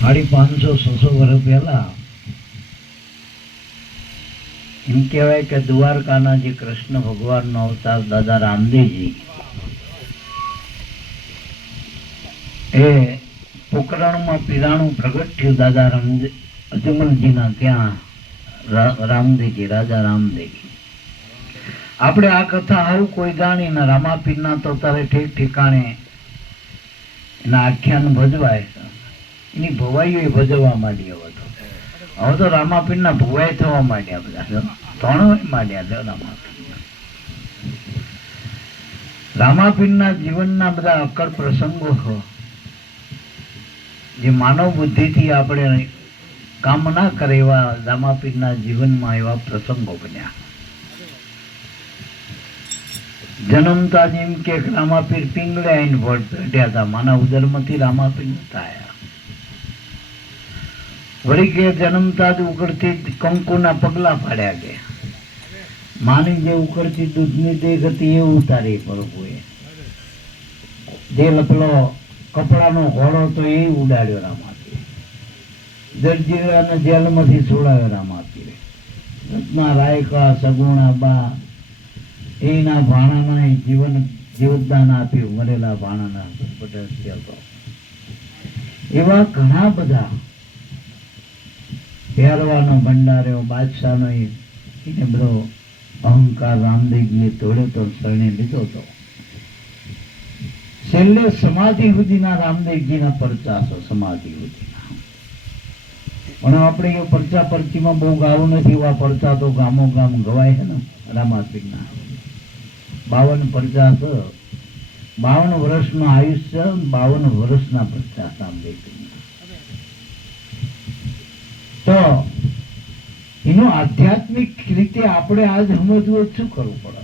550-600 વર્ષ પહેલા એમ કહેવાય કે દ્વારકાના જે કૃષ્ણ ભગવાનનો અવતાર દાદા રામદેવજી એ પોકરણમાં પીરાણું પ્રગટ થયું દાદા અજમલજીના ત્યાં રામદેવજી રાજા રામદેવજી. આપણે આ કથા આવું કોઈ જાણી ને રામાપીરના તો તારે ઠેક ઠેકાણે એના આખ્યાન ભજવાય, એની ભવાઈઓ ભજવવા માંડી. હવે તો રામાપીરના ભવાઈ થવા માંડ્યા, બધા ત્રણ માંડ્યા. રામાપીરના જીવનના બધા અકળ પ્રસંગો જે માનવ બુદ્ધિથી આપણે કામ ના કરે એવા રામાપીરના જીવનમાં એવા પ્રસંગો બન્યા. જન્મતા જેમ કે રામાપીર પિંગળે આવીને ભટ્યા હતા, માના ઉદરમાંથી રામાપીર નતા આવ્યા. વળી કે જન્મતા જ ઉકળતી કંકુના પગલા પાડ્યા ગયા. માની જે ઉકળતી દૂધની દેખ હતી એ ઉતારી પ્રભુએ. જે પેલો કપડાનો ઘોડો તો એ ઉડાડ્યો રામાપીર. દરજીરાને જેલમાંથી છોડાવ્યો રામાપીરે. રત્ના રાયકા સગુણા બા એના ભાણાના જીવતદાન આપ્યું, મરેલા ભાણાના પટેલ. એવા ઘણા બધા પહેરવાનો ભંડાર્યો બાદશાહનો એને બધો અહંકાર રામદેવજીએ તોડ્યો તો, શરણે લીધો હતો. છેલ્લે સમાધિ સુધીના રામદેવજીના પરચા છે, સમાધિ સુધીના. પણ આપણે એ પરચા પરચીમાં બહુ ગાવું નથી. એવા પરચા તો ગામો ગામ ગવાય છે ને રામાપીરના. 52 પરચા છે, 52 વર્ષનું આયુષ્ય, 52 વર્ષના પરચા રામદેવજીના. તો એનું આધ્યાત્મિક રીતે આપણે આજ સમજવું શું કરવું પડે?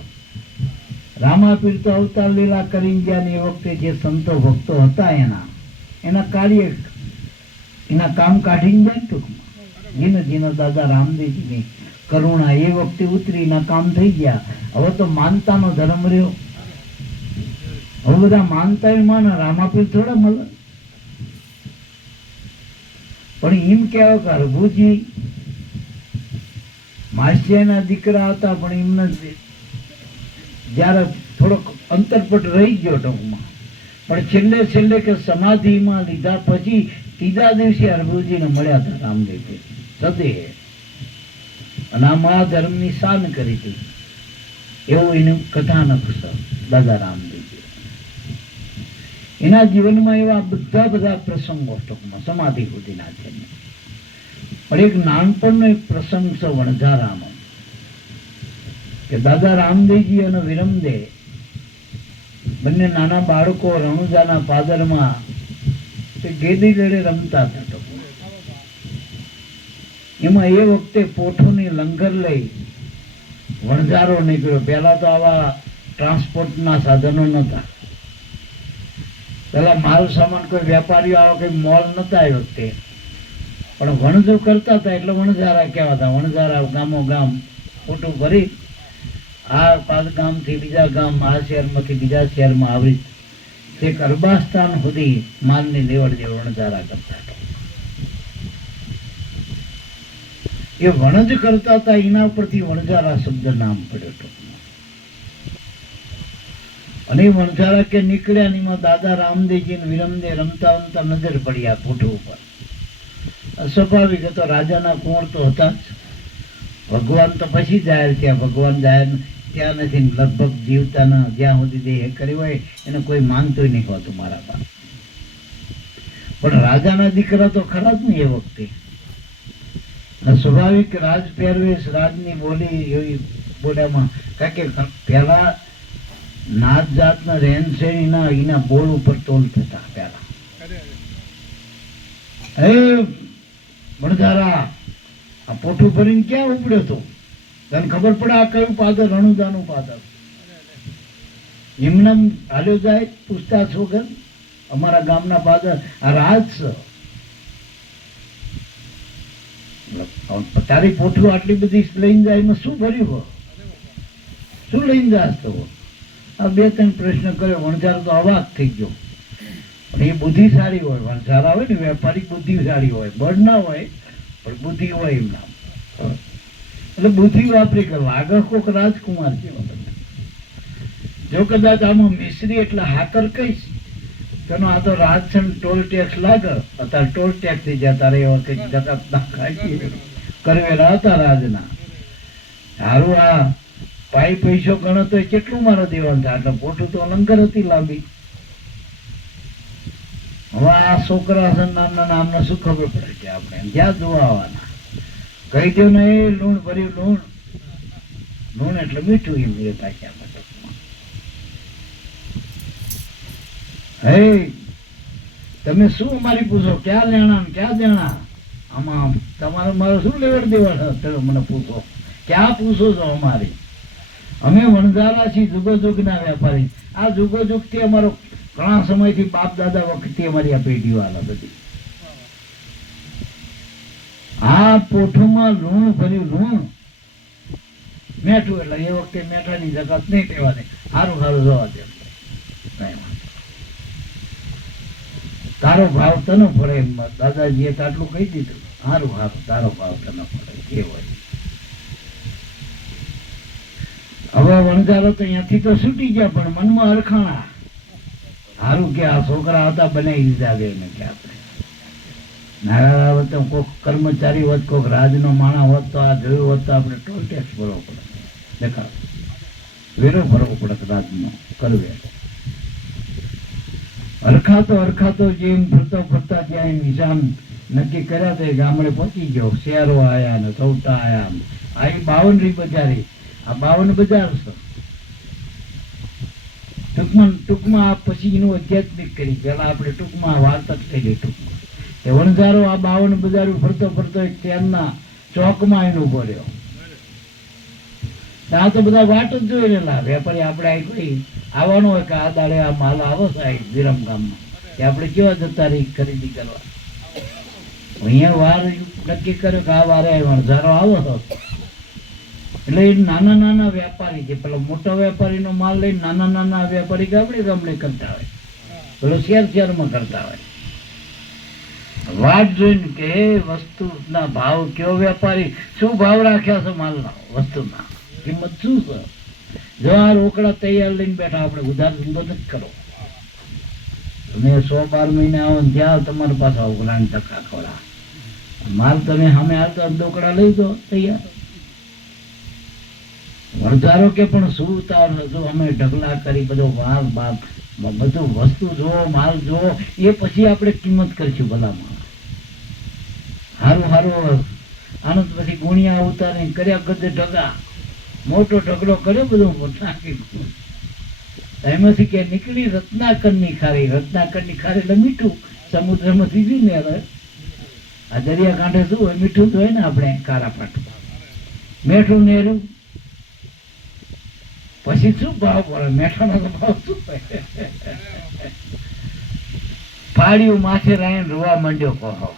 રામાપીર તો અવતાર લીલા કરીને ગયા એ વખતે જે સંતો ભક્તો હતા એના કાર્ય એના કામ કાઢીને જાય ટૂંકમાં. જીને જીને દાદા રામદેવજીની કરુણા એ વખતે ઉતરી એના કામ થઈ ગયા. હવે તો માનતાનો ધર્મ રહ્યો. હવે બધા માનતા માને, રામાપીર થોડા મળે. પણ એમ કહેવાય કે હરભુજી માસિયાના દીકરા હતા, પણ એમને જયારે થોડોક અંતરપટ રહી ગયો ટૂંકમાં. પણ છેલ્લે કે સમાધિમાં લીધા પછી ત્રીજા દિવસે હરભુજીને મળ્યા હતા રામદેવ સદેહ. અને આ મહાધર્મની શાન કરી હતી એવું એનું કથાનક છે દાદા રામદેવજી. એના જીવનમાં એવા બધા પ્રસંગો ટૂંકમાં સમાધિ સુધીના છે. પણ એક નાનપણનો એક પ્રસંગ છે વણઝારાનો, કે દાદા રામદેવજી અને વિરમદે બંને નાના બાળકો રણુજાના પાદરમાં ગેડી લડે રમતા હતા. એમાં એ વખતે પોઠોની લંગર લઈ વણઝારો નીકળ્યો. પહેલા તો આવા ટ્રાન્સપોર્ટના સાધનો નતા. પેલા માલ સામાન કોઈ વેપારીઓ આવા કઈ મોલ નતા એ વખતે. પણ વણજો કરતા હતા એટલે વણઝારા કહેવાતા. વણઝારા ગામો ગામ પોટું ભરી આ ગામથી બીજા ગામ, આ શહેરમાંથી બીજા શહેરમાં આવી તે અરબાસ્તાન સુધી માલની લેવડ દેવડ વણઝારા કરતા હતા. એ વણજ કરતા હતા, એના પરથી વણઝારા શબ્દ નામ પડ્યો હતો. અને વણઝારા કે નીકળ્યા ને એમાં દાદા રામદેવજી ને વિરમદે રમતા રમતા નજર પડી આ કોઠો ઉપર. સ્વાભાવિક હતો, રાજાના કુંવર તો હતા જ. ભગવાન તો પછી જાહેર થયા. ભગવાન જાહેર ત્યાં નથી, લગભગ જીવતાના જ્યાં સુધી દેહ કર્યો હોય એને કોઈ માનતું નહીં હોતું મારા બાપ. પણ રાજાના દીકરા તો ખરા જ નહીં એ વખતે. સ્વાભાવિક રાજ પહેરવેશ, રાજની બોલી એવી બોલ્યામાં, કારણ કે પેલા નાત જાતના રહેન સહેન એના બોલ ઉપર તોલ થતા. પેલા હે વણઝારા આ પોઠું ભરીને ક્યાં ઉપડ્યો હતો? તને ખબર પડે આ કયું પાદર? રણુજાનું પાદર. એમને હાલ્યો જાય પૂછતાછ વગર, અમારા ગામના પાદર આ રાજ છે. તારી પોઠું આટલી બધી લઈને જાય એમાં શું ભર્યું હોય? શું લઈને જાસ તો? આ 2-3 પ્રશ્ન કર્યો. વણઝારો તો અવાક થઈ ગયો. પણ એ બુદ્ધિશાળી હોય, વણઝારા હોય ને વેપારી બુદ્ધિશાળી હોય, બળ ના હોય પણ બુદ્ધિ હોય એમના. એટલે બુદ્ધિ વાપરી કે લાગે કોક રાજકુમાર જેવો. જો કદાચ આમાં મિશ્રી એટલે હાકર કહીશ તેનો આ તો રાજ છે ને ટોલ ટેક્સ લાગે, અત્યારે ટોલ ટેક્સ થઈ જાય તારે એવા કઈક જગત ના ખાઈ કરવેલા હતા રાજના. હારું આ પાઈ પૈસો ગણો તો કેટલું મારો દેવાનું થાય, એટલે પોઠું તો લંગર હતી લાંબી. હવે આ છોકરા છે નામના નામને શું ખબર પડે છે, આપણે જ્યાં જોવા આવવાના કહી દો ને એ લૂણ ભર્યું લૂણ, લૂણ એટલે મીઠું એમ એ પાછા. હે તમે શું અમારી પૂછો, ક્યાં લેણા ક્યાં દેણા, આમાં તમારે મારો શું લેવડ દેવાડ, તમે મને પૂછો ક્યાં પૂછો છો અમારી. અમે વણઝારા છીએ જુગોજુગના વેપારી. આ જુગોજુગથી અમારો ઘણા સમયથી બાપ દાદા વખતથી અમારી આ પેઢીઓ હાલ બધી. આ પોઠુમાં લૂણ ભર્યું લૂણ, મેઠું એટલે એ વખતે મેઠાની જગત નહીં કહેવાય. સારું સારું જવા દે, તારો ભાવ તને પડે એમ દાદાજીએ તો આટલું કહી દીધું. સારું સારું તારો ભાવ તને પડે એ હોય. હવે વણઝારો તો અહીંયાથી તો છૂટી ગયા પણ મનમાં અરખાણા. સારું કે આ છોકરા હતા બનાવી દીધા એને કે આપણે નારા હોત તો કોઈક કર્મચારી હોત, કોઈક રાજનો માણા હોત તો આ જોયું હોત તો આપણે ટોલ ટેક્સ ભરવો પડે, દેખાવ વેરો ભરવો પડે રાજનો કરવે. અરખાતો જેમ ફરતા ફરતા ત્યાં એમ નિશાન નક્કી કર્યા તો ગામડે પહોંચી ગયો. શહેરો આયા ને સૌટા આયા. આ 52 બજારી, આ 52 બજાર છે. ટૂંકમાં આ પછી એનું આધ્યાત્મિક કરી, પેલા આપણે ટૂંકમાં વાર્તા જ થઈ ગઈ. ટૂંકમાં એ વણઝારો આ 52 બજાર ફરતો ફરતો એક ત્યારના ચોકમાં એને ઉભો રહ્યો. આ તો બધા વાટ જ જોઈ રહેલા વેપારી. આપણે આ કોઈ આવવાનું હોય કે આ દાડે આ માલ આવો સાહેબ વિરમ ગામમાં, કે આપણે કેવા જતા રહી ખરીદી કરવા. અહીંયા વાર નક્કી કર્યો કે આ વારે વણઝારો આવો હતો. એટલે એ નાના નાના વેપારી છે, પેલો મોટા વેપારીનો માલ લઈને નાના નાના વેપારી ગામડે કરતા હોય, પેલો શહેરમાં કરતા હોય. વાત જોઈને કે વસ્તુના ભાવ કયો વેપારી શું ભાવ રાખ્યા છે માલના વસ્તુના, કિંમત શું છે. જો આ રોકડા તૈયાર લઈને બેઠા, આપણે ઉધાર ધંધો નથી કરો. તમે 100-12 મહિને આવો ને ત્યાં તમારી પાસે ઓગળાની ટકા ખોરા માલ તમે સામે આવતા રોકડા લઈ દો તૈયાર. વણઝારો કે પણ શું ઉતાર હતો, અમે ઢગલા કરી બધો માલ બાપ બધું વસ્તુ જોવો માલ જોવો એ પછી આપણે કિંમત કરીશું ભલામાં. સારું આનંદ પછી ગુણિયા ઉતારી કર્યા ગદે ઢગા, મોટો ઢગલો કર્યો બધું નાખી. એમાંથી કે નીકળી રત્નાકરની ખારી. રત્નાકરની ખારી એટલે મીઠું સમુદ્રમાંથી જ ને. આ દરિયા કાંઠે શું હોય, મીઠું તો હોય ને આપણે કારા પાટું મેઠું નેરું. પછી શું ભાવ પડે મેઠાનો તો ભાવ શું પડે. પાડ્યું માથે રાયણ રોવા માંડ્યો. કહો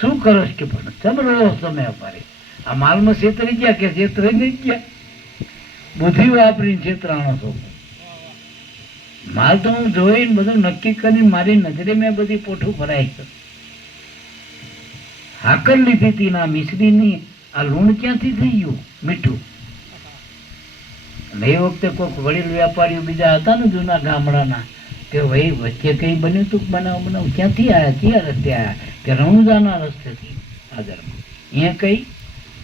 શું કરો કે પણ તમે રોવો તમે અપારી આ માલમાં છેતરી ગયા કે છેતરી નહીં ગયા. બુદ્ધિ વાપરીને છેતરાણો છો. માલ તો હું જોઈને બધું નક્કી કરીને મારી નજરે મેં બધી પોઠું ભરાઈ છે. હાકર લીધી હતી ના મિશ્રીની. આ લૂણ ક્યાંથી થઈ ગયું મીઠું. એ વખતે કોઈક વડીલ વેપારીઓ બીજા હતા ને જૂના ગામડાના, કે ભાઈ વચ્ચે કઈ બન્યું તું બનાવ ક્યાંથી આવ્યા, ક્યાં રસ્તે આવ્યા, કે રણુજાના રસ્તેથી પાદરમાં. અહીંયા કઈ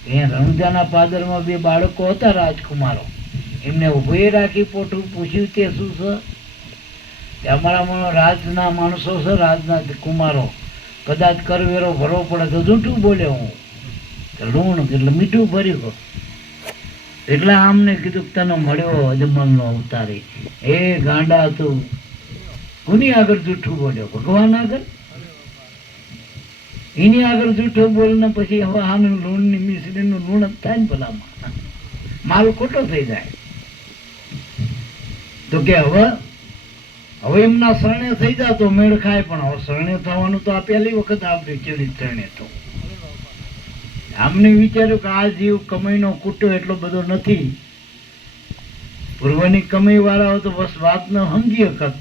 અહીંયા રણુજાના પાદરમાં 2 બાળકો હતા રાજકુમારો. એમને ઉભી રાખી પોઠું પૂછ્યું તે શું છે. અમારા રાજના માણસો છે, રાજના કુમારો. કદાચ કરવેરો ભરવો પડે તો જૂઠું બોલ્યો હું. લૂણ એટલે મીઠું ભર્યું. એટલે આમને કીધું તને મળ્યો અજમલનો અવતારી. એ ગાંડા હતું, કોની આગળ જૂઠું બોલ્યો? ભગવાન આગળ. એની આગળ જૂઠું બોલીને પછી હવે આનું લૂણની મિશ્રીનું લૂણ જ થાય ને ભલામાં, માલ ખોટો થઈ જાય. તો કે હવે એમના શરણે થઈ જાય તો મેળ ખાય. પણ હવે શરણે થવાનું તો આ પહેલી વખત આપણે ચેડી શરણે તો આમને વિચાર્યું કે આ જીવ કમાઈનો કૂટો એટલો બધો નથી. પૂર્વની કમાઈ વાળા હોય તો બસ વાત ન સમજી વખત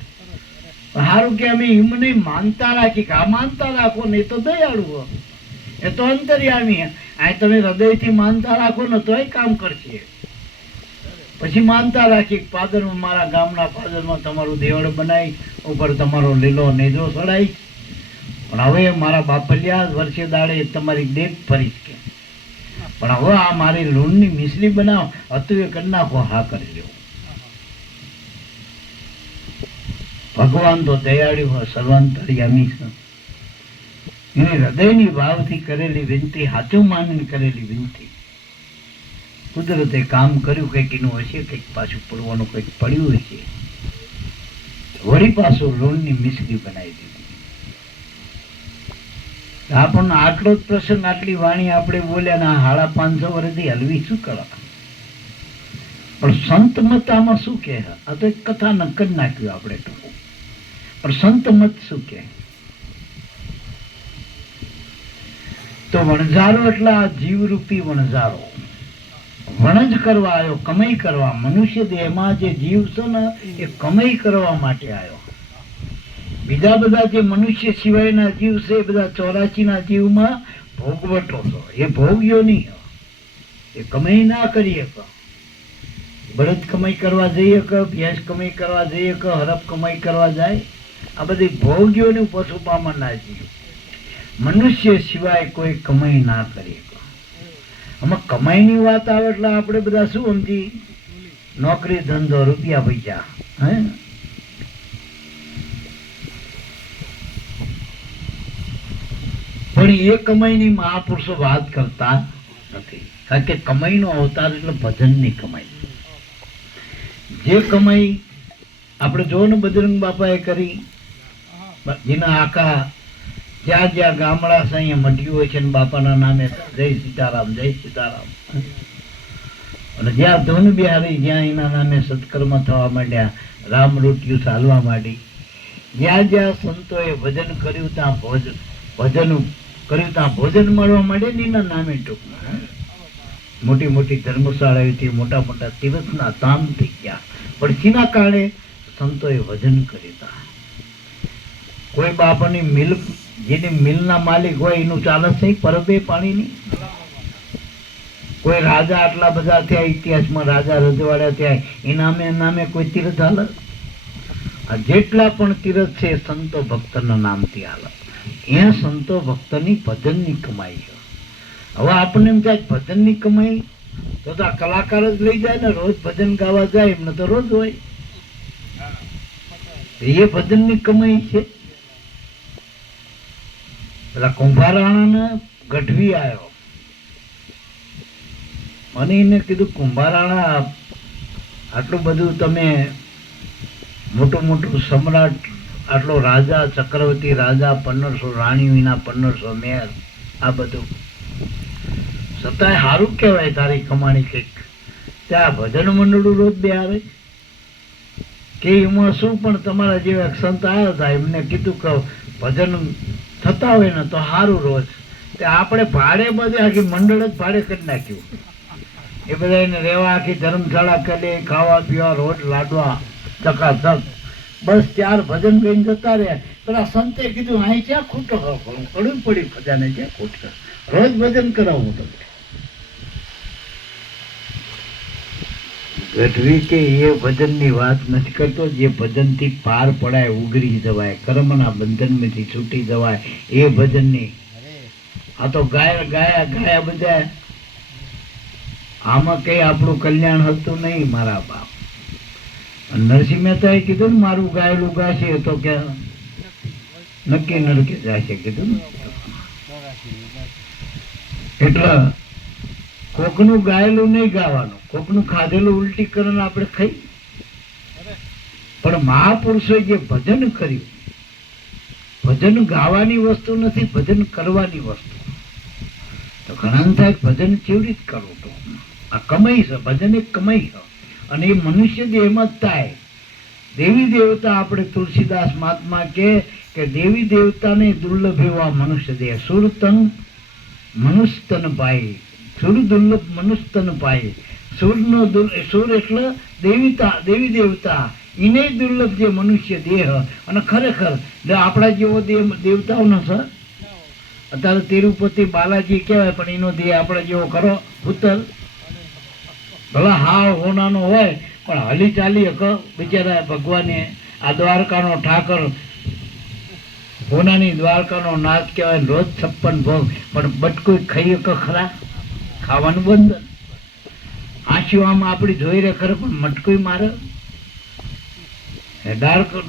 સારું કે અમે એમને માનતા રાખી કે આ માનતા રાખો ને એ તો દયાળુ હો, એ તો અંતર્યામી. આ તમે હૃદયથી માનતા રાખો ને તોય કામ કરશે. પછી માનતા રાખી પાદરમાં, મારા ગામના પાદરમાં તમારું દેવળ બનાવી, ઉપર તમારો લીલો નેજો ચડાઈ, પણ હવે મારા બાપલિયા વર્ષે દાડે તમારી દેખ ફરીશ કે, પણ હવે આ મારી લૂણની મિસલી બનાવો હતું એ કરી નાખો. હા કરી લો. ભગવાન તો દયાળુ હોય, સર્વાંતર્યામી છે. એની હૃદયની ભાવથી કરેલી વિનંતી, સાચું માનીને કરેલી વિનંતી. કુદરતે કામ કર્યું, કંઈક એનું હશે, કંઈક પાછું પડવાનું કંઈક પડ્યું હશે, વળી પાછું લોણની મિસરી બનાવી દીધી. આપણને આટલો જ પ્રસંગ, આટલી વાણી આપણે બોલ્યા ને 550 વર્ષથી હલવી શું કરવા? પણ સંત મત આમાં શું કહે? આ તો એક કથા નકર નાખ્યું આપણે ટૂંકું, પણ સંત મત શું કહે? તો વણઝારો એટલે આ જીવરૂપી વણઝારો વણજ કરવા આવ્યો, કમાઈ કરવા. મનુષ્ય દેહમાં જે જીવ છે ને એ કમાઈ કરવા માટે આવ્યો. બીજા બધા જે મનુષ્ય સિવાયના જીવ છે એ બધા 84ના જીવમાં ભોગવટો છો. એ ભોગ્યો નહીં, એ કમાઈ ના કરીએ. બળદ કમાઈ કરવા જઈએ કે ભેંસ કમાઈ કરવા જઈએ કે હરપ કમાઈ કરવા જાય, આ બધી ભોગ્યોનું પશુપામાં ના જીવ. મનુષ્ય સિવાય કોઈ કમાઈ ના કરીએ. આમાં કમાઈની વાત આવે એટલે આપણે બધા શું સમજી? નોકરી, ધંધો, રૂપિયા, પૈસા. હે, પણ એ કમાઈની મહાપુરુષો વાત કરતા નથી. કારણ કે કમાઈનો અવતાર એટલે ભજનની કમાઈ. જે કમાઈ આપણે જોવો ને બજરંગ બાપાએ કરી, જેના આખા જ્યાં જ્યાં ગામડા છે અહીંયા મઢ્યું હોય છે ને બાપાના નામે જય સીતારામ, જય સીતારામ. અને જ્યાં ધૂન બિહારી, જ્યાં એના નામે સત્કર્મ થવા માંડ્યા, રામ રોટિયું ચાલવા માંડી, જ્યાં જ્યાં સંતોએ ભજન કર્યું ત્યાં ભજન કર્યું ત્યાં ભોજન મળવા માંડે ને એના નામે ટૂંકમાં. મોટી મોટી ધર્મશાળાઓથી મોટા મોટા તીર્થના ધામ થઈ ગયા, પણ શીના કારણે? સંતોએ ભજન કર્યું. કોઈ બાપાની મિલ, જેની મિલના માલિક હોય એનું ચાલે છે પરબે પાણીની. કોઈ રાજા આટલા બધા થયા ઇતિહાસમાં, રાજા રજવાડા થયા, એના નામે કોઈ તીર્થ હાલે? આ જેટલા પણ તીર્થ છે સંતો ભક્તના નામથી હાલે. એ સંતો ભક્તની ભજનની કમાઈ છે. હવે આપણને એમ થાય ભજનની કમાઈ તો આ કલાકાર જ લઈ જાય ને, રોજ ભજન ગાવા જાય, એમને તો રોજ હોય. એ ભજનની કમાઈ છે. પેલા કુંભારાણાને ગઢવી આવ્યો અને એને કીધું, કુંભારાણા આટલું બધું તમે મોટું મોટું સમ્રાટ, આટલો રાજા, ચક્રવર્તી રાજા, 1500 રાણી વિના 1500 મહેલ, આ બધું છતાંય સારું કહેવાય તારી કમાણી કંઈક. ત્યાં ભજન મંડળું રોજ બે આવે કે એમાં શું? પણ તમારા જેવા સંત આવ્યા હતા, એમને કીધું કે ભજન થતા હોય ને તો સારું રોજ. તે આપણે ભાડે બધે આખી મંડળ જ ભાડે કરી નાખ્યું. એ બધા એને રહેવા આખી ધર્મશાળા કરી, ખાવા પીવા, રોજ લાડવા ચકાચક, બસ 4 ભજન કરીને જતા રહ્યા. પેલા સંતે કીધું, અહીં ક્યાં ખોટો પડવું પડ્યું, ખજાને ક્યાં ખોટ કર, રોજ ભજન કરાવવું તમને. ગઢવી કે એ ભજનની વાત નથી કરતો, જે ભજનથી પાર પડાય, ઉગરી જવાય, કર્મના બંધનમાંથી છૂટી જવાય, એ ભજનની. આ તો ગાયા બધા, આમાં કઈ આપણું કલ્યાણ હતું નહીં. મારા બાપ નરસિંહ મહેતાએ કીધું ને, મારું ગાયેલું ગાશે તો કે નક્કી નરકે જશે કીધું ને. એટલે કોકનું ગાયેલું નહીં ગાવાનું, કોકનું ખાધેલું ઉલટી કરીને આપણે ખાઈ. પણ મહાપુરુષોએ જે ભજન કર્યું, ભજન ગાવાની વસ્તુ નથી, ભજન કરવાની વસ્તુ. તો ઘણા થાય ભજન કેવી રીતે કરવું? તો આ કમાઈ છે, ભજન એક કમાઈ છે. અને એ મનુષ્ય દેહમાં જ થાય. દેવી દેવતા, આપણે તુલસીદાસ મહાત્મા કે દેવી દેવતાને દુર્લભ એવા મનુષ્ય દેહ, સુરતન મનુષ્યતન પાય, સુર દુર્લભ મનુષ્યતન પાય. સુર એટલે દેવી દેવતા, એને દુર્લભ જે મનુષ્ય દેહ. અને ખરેખર જો આપણા જેવો દેવતાઓનો સર અત્યારે તિરુપતિ બાલાજી કહેવાય, પણ એનો દેહ આપણા જેવો કરો ઉત્તર ભલા હાવ હોનાનો હોય પણ હલી ચાલી બિચારા ભગવાને આ દ્વારકાનો ઠાકર હોનાની દ્વારકાનો નાથ કહેવાય, રોજ 56 ભોગ, પણ બટકું ખાઈએ કે ખરા? ખાવાનું બંધ. આંસુ આમ આપડી જોઈ રહે ખરે પણ મટકું મારે.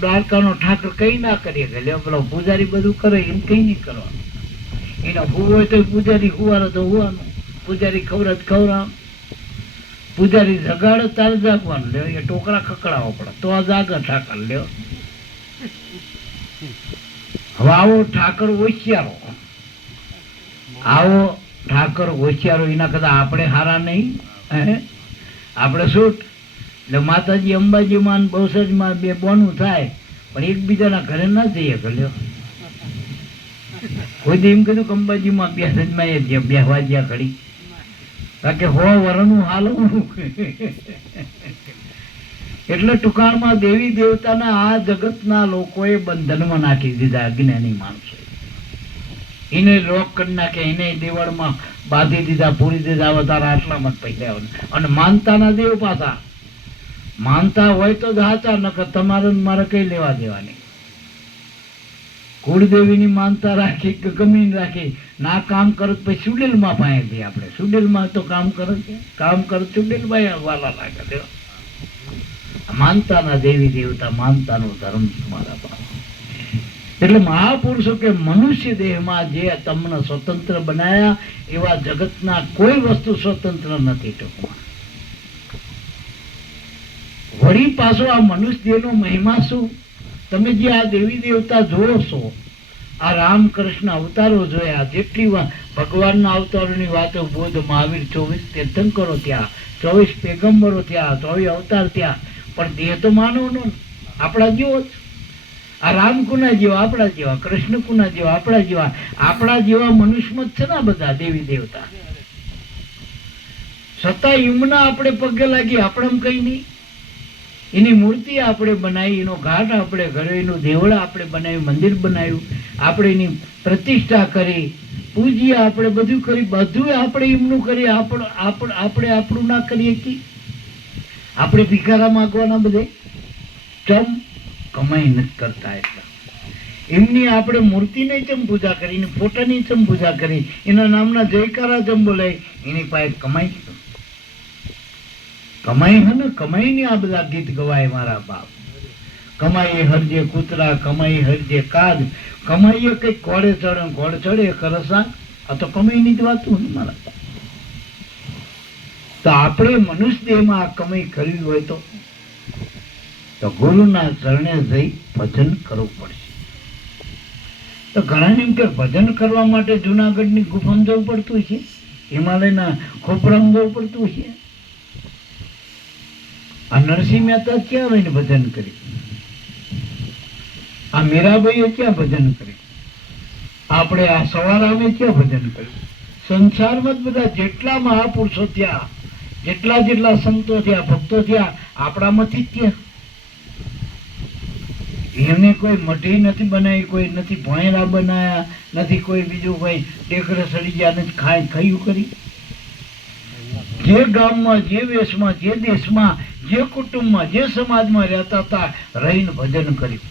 દ્વારકાનો ઠાકર કઈ ના કરીએ કે પેલો પૂજારી બધું કરે એમ કઈ નહીં કરવાનું. એનો હુવો હોય તો પૂજારી હુવારો તો હુવાનું, પૂજારી ખવડાવે ખવડાવ, પૂજારી જગાડે તારે જાગવાનું. લ્યો એ ટોકરા ખકડાવો પડે તો આ જાગે ઠાકર. લ્યો હવે આવો ઠાકર હોશિયારો, આવો ઠાકર હોશિયારો, એના કરતા આપણે હારા નહીં. આપણે શું એટલે માતાજી અંબાજીમાં બહુસજમાં બે બોનું થાય પણ એકબીજાના ઘરે ના જઈએ. લ્યો કોઈ એમ કીધું કે અંબાજીમાં બે સજમાં બેહવા ગયા ઘડી, કારણ કે 100 વર્ષનું હાલવું. એટલે ટૂંકાણમાં દેવી દેવતાના આ જગતના લોકોએ બંધનમાં નાખી દીધા. અજ્ઞાની માણસો એને રોક કરી નાખે, એને દેવળમાં બાંધી દીધા, પૂરી દીધા. હવે તારા આટલામાં જ પૈસા. અને માનતાના દેવ પાછા માનતા હોય તો જ હાચા, નકર તમારે મારે કઈ લેવા દેવાની. કુળદેવીની માનતા રાખી કે ગમી રાખી ના કામ કરો પછી સુડેલમાં પાએ છીએ આપણે. સુડેલમાં તો કામ કરે છે, કામ કરે સુડેલમાં વાલા લાગે. માનતાના દેવી દેવતા, માનતાનો ધર્મ તમારા પાસે. એટલે મહાપુરુષો કે મનુષ્ય દેહમાં જે તમને સ્વતંત્ર બનાયા એવા જગતના કોઈ વસ્તુ સ્વતંત્ર નથી. ટૂંકમાં વળી પાછો આ મનુષ્ય દેહનો મહિમા શું? તમે જે આ દેવી દેવતા જોવો છો, આ રામકૃષ્ણ અવતારો જોયા, જેટલી ભગવાનના અવતારોની વાતો, બોધ મહાવીર 24 તીર્થંકરો થયા, 24 પેગમ્બરો થયા, 24 અવતાર થયા, પણ દેહ તો માનવનો આપણા જેવો જ. આ રામ કુના જેવા આપણા જેવા, કૃષ્ણ કુના જેવા આપણા જેવા, આપણા જેવા મનુષ્યમાં જ છે ને બધા દેવી દેવતા. છતાં એમના આપણે પગે લાગી, આપણે કઈ નહીં. એની મૂર્તિ આપણે બનાવી, એનો ઘાટ આપણે ઘરે, એનું દેવળ આપણે બનાવ્યું, મંદિર બનાવ્યું, આપણે એની પ્રતિષ્ઠા કરી, પૂજીએ આપણે, બધું કરી, બધું આપણે એમનું કરી. આપણે આપણું ના કરીએ કે આપણે ભિખારા માગવાના બધે ચમ કમાઈ નથી કરતા. એટલા એમની આપણે મૂર્તિને ચમ પૂજા કરી, એની ફોટાની ચમ પૂજા કરી, એના નામના જયકારા ચમ બોલાય, એની પાસે કમાઈ કમાઈ હે ને, કમાઈ ની આ બધા ગીત ગવાય મારા બાપ. કમાઈએ હરજે કૂતરા, કમાઈ હરજે કાગ, કમાઈએ કઈ ઘોડે ચડે, ઘોડે ચડે કરસા. આ તો કમાઈ ની જ વાતું ને મારા બાપ. તો આપણે મનુષ્ય દેહમાં આ કમાઈ કરવી હોય તો ગુરુના ચરણે જઈ ભજન કરવું પડશે. તો ઘણા એમ કે ભજન કરવા માટે જુનાગઢની ગુફામાં જવું પડતું છે, હિમાલયના ખોપરામાં જવું પડતું છે. આ નરસિંહ મહેતા ક્યાં રહીને ભજન કર્યું? આ મીરાબાઈએ ક્યાં ભજન કર્યું? આપણે આ સવારામે ક્યાં ભજન કર્યું? સંસારમાં જ બધા જેટલા મહાપુરુષો થયા, જેટલા સંતો થયા, ભક્તો થયા, આપણામાંથી જ થયા. એમને કોઈ મઢી નથી બનાવી, કોઈ નથી ભોંયરા બનાયા, નથી કોઈ બીજું કોઈ ટેકરે સડી ગયા, નથી ખાયું કરી. જે ગામમાં, જે વેશમાં, જે દેશમાં, જે કુટુંબમાં, જે સમાજમાં રહેતા હતા, રહીને ભજન કર્યું.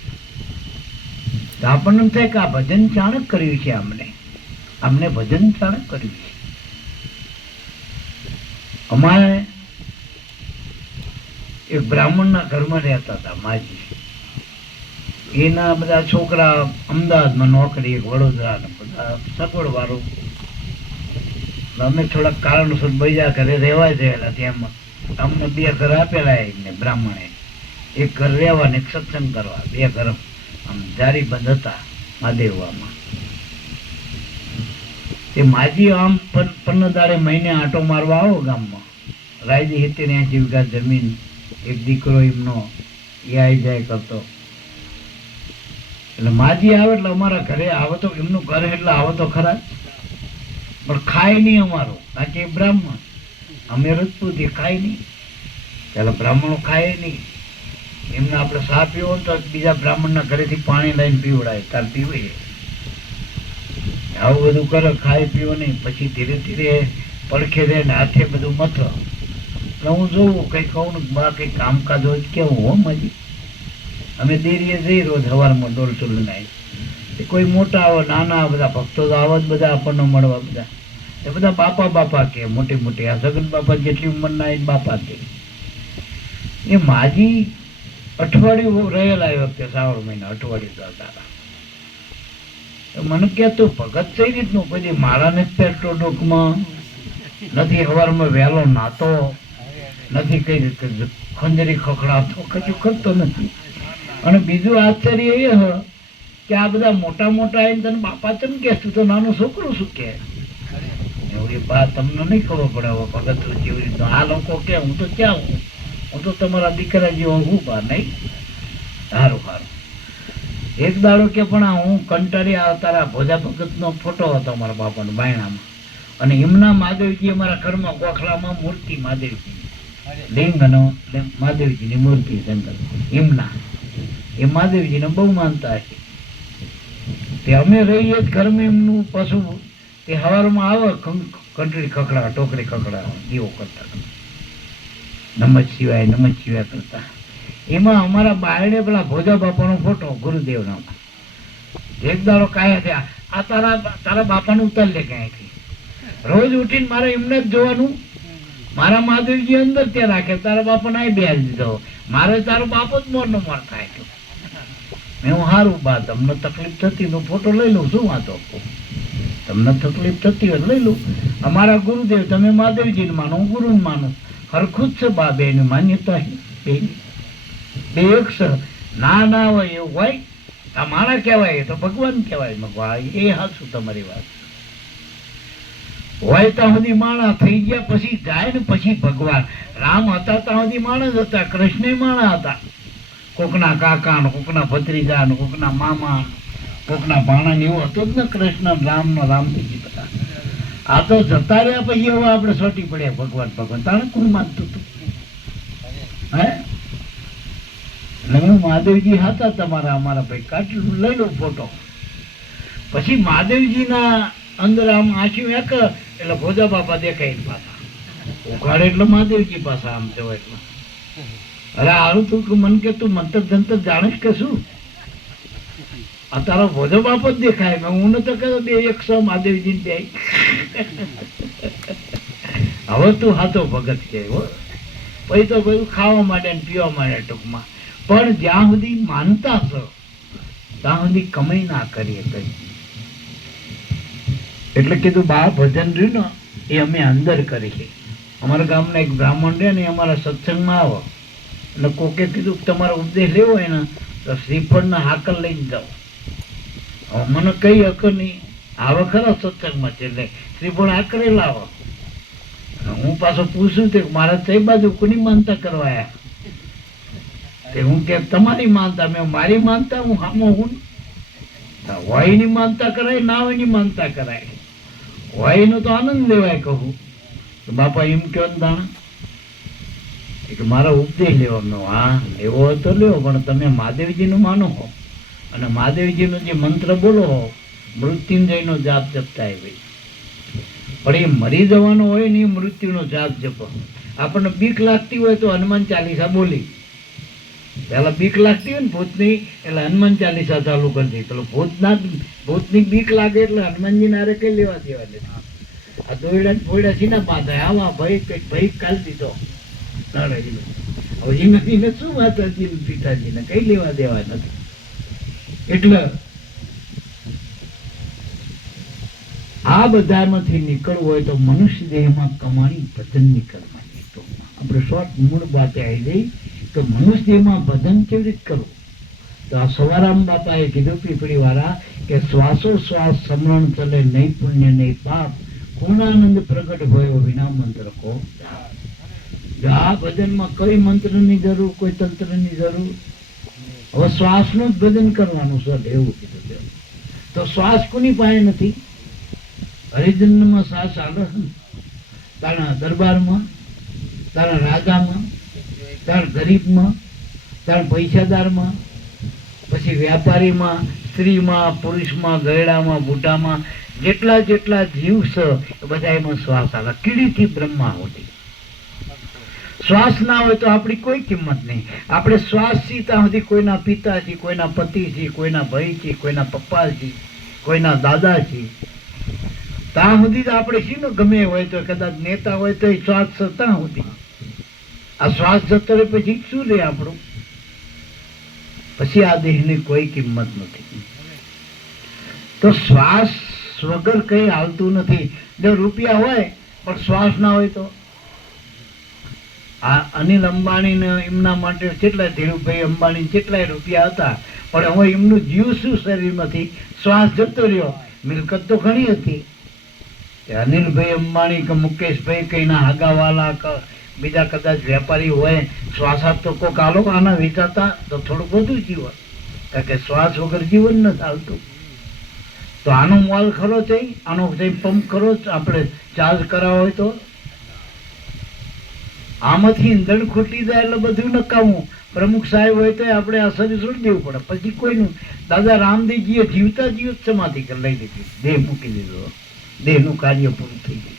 આપણને એમ થાય કે આ ભજન ચાણક કર્યું છે. અમને ભજન ચાણક કર્યું છે. અમારે એક બ્રાહ્મણના ઘરમાં રહેતા હતા માજી. એના બધા છોકરા અમદાવાદમાં નોકરી, એક વડોદરા, બધા સગવડ વાળું. અમે થોડાક કારણસર બીજા ઘરે રહેવા ગયેલા. ત્યાં અમને 2 ઘર આપેલા એમને બ્રાહ્મણે. એક ઘર રહેવા ને એક સત્સંગ કરવા, 2 ઘર આમ જારી બંધ હતા મહાદેવવામાં. તે માજી આમ 15 દાડે મહિને આંટો મારવા આવો ગામમાં. રાયજી 70-80 વીઘા જમીન, એક દીકરો એમનો, એ આવી જાય કરતો. એટલે માજી આવે એટલે અમારા ઘરે આવે તો, એમનું ઘર એટલે આવે તો ખરા, પણ ખાય નહીં અમારો, કારણ કે બ્રાહ્મણ, અમે રજપૂતી, ખાય નહીં. પેલા બ્રાહ્મણો ખાય નહીં. એમને આપણે સા પીવો ને તો બીજા બ્રાહ્મણના ઘરેથી પાણી લઈને પીવડાય, તાર પીવે. આવું બધું કરે, ખાય પીવો નહીં, પછી ધીરે ધીરે પડખે રહે ને હાથે બધું મથો. એટલે હું જોઉં કંઈ કહું ને બા કંઈ કામકાજ હોય કેવું હો મજી. અમે દેરીએ જઈ રોજ સવારમાં ડોલચુલ નાઈ. કોઈ મોટા આવે નાના બધા ભક્તો તો આવા જ બધા આપણને મળવા બધા. એ બધા બાપા બાપા કે મોટી મોટી આ સગન બાપા જેટલી ઉંમરના એ બાપા કે. એ માજી અઠવાડિયું રહેલા એ વખતે શ્રાવણ મહિના અઠવાડિયું હતા. મને કહેતો ભગત કઈ રીતનું, કોઈ માળા નથી પહેરતો ડોકમાં, નથી સવારમાં વહેલો નાતો, નથી કઈ રીતે ખંજરી ખખડાતો, કશું કરતો નથી. અને બીજું આશ્ચર્ય એ હ કે આ બધા મોટા મોટા આવીને તને બાપા તેમ કે તું તો નાનું છોકરું શું કે? બા તમને નહીં ખબર પડે હવે ભગત જેવી રીતનું આ લોકો કે હું તો ક્યાં હું તો તમારા દીકરા જેવો હું બા નહીં. સારું સારું. એક દાડો કે પણ હું કંટાળી તારા ભોજા ભગતનો ફોટો હતો અમારા બાપાનો બાયણામાં, અને એમના મહાદેવજી અમારા ઘરમાં ગોખલામાં મૂર્તિ મહાદેવજી લિંગ અને મહાદેવજીની મૂર્તિ શંકર એમના, એ મહાદેવજીને બહુ માનતા હશે. તે અમે રહીએ જ ઘરમાં એમનું પશુ એ સવારમાં આવે કંટડી ખખડા ટોકરી ખખડા દીવો કરતા, નમઃ શિવાય કરતા. એમાં અમારા બાયણે પેલા ભોજા બાપાનો ફોટો ગુરુદેવનો. એક દાડો કાયા થયા આ તારા બાપાનું ઉતાર લે ક્યાંયથી. રોજ ઉઠીને મારે એમને જ જોવાનું, મારા મહાદેવજી અંદર ત્યાં રાખે, તારા બાપાને અહીં બેસી દીધો, મારે તારો બાપો જ મોરનો મોર થાય. મેં હું સારું બા તમને તકલીફ થતી હું ફોટો લઈ લઉં, શું વાંધો? તમને તકલીફ થતી હોય લઈ લઉં. અમારા ગુરુદેવ તમે મહાદેવજીને માનો, હું ગુરુને માનું, હરખું જ છે બા બેની માન્યતા બે એક છે. ના હોય એવું હોય આ માણા કહેવાય તો ભગવાન કહેવાય. એ હાચું તમારી વાત હોય ત્યાં સુધી માણા થઈ ગયા પછી જાય ને પછી ભગવાન. રામ હતા ત્યાં સુધી માણસ હતા, કૃષ્ણ માણા હતા. કોકના કાકા ને કોકના ભત્રીજા ને કોકના મામા કોકના ભાણા ને એવું હતું જ ને કૃષ્ણ રામ નો રામજી બધા. આ તો જતા રહ્યા પછી હવે આપણે સોટી પડ્યા ભગવાન તાણે કોણ માનતું હતું હે? એટલે હું મહાદેવજી હતા તમારા અમારા ભાઈ કાઢ લઈ લઉં ફોટો. પછી મહાદેવજીના અંદર આમ આંખ્યું એક એટલે ભોજા બાપા દેખાય પાછા ઉઘાડે એટલે મહાદેવજી પાછા આમ જવાય એટલે અરે હારું તું મન કે તું મંતર જંતર જાણીશ કે શું? આ તારો ભોજો બાપો જ દેખાય. હું નતો કહેતો બે એક સો મહાદેવજી બે. હવે તું હાથો ભગત કે પછી તો બધું ખાવા માંડે ને પીવા માંડે ટૂંકમાં. પણ જ્યાં સુધી માનતા છો ત્યાં સુધી કમાઈ ના કરીએ કઈ. એટલે કીધું બા ભજન રહ્યું ને એ અમે અંદર કરીએ. અમારા ગામના એક બ્રાહ્મણ રહે ને અમારા સત્સંગમાં આવો એટલે કોકે કીધું તમારો ઉપદેશ લેવો હોય ને તો શ્રીફળના હાકલ લઈને જાઓ. મને કઈ હકર નહીં આવે ખરા સત્સંગમાં છે એટલે શ્રીફળ હાકરે લાવો. હું પાછો પૂછું તે મારા તે બાજુ કોની માનતા કરવાયા? તે હું કે તમારી માનતા. મેં મારી માનતા હું હામો હું હોય ની માનતા કરાય ના હોય ની માનતા કરાય. હોય નો તો આનંદ લેવાય કહું તો બાપા એમ કયો ને દાણા કે મારા ઉપદેશ લેવાનો. હા લેવો હોય તો લેવો પણ તમે મહાદેવજીનું માનો હો અને મહાદેવજીનો જે મંત્ર બોલો હો મૃત્યુંજયનો જાપ જપતા ભાઈ. પણ એ મરી જવાનો હોય ને એ મૃત્યુનો જાપ જપો. આપણને બીક લાગતી હોય તો હનુમાન ચાલીસા બોલી. પેલા બીક લાગતી હોય ને ભૂતની એટલે હનુમાન ચાલીસા ચાલુ કરી દે. પેલો ભૂતની બીક લાગે એટલે હનુમાનજી નારે કઈ લેવા દેવા દે. આ દોયડા ફોયડા સીના બાંધાય આવા ભાઈ કાલ દીધો હવે શું માતાજી પિતાજીને કઈ લેવા દેવા નથી. એટલે આ બધામાંથી નીકળવું હોય તો મનુષ્ય દેહમાં કમાણી ભજન નીકળવાની. તો આપણે શોર્ટ મૂળ બાતે આવી જઈ તો મનુષ્ય દેહમાં ભજન કેવી રીતે કરવું? તો આ સવારામ બાપાએ કીધું પીપળી વાળા કે શ્વાસો શ્વાસ સમરણ ચલે નહીં પુણ્ય નહીં પાપ પૂર્ણાનંદ પ્રગટ ભયો વિના મંત્ર કો. આ ભજનમાં કઈ મંત્રની જરૂર કોઈ તંત્રની જરૂર. હવે શ્વાસનું જ ભજન કરવાનું સર એવું કીધું. તો શ્વાસ કોની પાસે નથી? હરિજનમાં શ્વાસ આવે તારા દરબારમાં તારા રાજામાં તારા ગરીબમાં કારણ પૈસાદારમાં, પછી વ્યાપારીમાં, સ્ત્રીમાં, પુરુષમાં, ગયડામાં, બુઢામાં જેટલા જેટલા જીવ છે એ બધા એમાં શ્વાસ આવે. કીડીથી બ્રહ્મા સુધી શ્વાસ ના હોય તો આપણી કોઈ કિંમત નહીં. આપણે શ્વાસ છીએ ત્યાં સુધી કોઈના પિતા છીએ, કોઈના પતિ છીએ, કોઈના ભાઈ છીએ, કોઈના પપ્પા છીએ, કોઈના દાદા છીએ. ત્યાં સુધી તો આપણે છીએ ને, ગમે હોય તો કદાચ નેતા હોય તો એ શ્વાસ છે ત્યાં સુધી. આ શ્વાસ જતો રહે પછી શું રહે આપણું? પછી આ દેહની કોઈ કિંમત નથી. તો શ્વાસ વગર કઈ હાલતું નથી. જો રૂપિયા હોય પણ શ્વાસ ના હોય તો? આ અનિલ અંબાણી ને એમના માટે કેટલાય, ધીરુભાઈ અંબાણી કેટલાય રૂપિયા હતા, પણ હવે એમનું જીવ શું શરીરમાંથી? શ્વાસ જતો રહ્યો. મિલકત તો ઘણી હતી. અનિલભાઈ અંબાણી કે મુકેશભાઈ કે એના હાગાવાલા કે બીજા કદાચ વેપારી હોય, શ્વાસાત તો કોક આલો આના વેચાતા તો થોડું બધું જીવન, કારણ કે શ્વાસ વગર જીવન ન ચાલતું. તો આનો મોલ ખરો છે, આનો પંપ ખરો આપણે ચાર્જ કરાવો હોય તો? આમાંથી ઈંધણ ખૂટી જાય એટલે બધું નકામું. પ્રમુખ સાહેબ હોય તો આપણે આ શરીર છોડી દેવું પડે. પછી કોઈનું દાદા રામદેવજીએ જીવતા જીવત સમાધિ લઈ લીધી, દેહ મૂકી દીધો, દેહનું કાર્ય પૂરું થઈ ગયું.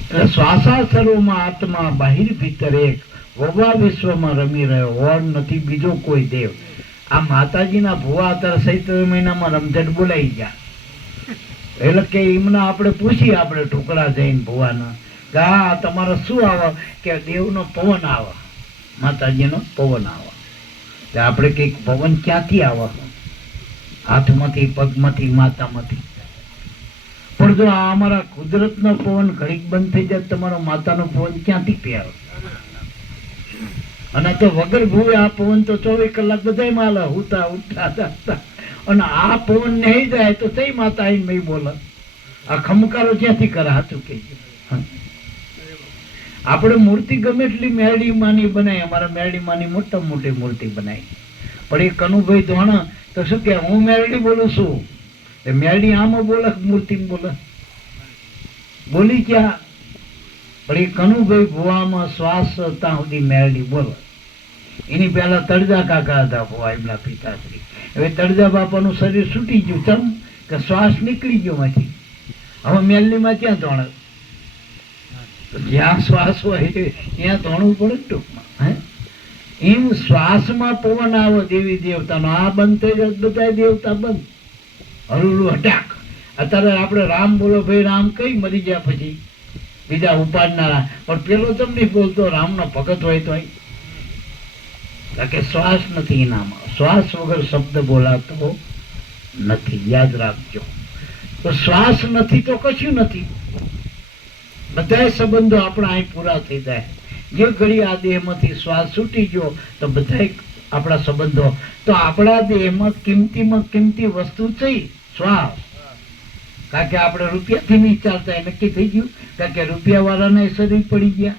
એટલે શ્વાસાસરોમાં આત્મા, બાહિર ભીતર એક, વવા વિશ્વમાં રમી રહ્યો, વણ નથી બીજો કોઈ દેવ. આ માતાજીના ભુવા અત્યારે ચૈત્ર મહિનામાં રમઝટ બોલાઈ ગયા. એટલે કે એમના આપણે પૂછીએ, આપણે ઢોકળા જઈને ભુવાના, હા તમારે શું આવે? કે દેવનો પવન આવે, માતાજીનો પવન આવે. આપણે કઈક પવન ક્યાંથી આવે? હાથમાંથી, પગમાંથી, માતામાંથી. પણ જો આ અમારા કુદરતનો પવન ઘડીક બંધ થઈ જાય, તમારો માતાનો પવન ક્યાંથી પીઆવે? અને તો વગર ભૂવે આ પવન તો 24 કલાક બધામાં હાલે, ઉઠતા ઉઠતા જાગતા. અને આ પવન નહીં જાય તો તઈ માતા આવીને મેં બોલે. આ ખમકારો ક્યાંથી કરે? હાથું કહેજો. આપણે મૂર્તિ ગમે એટલી મેરડી માની બનાવી, અમારા મેરડી માની મોટા મોટી મૂર્તિ બનાવી, પણ એ કનુભાઈ ધોણા તો શું કે હું મેરડી બોલું છું? મેરડી આમાં બોલે, મૂર્તિ બોલે, બોલી ક્યાં? પણ એ કનુભાઈ ભુવામાં શ્વાસ ત્યાં સુધી મેરડી બોલે. એની પહેલા તળજા કાકા હતા ભુવા, એમના પિતાશ્રી. હવે તળજા બાપાનું શરીર છૂટી ગયું, ચમ કે શ્વાસ નીકળી ગયો માંથી. હવે મેરડીમાં ક્યાં ધોણે? જ્યાં શ્વાસ હોય ત્યાં ધોણવું પડે ટૂંકમાં. એમ શ્વાસમાં પવન આવે દેવી દેવતાનો. આ બંધ થઈ જાય બધા દેવતા બંધ, હરુલું હટાક. અત્યારે આપણે રામ બોલો ભાઈ, રામ કઈ મરી ગયા પછી બીજા ઉપાડનારા, પણ પેલો તમ નહીં બોલતો, રામનો ભગત હોય તો. કે શ્વાસ નથી એનામાં. શ્વાસ વગર શબ્દ બોલાતો નથી, યાદ રાખજો. તો શ્વાસ નથી તો કશું નથી. બધા સંબંધો આપણા અહીં પૂરા થઈ જાય. જે ઘડી આ દેહમાંથી શ્વાસ છૂટી ગયો તો બધા આપણા સંબંધો. તો આપણા દેહમાં કિંમતીમાં કિંમતી વસ્તુ છે શ્વાસ. કારણ કે આપણે રૂપિયાથી નહીં ચાલતા, એ નક્કી થઈ ગયું. કારણ કે રૂપિયા વાળાને શરીર પડી ગયા.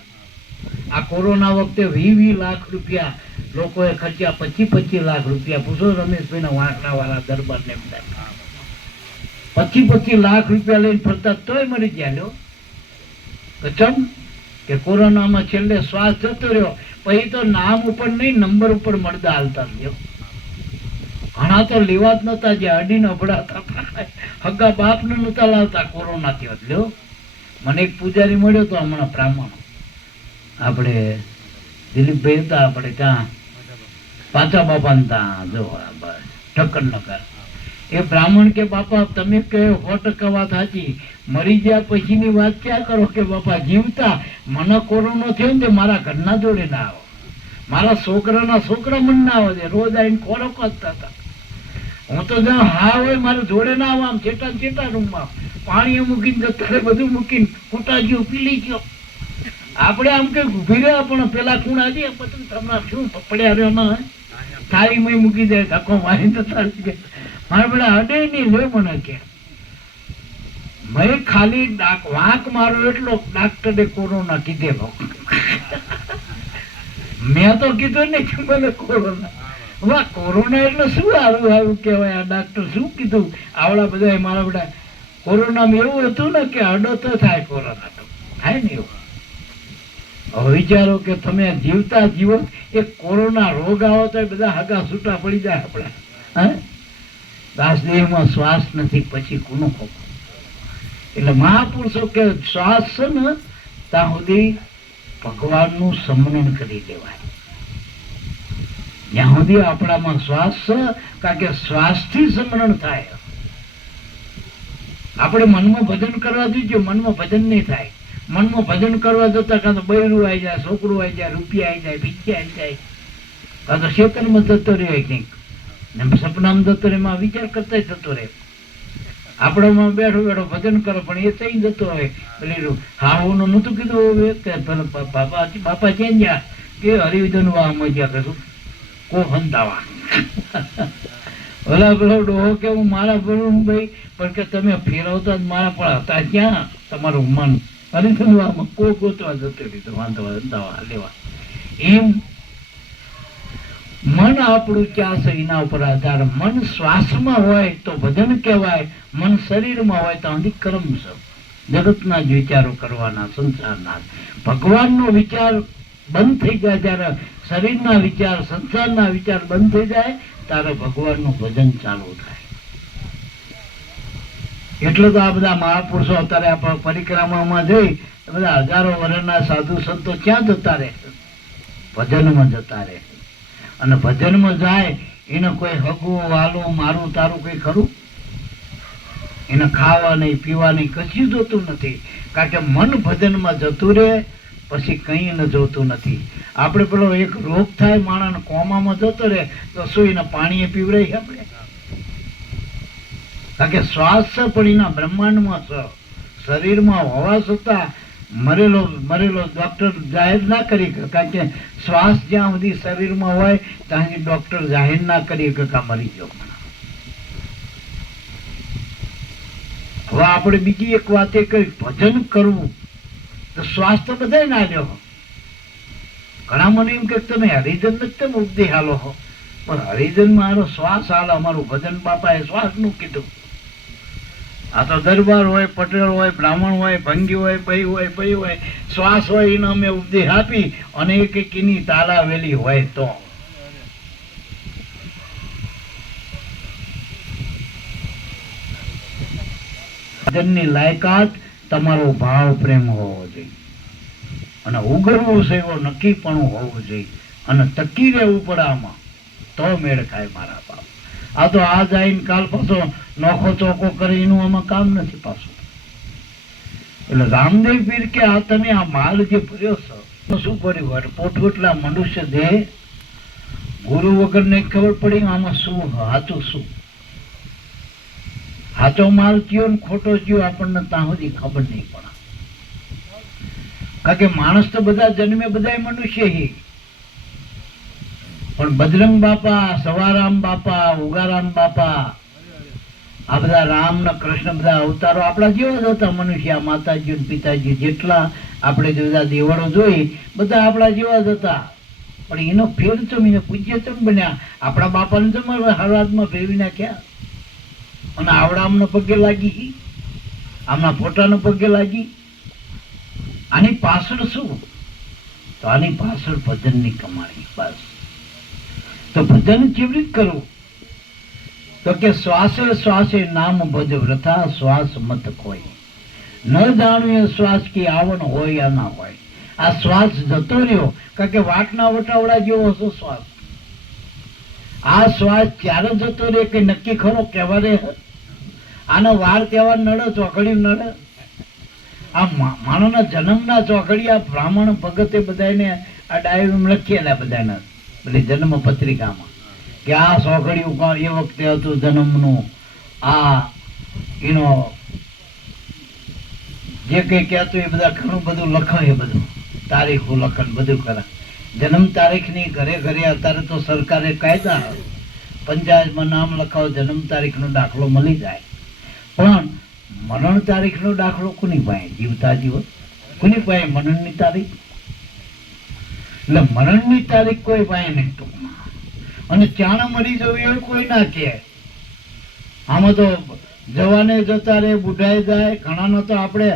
આ કોરોના વખતે 20 લાખ રૂપિયા લોકોએ ખર્ચ્યા, 25 લાખ રૂપિયા. પૂછો રમેશભાઈ ના વાંકડા વાળા દરબાર ને 25 લાખ રૂપિયા લઈને ફરતા તોય મરી ગયા. લો ચમ કે કોરોનામાં છેલ્લે શ્વાસ જતો રહ્યો, પછી તો નામ ઉપર નહીં નંબર ઉપર મળદા હાલતા રહ્યો. ઘણા તો લેવા જ નતા, જે અડીને અભડાતા હતા, હગા બાપ ને નતા લાવતા કોરોના થયો. લ્યો મને એક પૂજારી મળ્યો તો હમણાં બ્રાહ્મણ, આપણે દિલીપભાઈ હતા, આપણે ત્યાં પાછા બાપા ત્યાં જો ઠક્કર નગર. એ બ્રાહ્મણ કે બાપા તમે કે 100% વાત સાચી, મરી ગયા પછીની વાત ક્યાં કરો? કે બાપા જીવતા મને કોરોના થયો ને મારા ઘરના જોડે ના આવો, મારા છોકરાના છોકરા મને ના આવે, રોજ આવીને ખોરાક કરતા હતા. હું તો જ્યાં હા હોય મારે જોડે ના આવા, આમ ચેટા ચેટા રૂમમાં પાણી મૂકીને જતા, બધું મૂકીને કૂટા ગયો, પીલી ગયો. આપણે આમ કઈ ઉભી રહ્યા, પણ પેલા કુણા દે પછી તમને શું પડ્યા રહ્યો થાળીમાં મૂકી દે, ધક્કો મારીને જતા. મારા પેલા અડે નહીં લે મને કે મેં ખાલી વાંક મારો એટલો ડાક્ટરે કોરોના કીધેલો. મેં તો કીધું નહીં કે મને કોરોના. વાહ, કોરોના એટલે શું આવું આવું કહેવાય? આ ડાક્ટર શું કીધું? આવડા બધા મારા બધા કોરોનામાં એવું હતું ને કે અડો તો થાય, કોરોના તો થાય ને એવું. હવે વિચારો કે તમે જીવતા જીવો, એક કોરોના રોગ આવો તો બધા હગા છૂટા પડી જાય આપણા. હા, દાસદેહમાં શ્વાસ નથી, પછી કોનો ખોખો. એટલે મહાપુરુષો કે શ્વાસ છે ને ત્યાં સુધી ભગવાનનું સ્મરણ કરી દેવાય. જ્યાં સુધી આપણામાં શ્વાસ છે, કારણ કે શ્વાસથી સ્મરણ થાય. આપણે મનમાં ભજન કરવા જોઈએ, મનમાં ભજન નહીં થાય. મનમાં ભજન કરવા જતા કાં તો બૈરું આવી જાય, છોકરું આવી જાય, રૂપિયા આવી જાય, ભીખ્યા આવી જાય, કાં તો શેતનમાં જતો રહે કંઈક, સપનામાં જતો રહે, એમાં વિચાર કરતા જતો રહે. આપણામાં બેઠો બેઠો ભજન કરો પણ એ થઈ જતો હોય. પેલું હાહુનું નતું કીધું કે બાપા ચેન ગયા કે હરિવિધન વાહમાં ગયા કશું કો ફંતાવા ભલા પેલો ડોહો કે હું મારા ભરું ભાઈ, પણ કે તમે ફેરવતા મારા પણ હતા ક્યાં તમારું મન હરિવિધન વાહમાં કો ગોતવા જતો લીધો વાંધવા લેવા. એમ મન આપણું ક્યાં છે એના ઉપર આધાર. મન શ્વાસમાં હોય તો ભજન કહેવાય, મન શરીરમાં હોય તો અધિક્રમ છે. જગતના જ વિચારો કરવાના, સંસારના. ભગવાનનો વિચાર બંધ થઈ જાય, ત્યારે શરીરના વિચાર, સંસારના વિચાર બંધ થઈ જાય, ત્યારે ભગવાનનું ભજન ચાલુ થાય. એટલે તો આ બધા મહાપુરુષો અત્યારે આપણે પરિક્રમામાં જઈ બધા હજારો વર્ષના સાધુ સંતો ક્યાં જતા રહે? ભજનમાં જતા રહે. અને ભજનમાં જાય એને કોઈ હગું વાલું મારું તારું કઈ ખરું? એને ખાવા નહીં, પીવા નહીં, કશું જોતું નથી. કારણ કે મન ભજનમાં જતું રહે, પછી કંઈ ન જોતું નથી. આપણે પેલો એક રોગ થાય માણસ કોમામાં જતો રહે તો શું એને પાણીએ પીવડાય આપણે? કારણ કે શ્વાસ છે પણ એના બ્રહ્માંડમાં છે, શરીરમાં હોવા છતાં મરેલો ડોક્ટર જાહેર ના કરી શકે. કારણ કે શ્વાસ જ્યાં સુધી શરીરમાં હોય ત્યાં સુધી ડોક્ટર જાહેર ના કરી શકે કે મરી ગયો. હવે આપણે બીજી એક વાત એ કરી, ભજન કરવું તો શ્વાસ તો બધા ના લ્યો. ઘણા મને એમ કે તમે હરિજન નથી તમે ઉપદેશ હાલો હો, પણ હરિજન મારો શ્વાસ હાલો. અમારું ભજન બાપાએ શ્વાસ નું કીધું. આ તો દરબાર હોય, પટેલ હોય, બ્રાહ્મણ હોય, ભંગી હોય, ભાઈ હોય, શ્વાસ હોય એનો અમે ઉપદેશ આપી અને એક એની તાલાવેલી હોય તો. ભજનની લાયકાત તમારો ભાવ પ્રેમ હોવો જોઈએ, અને ઉગરવું છે એવો નક્કીપણું હોવું જોઈએ, અને ટકી રહેવું પડે આમાં તો મેળ ખાય મારા બાપ. આ તો આ જઈને કાલ પાછો નોખો ચોખ્ખો કરી એનું આમાં કામ નથી પાછું. એટલે રામદેવ પીર કે આ તમે આ માલ જે ભર્યો છો શું કર્યું હોય? પોટવટલા મનુષ્ય દેહ ગુરુ વગર ને ખબર પડી આમાં શું હાચું શું હાચો માલ કયો ને ખોટો કયો આપણને ત્યાં સુધી ખબર નહીં પડે. કારણ કે માણસ તો બધા જન્મે બધા મનુષ્ય હી, પણ બજરંગ બાપા, સવારામ બાપા, ઉગારામ બાપા, આ બધા રામ ને કૃષ્ણ બધા અવતારો આપણા જેવા જ હતા. મનુષ્ય માતાજી પિતાજી જેટલા આપણે બધા દેવળો જોઈ બધા આપણા જેવા જ હતા. પણ એનો ફેર ચમ એને પૂજ્ય ચમ બન્યા. આપણા બાપાને ચમ હળવાદમાં ફેરવી નાખ્યા અને આવડા આમના પગે લાગી, આમના પોતાના પગે લાગી. આની પાછળ શું? તો આની પાછળ ભજનની કમાણી. બસ. તો ભજન કેવી રીતે કરવું? તો કે શ્વાસે શ્વાસે નામ ભજ વ્રથા શ્વાસ મત કોઈ, ન જાણ્યું શ્વાસ કી આવન હોય યા ના હોય. આ શ્વાસ જતો રહ્યો, કારણ કે વાટના વટાવડા જેવો હશે શ્વાસ. આ શ્વાસ ક્યારે જતો રહે કે નક્કી ખરો કહેવા રે? આનો વાર તહેવાર નડે, ચોકડી નડે. આ માનવના જન્મના ચોકડી આ બ્રાહ્મણ ભગતે બધાને આ ડાયરીમાં લખેલા બધાને પેલી જન્મ પત્રિકામાં કે આ ચોકડીયું એ વખતે હતું જન્મનું, આ એનો જે કઈ કહેતું એ બધા ઘણું બધું લખે, એ બધું તારીખો લખન બધું કરે. જન્મ તારીખની ઘરે ઘરે અત્યારે તો સરકારે કાયદા પંચાયતમાં નામ લખાવો, જન્મ તારીખનો દાખલો મળી જાય. પણ મરણ તારીખનો દાખલો કોની પાસે? જીવતા જીવ કોની પાસે મરણની તારીખ? એટલે મરણની તારીખ કોઈ પાસે નહીં ટૂંકમાં. અને ચાણ મરી જવું એવું કોઈ ના કહે. આમાં તો જવાને જતા રે, બુઢાઈ જાય. ઘણાનો તો આપણે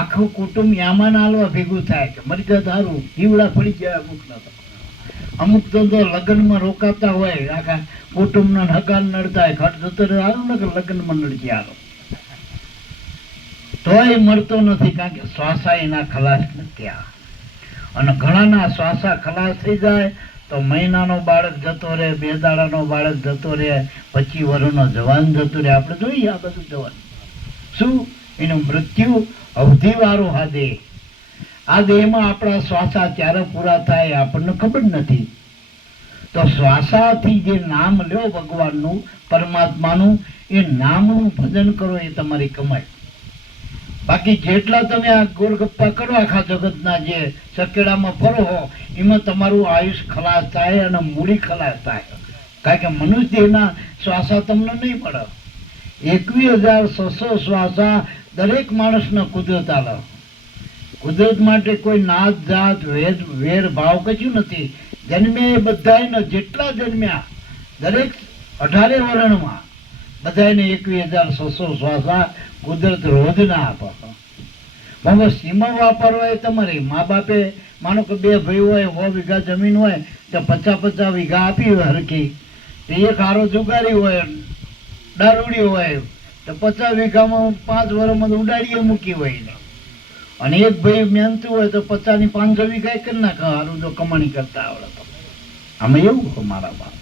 આખું કુટુંબ યામાન હાલવા ભેગું થાય કે મરી જાય સારું, જીવડા પડી જાય અમુક ના તો. અમુક તો લગ્નમાં રોકાતા હોય, આખા કુટુંબના હગાન નડતા હોય, ખર્ચ જતો રહે સારું ને કે લગ્નમાં નડતી હારો, તોય મળતો નથી, કારણ કે શ્વાસા એના ખલાસ નથી આ. અને ઘણાના શ્વાસા ખલાસ થઈ જાય તો મહિનાનો બાળક જતો રહે, 2 દાડાનો બાળક જતો રહે, 25 વર્ષનો જવાન જતો રહે. આપણે જોઈએ આ બધું જવાન શું એનું મૃત્યુ અવધિવાળું આ દેહ. આ દેહમાં આપણા શ્વાસા ક્યારે પૂરા થાય આપણને ખબર નથી. તો શ્વાસાથી જે નામ લ્યો ભગવાનનું, પરમાત્માનું, એ નામનું ભજન કરો, એ તમારી કમાઈ. બાકી જેટલા તમે આ ગોળગપ્પા કરો આખા જગતના, જે સકેડામાં ફરો હો, એમાં તમારું આયુષ ખલાસ થાય અને મૂડી ખલાસ થાય. કારણ કે મનુષ્ય દેહના શ્વાસા તમને નહીં પડે. 21,600 શ્વાસા દરેક માણસના કુદરત આલે. કુદરત માટે કોઈ નાત જાત વેર ભાવ કશું નથી. જન્મ્યા એ બધાને, જેટલા જન્મ્યા દરેક 18 વર્ણમાં બધાને 21,600 શ્વાસા કુદરત રોજ ના આપે. હવે સીમા વાપરવા એ તમારી. મા બાપે માનો કે 2 ભાઈ હોય, 100 વીઘા જમીન હોય તો 50-50 વીઘા આપી હોય હરખી. એક હારો જુગારી હોય, દારૂડી હોય તો 50 વીઘામાં 5 વર્ષમાં ઉડાડીએ મૂકી હોય ને. અને એક ભાઈ મહેનતું હોય તો 50 ની 500 વીઘા કરી નાખે, હારું જો કમાણી કરતા આવડે તો. આમાં એવું હોય મારા બાપ.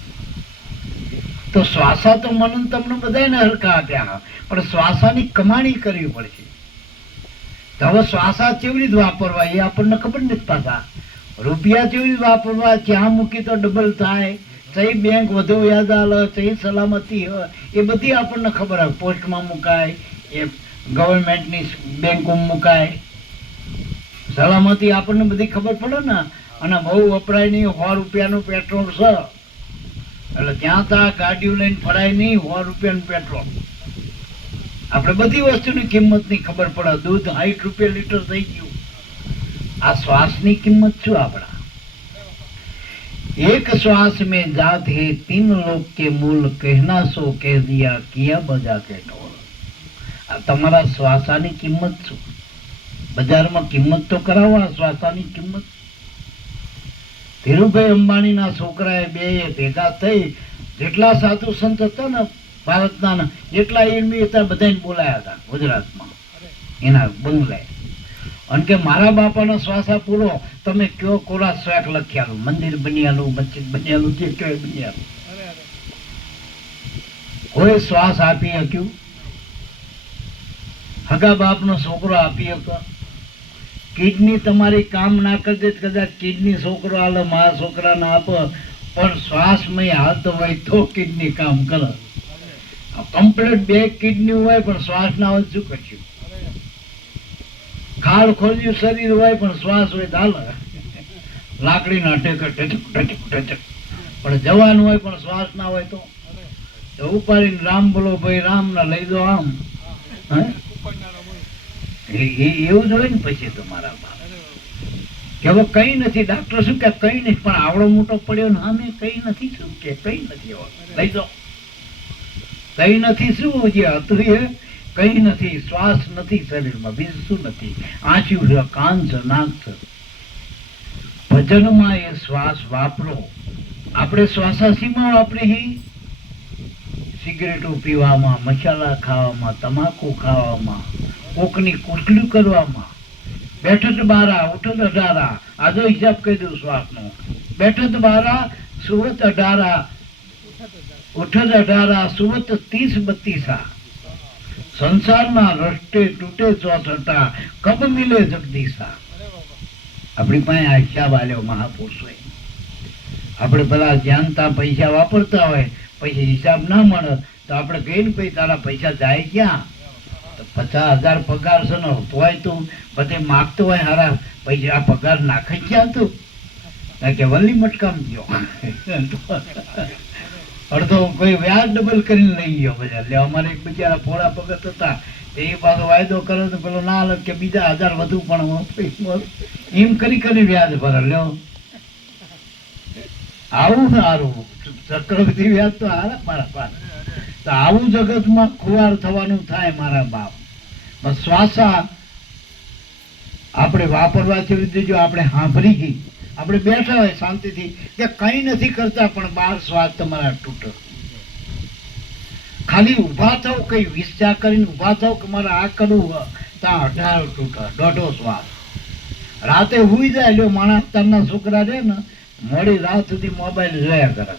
તો શ્વાસા તો મનન તમને બધાને હરખા આપ્યા, પણ શ્વાસાની કમાણી કરવી પડશે. તો હવે શ્વાસા કેવી રીતે વાપરવા એ આપણને ખબર નથી. પાછા રૂપિયા કેવી રીતે વાપરવા, ક્યાં મૂકી તો ડબલ થાય, સહી બેંક વધુ યાદ આવે, સહી સલામતી હોય, એ બધી આપણને ખબર હોય. પોસ્ટમાં મુકાય, એ ગવર્મેન્ટની બેંકોમાં મુકાય, સલામતી આપણને બધી ખબર પડે ને. અને બહુ વપરાય નહીં. 100 રૂપિયાનું પેટ્રોલ છે એટલે ત્યાં ત્યાં ગાડીઓ લઈને ફરાય નહીં. 100 રૂપિયાનું પેટ્રોલ. આપણે બધી વસ્તુની કિંમતની ખબર પડે. દૂધ 60 રૂપિયા લીટર થઈ ગયું. આ શ્વાસની કિંમત શું આપણા? એક શ્વાસ में जात है 3 लोक के मूल, कहना सो कह दिया किया बजा के ढोल. આ તમારા શ્વાસાની કિંમત શું? બજારમાં કિંમત તો કરાવો આ શ્વાસાની કિંમત. ધીરુભાઈ અંબાણીના છોકરાએ 2 ભેગા થઈ, જેટલા સાધુ સંત હતા ને ભારતના, જેટલા ઇલમી હતા બધાને બોલાયા હતા ગુજરાતમાં એના બંગલે. અને કે મારા બાપાનો શ્વાસા પૂરો, તમે કયો કોરા શ્વાસ લખ્યાલું, મંદિર બન્યાલું, મસ્જિદ બન્યાલું, જે કયો બન્યાલું. કોઈ શ્વાસ આપી શક્યું? હગા બાપનો છોકરો આપી શકો? કિડની તમારી કામ ના કરી દે, કદાચ કિડની છોકરો આલે, મારા છોકરા ના આપે, પણ શ્વાસમય હાથ હોય તો કિડની કામ કરે. કમ્પ્લીટ 2 કિડની હોય પણ શ્વાસ ના હોય શું કરશું? ખાડ ખોલ્યું શરીર હોય પણ શ્વાસ હોય ચાલે. લાકડીના ટેક પણ જવાન હોય પણ શ્વાસ ના હોય તો ઉપાડીને રામ બોલો ભાઈ રામ ના લઈ દો આમ. એવું જ હોય ને પછી તમારા બાપ કે હવે કઈ નથી. ડાક્ટર શું કે કઈ નથી, પણ આવડો મોટો પડ્યો ને અમે કઈ નથી, શું કે કઈ નથી, લઈ દો. કઈ નથી શું? જે હતું એ કઈ નથી. શ્વાસ નથી શરીરમાં, બીજું શું નથી? આંચું છે, કાન છે, નાક છે. ભજનમાં એ શ્વાસ વાપરો. આપણે શ્વાસાસીમાં વાપરી સિગરેટો પીવામાં, મસાલા ખાવામાં, તમાકુ ખાવામાં, કોકની કુટલી કરવામાં, બેઠક બારા ઉઠત 18, આજો હિસાબ કહી દઉં શ્વાસનો. બેઠક બારા સુરત 18, ઉઠત 18, સુરત 30-32. સંસારમાં રસ્તે તૂટે 64, કબ મિલે જગદીશા. આપણી પાસે આશા વાલ્યો મહાપુરુષ હોય. આપણે પેલા જાણતા પૈસા વાપરતા હોય, પછી હિસાબ ના મળે તો આપણે કહીએ ને ભાઈ તારા પૈસા જાય ક્યાં? તો 50,000 પગાર છે ને, તોય તું બધે માગતો હોય હારા પૈસા, આ પગાર નાખે ક્યાં તું? કે વલ્લી મટકામ ગયો. અડધો કોઈ વ્યાજ ડબલ કરીને લઈ ગયો બધા. એટલે અમારે એક બિચારા ફોડા પગત હતા, એ પાછો વાયદો કરે તો પેલો ના અલગ કે બીજા 1000 વધુ પણ એમ કરી વ્યાજ ભરે. લ્યો આવું સારું ચક્રવર્તી વ્યાજ તો હારા મારા પાસે. તો આવું જગતમાં ખુવાર થવાનું થાય મારા બાપ. શ્વાસા આપણે વાપરવા છે રીતે જો આપણે સાંભળી ગઈ, આપણે બેઠા હોય શાંતિથી કે કંઈ નથી કરતા પણ બાર શ્વાસ તમારા તૂટે. ખાલી ઊભા થાવ, કઈ વિચાર કરીને ઊભા થાવ કે મારે આ કરવું, ત્યાં 18 તૂટે, દોઢો શ્વાસ. રાતે હુઈ જાય એટલે માણસ તારના છોકરા રહે ને મોડી રાત સુધી મોબાઈલ જોયા કરે.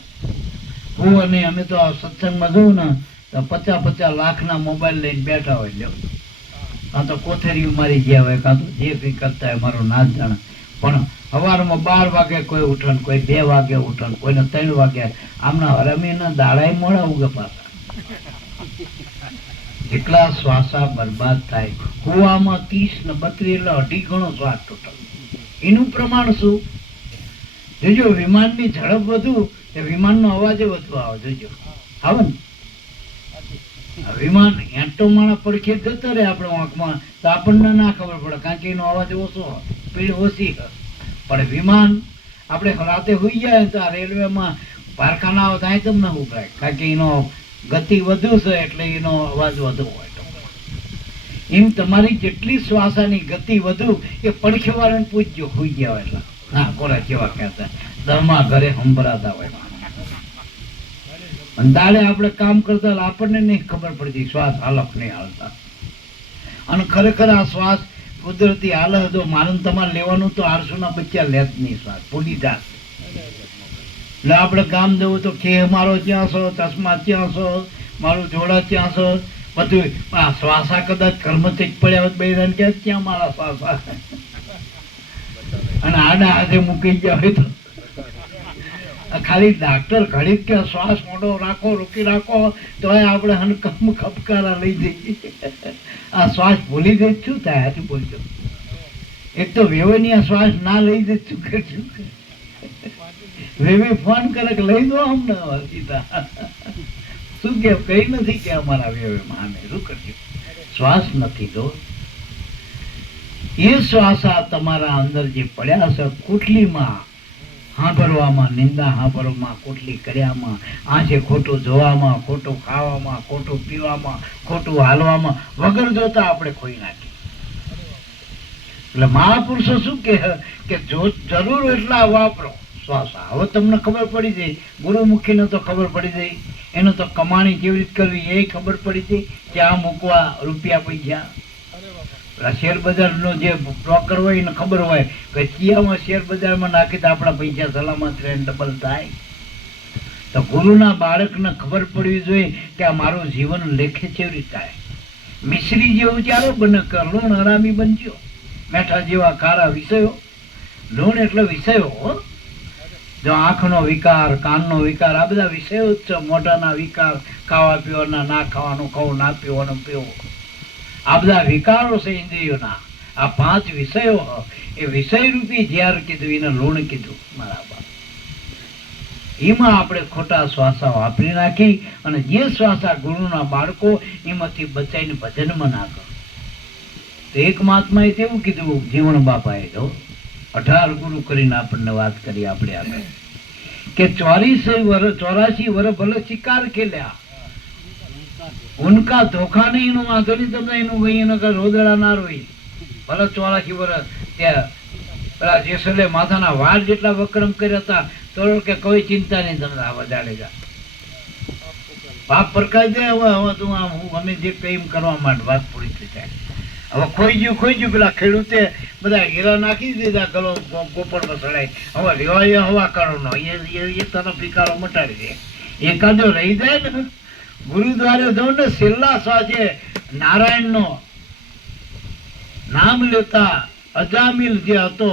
હું અને અમે તો સત્સંગમાં જોઉં ને તો 50-50 લાખના મોબાઈલ લઈને બેઠા હોય. લ્યો, કાં તો કોથેરી મારી ગયા હોય, કાં તો જે કંઈ કરતા હોય, મારો નાચ જાણે. પણ સવારમાં 12 વાગે કોઈ ઉઠણ, કોઈ 2 વાગે ઉઠણ, કોઈને 3 વાગે. આમના હરમીના દાડાય મોડા ઉગે પાછા. એટલા શ્વાસા બરબાદ થાય. કુવામાં 30 ને 32 એટલે 2.5 ગણો શ્વાસ તૂટે. એનું પ્રમાણ શું? જોજો, વિમાનની ઝડપ વધુ એ વિમાનનો અવાજ વધુ આવે. જોજો, આવે ને વિમાન એંટો માણા પડખે જતો રહે આપણે આંખમાં તો આપણને ના ખબર પડે, કારણ કે એનો અવાજ ઓછો, સ્પીડ ઓછી. પણ વિમાન આપણે રાતે હોઈ જાય તો આ રેલવેમાં પારખાના આવે ત્યાં તમને ઉભરાય, કારણ કે એનો ગતિ વધુ છે એટલે એનો અવાજ વધુ હોય. એમ તમારી જેટલી શ્વાસાની ગતિ વધુ એ પડખે વાળાને પૂછજો, હોઈ ગયા એટલે હા કોરા કેવા કહેતા દમા ઘરે સંભળાતા હોય. દાડે આપણે કામ કરતા આપણને નહીં ખબર પડતી શ્વાસ હાલક નહીં હાલતા. અને ખરેખર આ શ્વાસ કુદરતી હાલ હતો. મારે તમારે લેવાનું તો 800 બચ્ચા લેત નહીં, શ્વાસ ભૂલી જાય. એટલે આપણે ગામ જવું તો કે મારો ત્યાં છો, ચશ્મા ત્યાં છો, મારું જોડા ત્યાં છો, બધું. આ શ્વાસા કદાચ કર્મથી જ પડ્યા હોત બૈરાને કે ત્યાં મારા શ્વાસા, અને આડા હાથે મૂકી ગયા હોય તો ખાલી ડાક્ટર ઘડીક કે શ્વાસ મોટો રાખો, રોકી રાખો, તો આપણે હનકમ ખપકારા લઈ જઈએ. આ શ્વાસ ભૂલી ગઈ શું થાય? હાથું બોલજો. એક તો વેવની આ શ્વાસ ના લઈ જઈ શું કરશું? વેવે ફોન કરે કે લઈ દો અમને સીધા. શું કે કઈ નથી કે અમારા વેવેમાં અમે શું કરશું? શ્વાસ નથી દો. એ શ્વાસા તમારા અંદર જે પડ્યા છે કુટલીમાં, સાંભળવામાં, નિંદા સાંભળવામાં, કુટલી કર્યામાં, આંખે ખોટું જોવામાં, ખોટું ખાવામાં, ખોટું પીવામાં, ખોટું હાલવામાં, વગર જોતા આપણે ખોઈ નાખીએ. એટલે મહાપુરુષો શું કે જરૂર એટલા વાપરો શ્વાસા. હવે તમને ખબર પડી જાય, ગુરુમુખીને તો ખબર પડી જાય, એનો તો કમાણી કેવી રીતે કરવી એ ખબર પડી જાય, ક્યાં મૂકવા રૂપિયા પૈસા. શેર બજારનો જે બ્રોકર હોય એને ખબર હોય કે ચિયામાં શેર બજારમાં નાખી તો આપણા પૈસા સલામત રહે, ડબલ થાય. તો ગુરુના બાળકને ખબર પડવી જોઈએ કે આ મારું જીવન લેખે કેવી રીતે થાય. મિશ્રી જેવું ચાલો બને કર, લૂણ હરામી બનજો. મેઠા જેવા ખારા વિષયો. લૂણ એટલે વિષયો. જો આંખનો વિકાર, કાનનો વિકાર, આ બધા વિષયો જ છે. મોઢાના વિકાર, ખાવા પીવાના, ના ખાવાનું ખાવું, ના પીવાનું પીવું, આ બધા વિકારો છે ઇન્દ્રિયોના. આ 5 વિષયો, એ વિષય રૂપી ઝેર કીધું, એને લૂણ કીધું મારા બાપ. એમાં આપણે ખોટા શ્વાસા વાપરી નાખી, અને જે શ્વાસા ગુરુના બાળકો એમાંથી બચાઈને ભજનમાં નાખો. તો એક મહાત્માએ તેવું કીધું, જીવન બાપાએ તો 18 ગુરુ કરીને આપણને વાત કરી આપણે આગળ કે 84 વર્ષ ભલે શિકાર ખેલ્યા, ઉનકા ધોખા નહીં. એનું વાંધો નહીં તમને, એનું ભાઈ એનો રોદડા ના રોઈ. ભલે 84 વર્ષ ત્યાં પેલા જેસલે માથાના વાળ જેટલા વક્રમ કર્યા હતા તો કે કોઈ ચિંતા નહીં, તમને આ વધારે જા પાપ પરકાઈ દે. હવે તું આમ હું અમે જે કઈ કરવા માટે વાત પૂરી થઈ જાય. હવે ખોઈ ગયું. પેલા ખેડૂતે બધા હીરા નાખી દીધા, ગલો ગોપરમાં ચડાય. હવે રેવાય હવા કાઢો એ તરફ વિકારો મટાડી દે. એકાદો રહી જાય ને, ગુરુદ્વારે જાઉં ને છેલ્લા શ્વાસે નારાયણનો નામ લેતા અજામિલ જે હતો,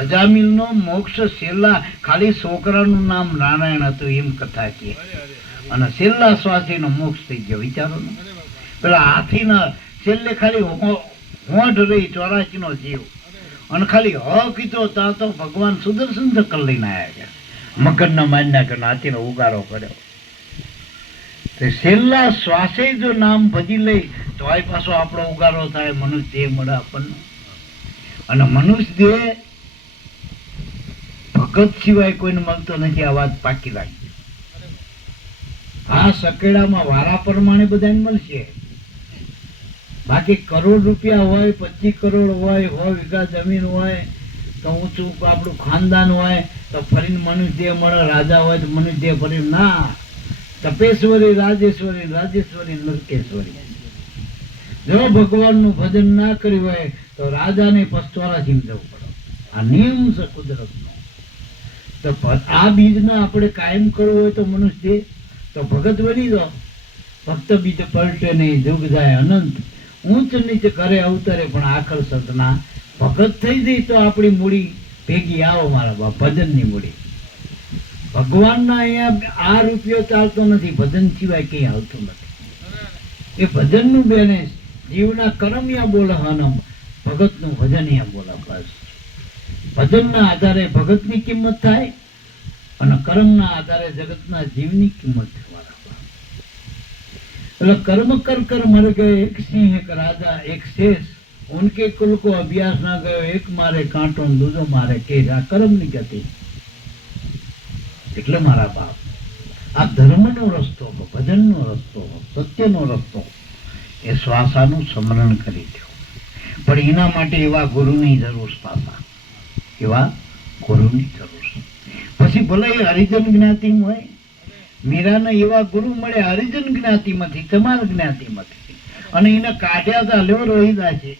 અજામિલનો મોક્ષ છેલ્લા ખાલી છોકરાનું નામ નારાયણ હતું એમ કથા કે, અને છેલ્લા શ્વાસેનો મોક્ષ થઈ ગયો. વિચારો ને, પેલા હાથીના છેલ્લે ખાલી હોંઠ રહી 84 નો જીવ, અને ખાલી હ કીધો ત્યાં તો ભગવાન સુદર્શન ચક્ર લઈને આવ્યા છે. મગજના મારી નાખ્યો, હાથીનો ઉગારો કર્યો. છેલ્લા શ્વાસે જો નામ ભજી લઈ તો આ પાછો આપણો ઉગારો થાય, મનુષ્ય દેહ મળે આપણને. અને મનુષ્ય દેહ ભગત સિવાય કોઈને મળતો નથી. આ વાત પાકી લાગી. આ સકેડામાં વારા પ્રમાણે બધાને મળશે. બાકી કરોડ રૂપિયા હોય, 25 કરોડ હોય, 100 વીઘા જમીન હોય, તો ઊંચું આપણું ખાનદાન હોય, તો ફરીને મનુષ્ય દેહ મળે. રાજા હોય તો મનુષ્ય દેહ ફરી ના. તપેશ્વરી, રાજેશ્વરી, રાજેશ્વરી, નરકેશ્વરી. જો ભગવાનનું ભજન ના કર્યું હોય તો રાજાને પસ્તોરા જીમવું પડે. આ નિયમ છે કુદરતનો. તો આ બીજને આપણે કાયમ કરવું હોય તો મનુષ્ય તો ભગત બની જાઓ. ભક્ત બીજ પલટે નહીં, જુગ જાય અનંત. ઊંચ નીચ કરે અવતરે પણ આખર સતના. ભગત થઈ જઈ તો આપણી મૂડી ભેગી આવો મારા બાપ, ભજનની મૂડી. ભગવાનના અહીંયા આ રૂપિયો ચાલતો નથી, ભજન સિવાય કઈ આવતું નથી. એ ભજનનું બેલેન્સ જીવના કર્મયા બોલે હનમ, ભગતનું ભજનિયા બોલે. બસ ભજનના આધારે ભગતની કિંમત થાય અને કર્મના આધારે જગતના જીવની કિંમત થાય. એટલે કર્મ કર કર મર ગયે, એક સિંહ એક રાજા એક શેષ, ઉનકે કુલ કો અભ્યાસ ના ગયો, એક મારે કાંટો દૂધો મારે કેસ. આ કર્મની ગતિ. એટલે મારા બાપ, આ ધર્મનો રસ્તો, ભજનનો રસ્તો, સત્યનો રસ્તો, એ શ્વાસાનું સ્મરણ કરી દો. પણ એના માટે એવા ગુરુની જરૂર પાછા, એવા ગુરુની જરૂર. પછી ભલે એ હરિજન જ્ઞાતિ હોય, મીરાને એવા ગુરુ મળે હરિજન જ્ઞાતિમાંથી, તમારા જ્ઞાતિમાંથી, અને એને કાઢ્યા હતા. લ્યો રોહિદા છે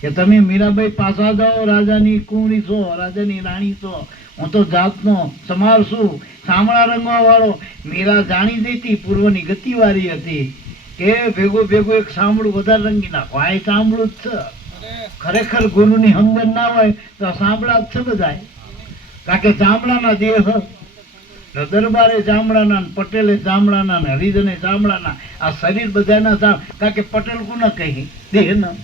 કે તમે મીરાબાઈ પાછા જાઓ, રાજાની કુંવરી છો, રાજાની રાણી છો, હું તો જાતનો સમાર છું, સામળા રંગવા વાળો. મીરા જાણી દેતી, પૂર્વની ગતિવાળી હતી કે ભેગું ભેગું એક સાંભળું વધારે રંગી નાખો. આ સાંભળું જ છે. ખરેખર ગુરુની હંગન ના હોય તો સાંભળા જ છે બધા. કારણ કે ચામડાના દેહ, દરબારે ચામડાના, પટેલે ચામડાના, હરિજને ચામડાના, આ શરીર બધાના. કારણ કે પટેલ કોને કહી? દેહના.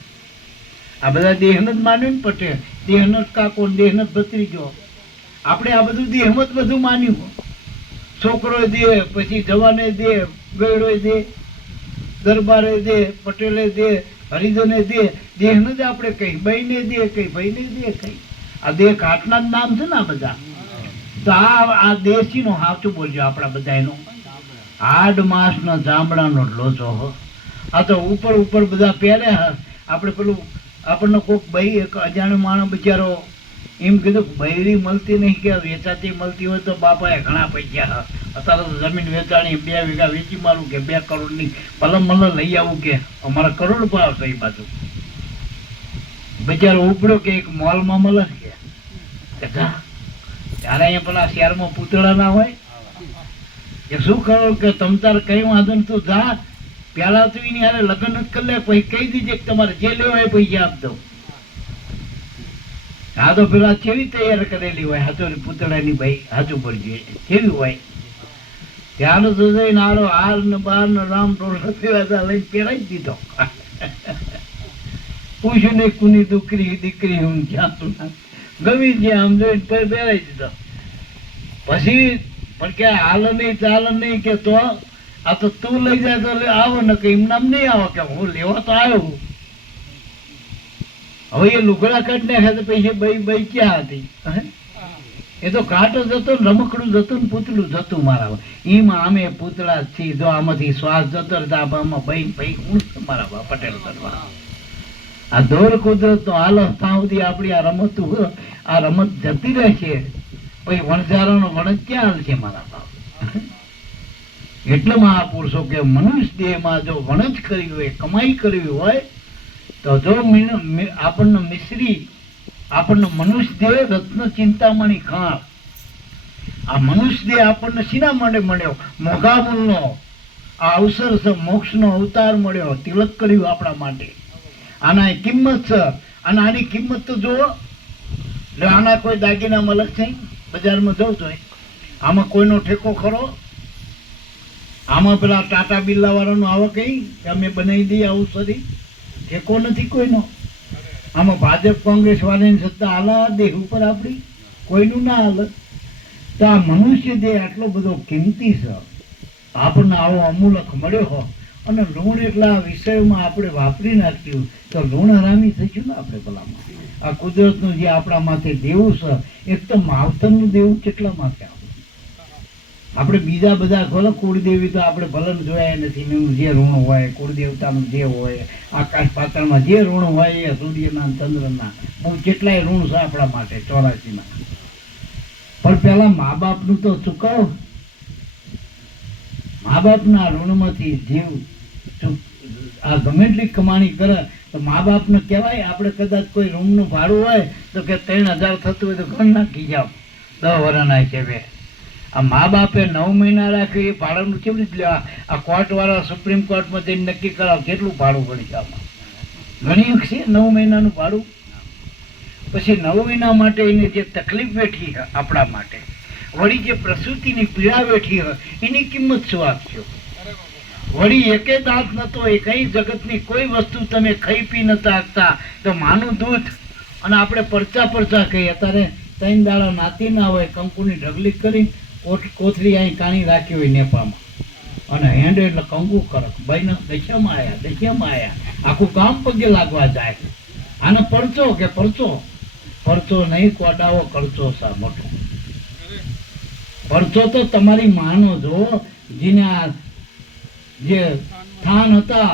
આ બધા દેહને જ માન્યું ને પટેલ. દેહનો જ કાકો, દેહનો જ ભત્રીજો. આપણે આ બધું દેહમાં જ બધું માન્યું. છોકરો દે, પછી જવાને દે, ગયડો દે, દરબારે દે, પટેલે દે, હરિજને દે. દેહને જ આપણે કહી. બહેને દે કઈ, ભાઈને દે કઈ. આ દેહ ઘાટના જ નામ છે ને આ બધા. તો આ દેશીનો સાચું બોલજો આપણા બધા. એનો હાડ માંસનો ચામડાનો લોચો હો. આ તો ઉપર ઉપર બધા પહેર્યા. આપણે પેલું આપણને કોઈક ભાઈ એક અજાણ્યો માણસ બિચારો એમ કીધું બૈરી મળતી નહીં કે વેચાતી મળતી હોય તો બાપાએ ઘણા પૈસા. અત્યારે તો જમીન વેચાણી 2 વીઘા વેચી મારું કે 2 કરોડની પલમ મલમ લઈ આવું કે અમારા કરોડ ભાવ છે. એ બાજુ બિચારો ઉપડ્યો કે એક મોલમાં મળે કે ત્યારે અહીંયા પેલા શહેરમાં પૂતળા ના હોય કે શું કરો કે તમ તાર કઈ વાંધો ને તું જા, પેલા તું એની હારે લગ્ન જ કરી લે, પછી કહી દીજે કે તમારે જે લેવા એ પૈસા આપ દો. આ તો પેલા કેવી તૈયાર કરેલી હોય હાથોની પૂતળાની, ભાઈ હાથું પડજે કેવી હોય. ત્યાં તો જઈને આરો હાર ને બાર ને રામ ટોળા લઈને પહેરાઈ દીધો. પૂછ્યું ને કુની દીકરી હું ક્યાં તું ગમી ગયા આમ જોઈને પહેરાઈ દીધો. પછી પણ કે હાલ નહીં ચાલ નહીં કે તો આ તો તું લઈ જાય તો આવો ને કે એમ નામ નહીં આવો કે હું લેવા તો આવ્યો. હવે એ લુગડા કાઢ નાખ્યા તો પછી બઈ ક્યાં હતી? એ તો કાંટો જતો ને રમકડું જતું ને પૂતળું જતું મારા. એમાં અમે પૂતળા છીએ. જો આમાંથી શ્વાસ જતો આમાં ભાઈ કોણ છે મારા બા પટેલ કરવા. આ દોર કુદરત નો હાલ ત્યાં સુધી આપણી આ રમત જતી રહેશે. પછી વણઝારાનો વણજ ક્યાં હાલ છે મારા બાપ? એટલે મહાપુરુષો કે મનુષ્ય દેહમાં જો વણજ કરવી હોય, કમાઈ કરવી હોય તો જો આપણને મિશ્રી, આપણને મનુષ્ય દેહ રત્ન ચિંતામણી ખાણ. આ મનુષ્ય દેહ આપણને શીના માટે મળ્યો? મોઘામૂલનો આ અવસર છે, મોક્ષનો અવતાર મળ્યો, તિલક કર્યું આપણા માટે. આના કિંમત છે. અને આની કિંમત તો જુઓ. આના કોઈ દાગીના મલક છે બજારમાં જવું જોઈએ, આમાં કોઈનો ઠેકો ખરો? આમાં પેલા ટાટા બિરલા વાળાનો આવો કઈ અમે બનાવી દઈએ આવું શરીર? ઠેકો નથી કોઈનો. આમાં ભાજપ કોંગ્રેસ વાળાની સત્તા હાલા દેહ ઉપર આપણી કોઈનું ના હાલ. તો આ મનુષ્ય દેહ આટલો બધો કિંમતી છે, આપણને આવો અમૂલક મળ્યો હો. અને ઋણ એટલા વિષયોમાં આપણે વાપરી નાખ્યું તો ઋણ હરામી થઈશું ને આપણે ભલામાં. આ કુદરતનું જે આપણા માથે દેવું છે, એક તો માવતરનું દેવું કેટલા માથે આવે. આપણે બીજા બધા ભલે કુળદેવી તો આપણે ભલે જોયા નથી, એનું જે ઋણ હોય, કુળદેવતાનું જે હોય, આકાશ પાતાળમાં જે ઋણ હોય એ સૂર્યના ચંદ્રના બહુ કેટલાય ઋણ છે આપણા માટે 84માં. પણ પેલા મા બાપનું તો ચૂકવ. મા બાપના ઋણમાંથી જીવ આ ગમે એટલી કમાણી કરે તો મા બાપને કહેવાય. આપણે કદાચ કોઈ રૂમનું ભાડું હોય તો કે 3000 થતું હોય તો ઘર નાખી જાઓ 10 વર્ષના હિસાબે. આ મા બાપે 9 મહિના રાખ્યું એ ભાડાનું કેવી રીતે લેવા? આ કોર્ટવાળા સુપ્રીમ કોર્ટમાં જઈને નક્કી કરાવ કેટલું ભાડું પડી આમાં. ઘણી છે 9 મહિનાનું ભાડું. પછી 9 મહિના માટે એને જે તકલીફ વેઠી આપણા માટે, વળી જે પ્રસૂતિની પીડા વેઠી હોય એની કિંમત શું આપશો? વળી એકે દાંત નતો, એ કઈ જગતની કોઈ વસ્તુ તમે ખાઈ પી નતા શકતા તો માનું દૂધ અને આપણે પરચા કહીએ. અત્યારે 3 દાડા નાતી ના હોય, કંકુની ઢગલી કરી કોથળી અહીં કાણી રાખી હોય નેપામાં, અને હેન્ડ એટલે કંકુ કરક ભાઈ દશામાં આવ્યા, આખું કામ પગે લાગવા જાય. આને પરચો કે પરચો નહીં, કોડાવો કરચો સા મોટો. પરચો તો તમારી માનો જો, જેને જે થાન હતા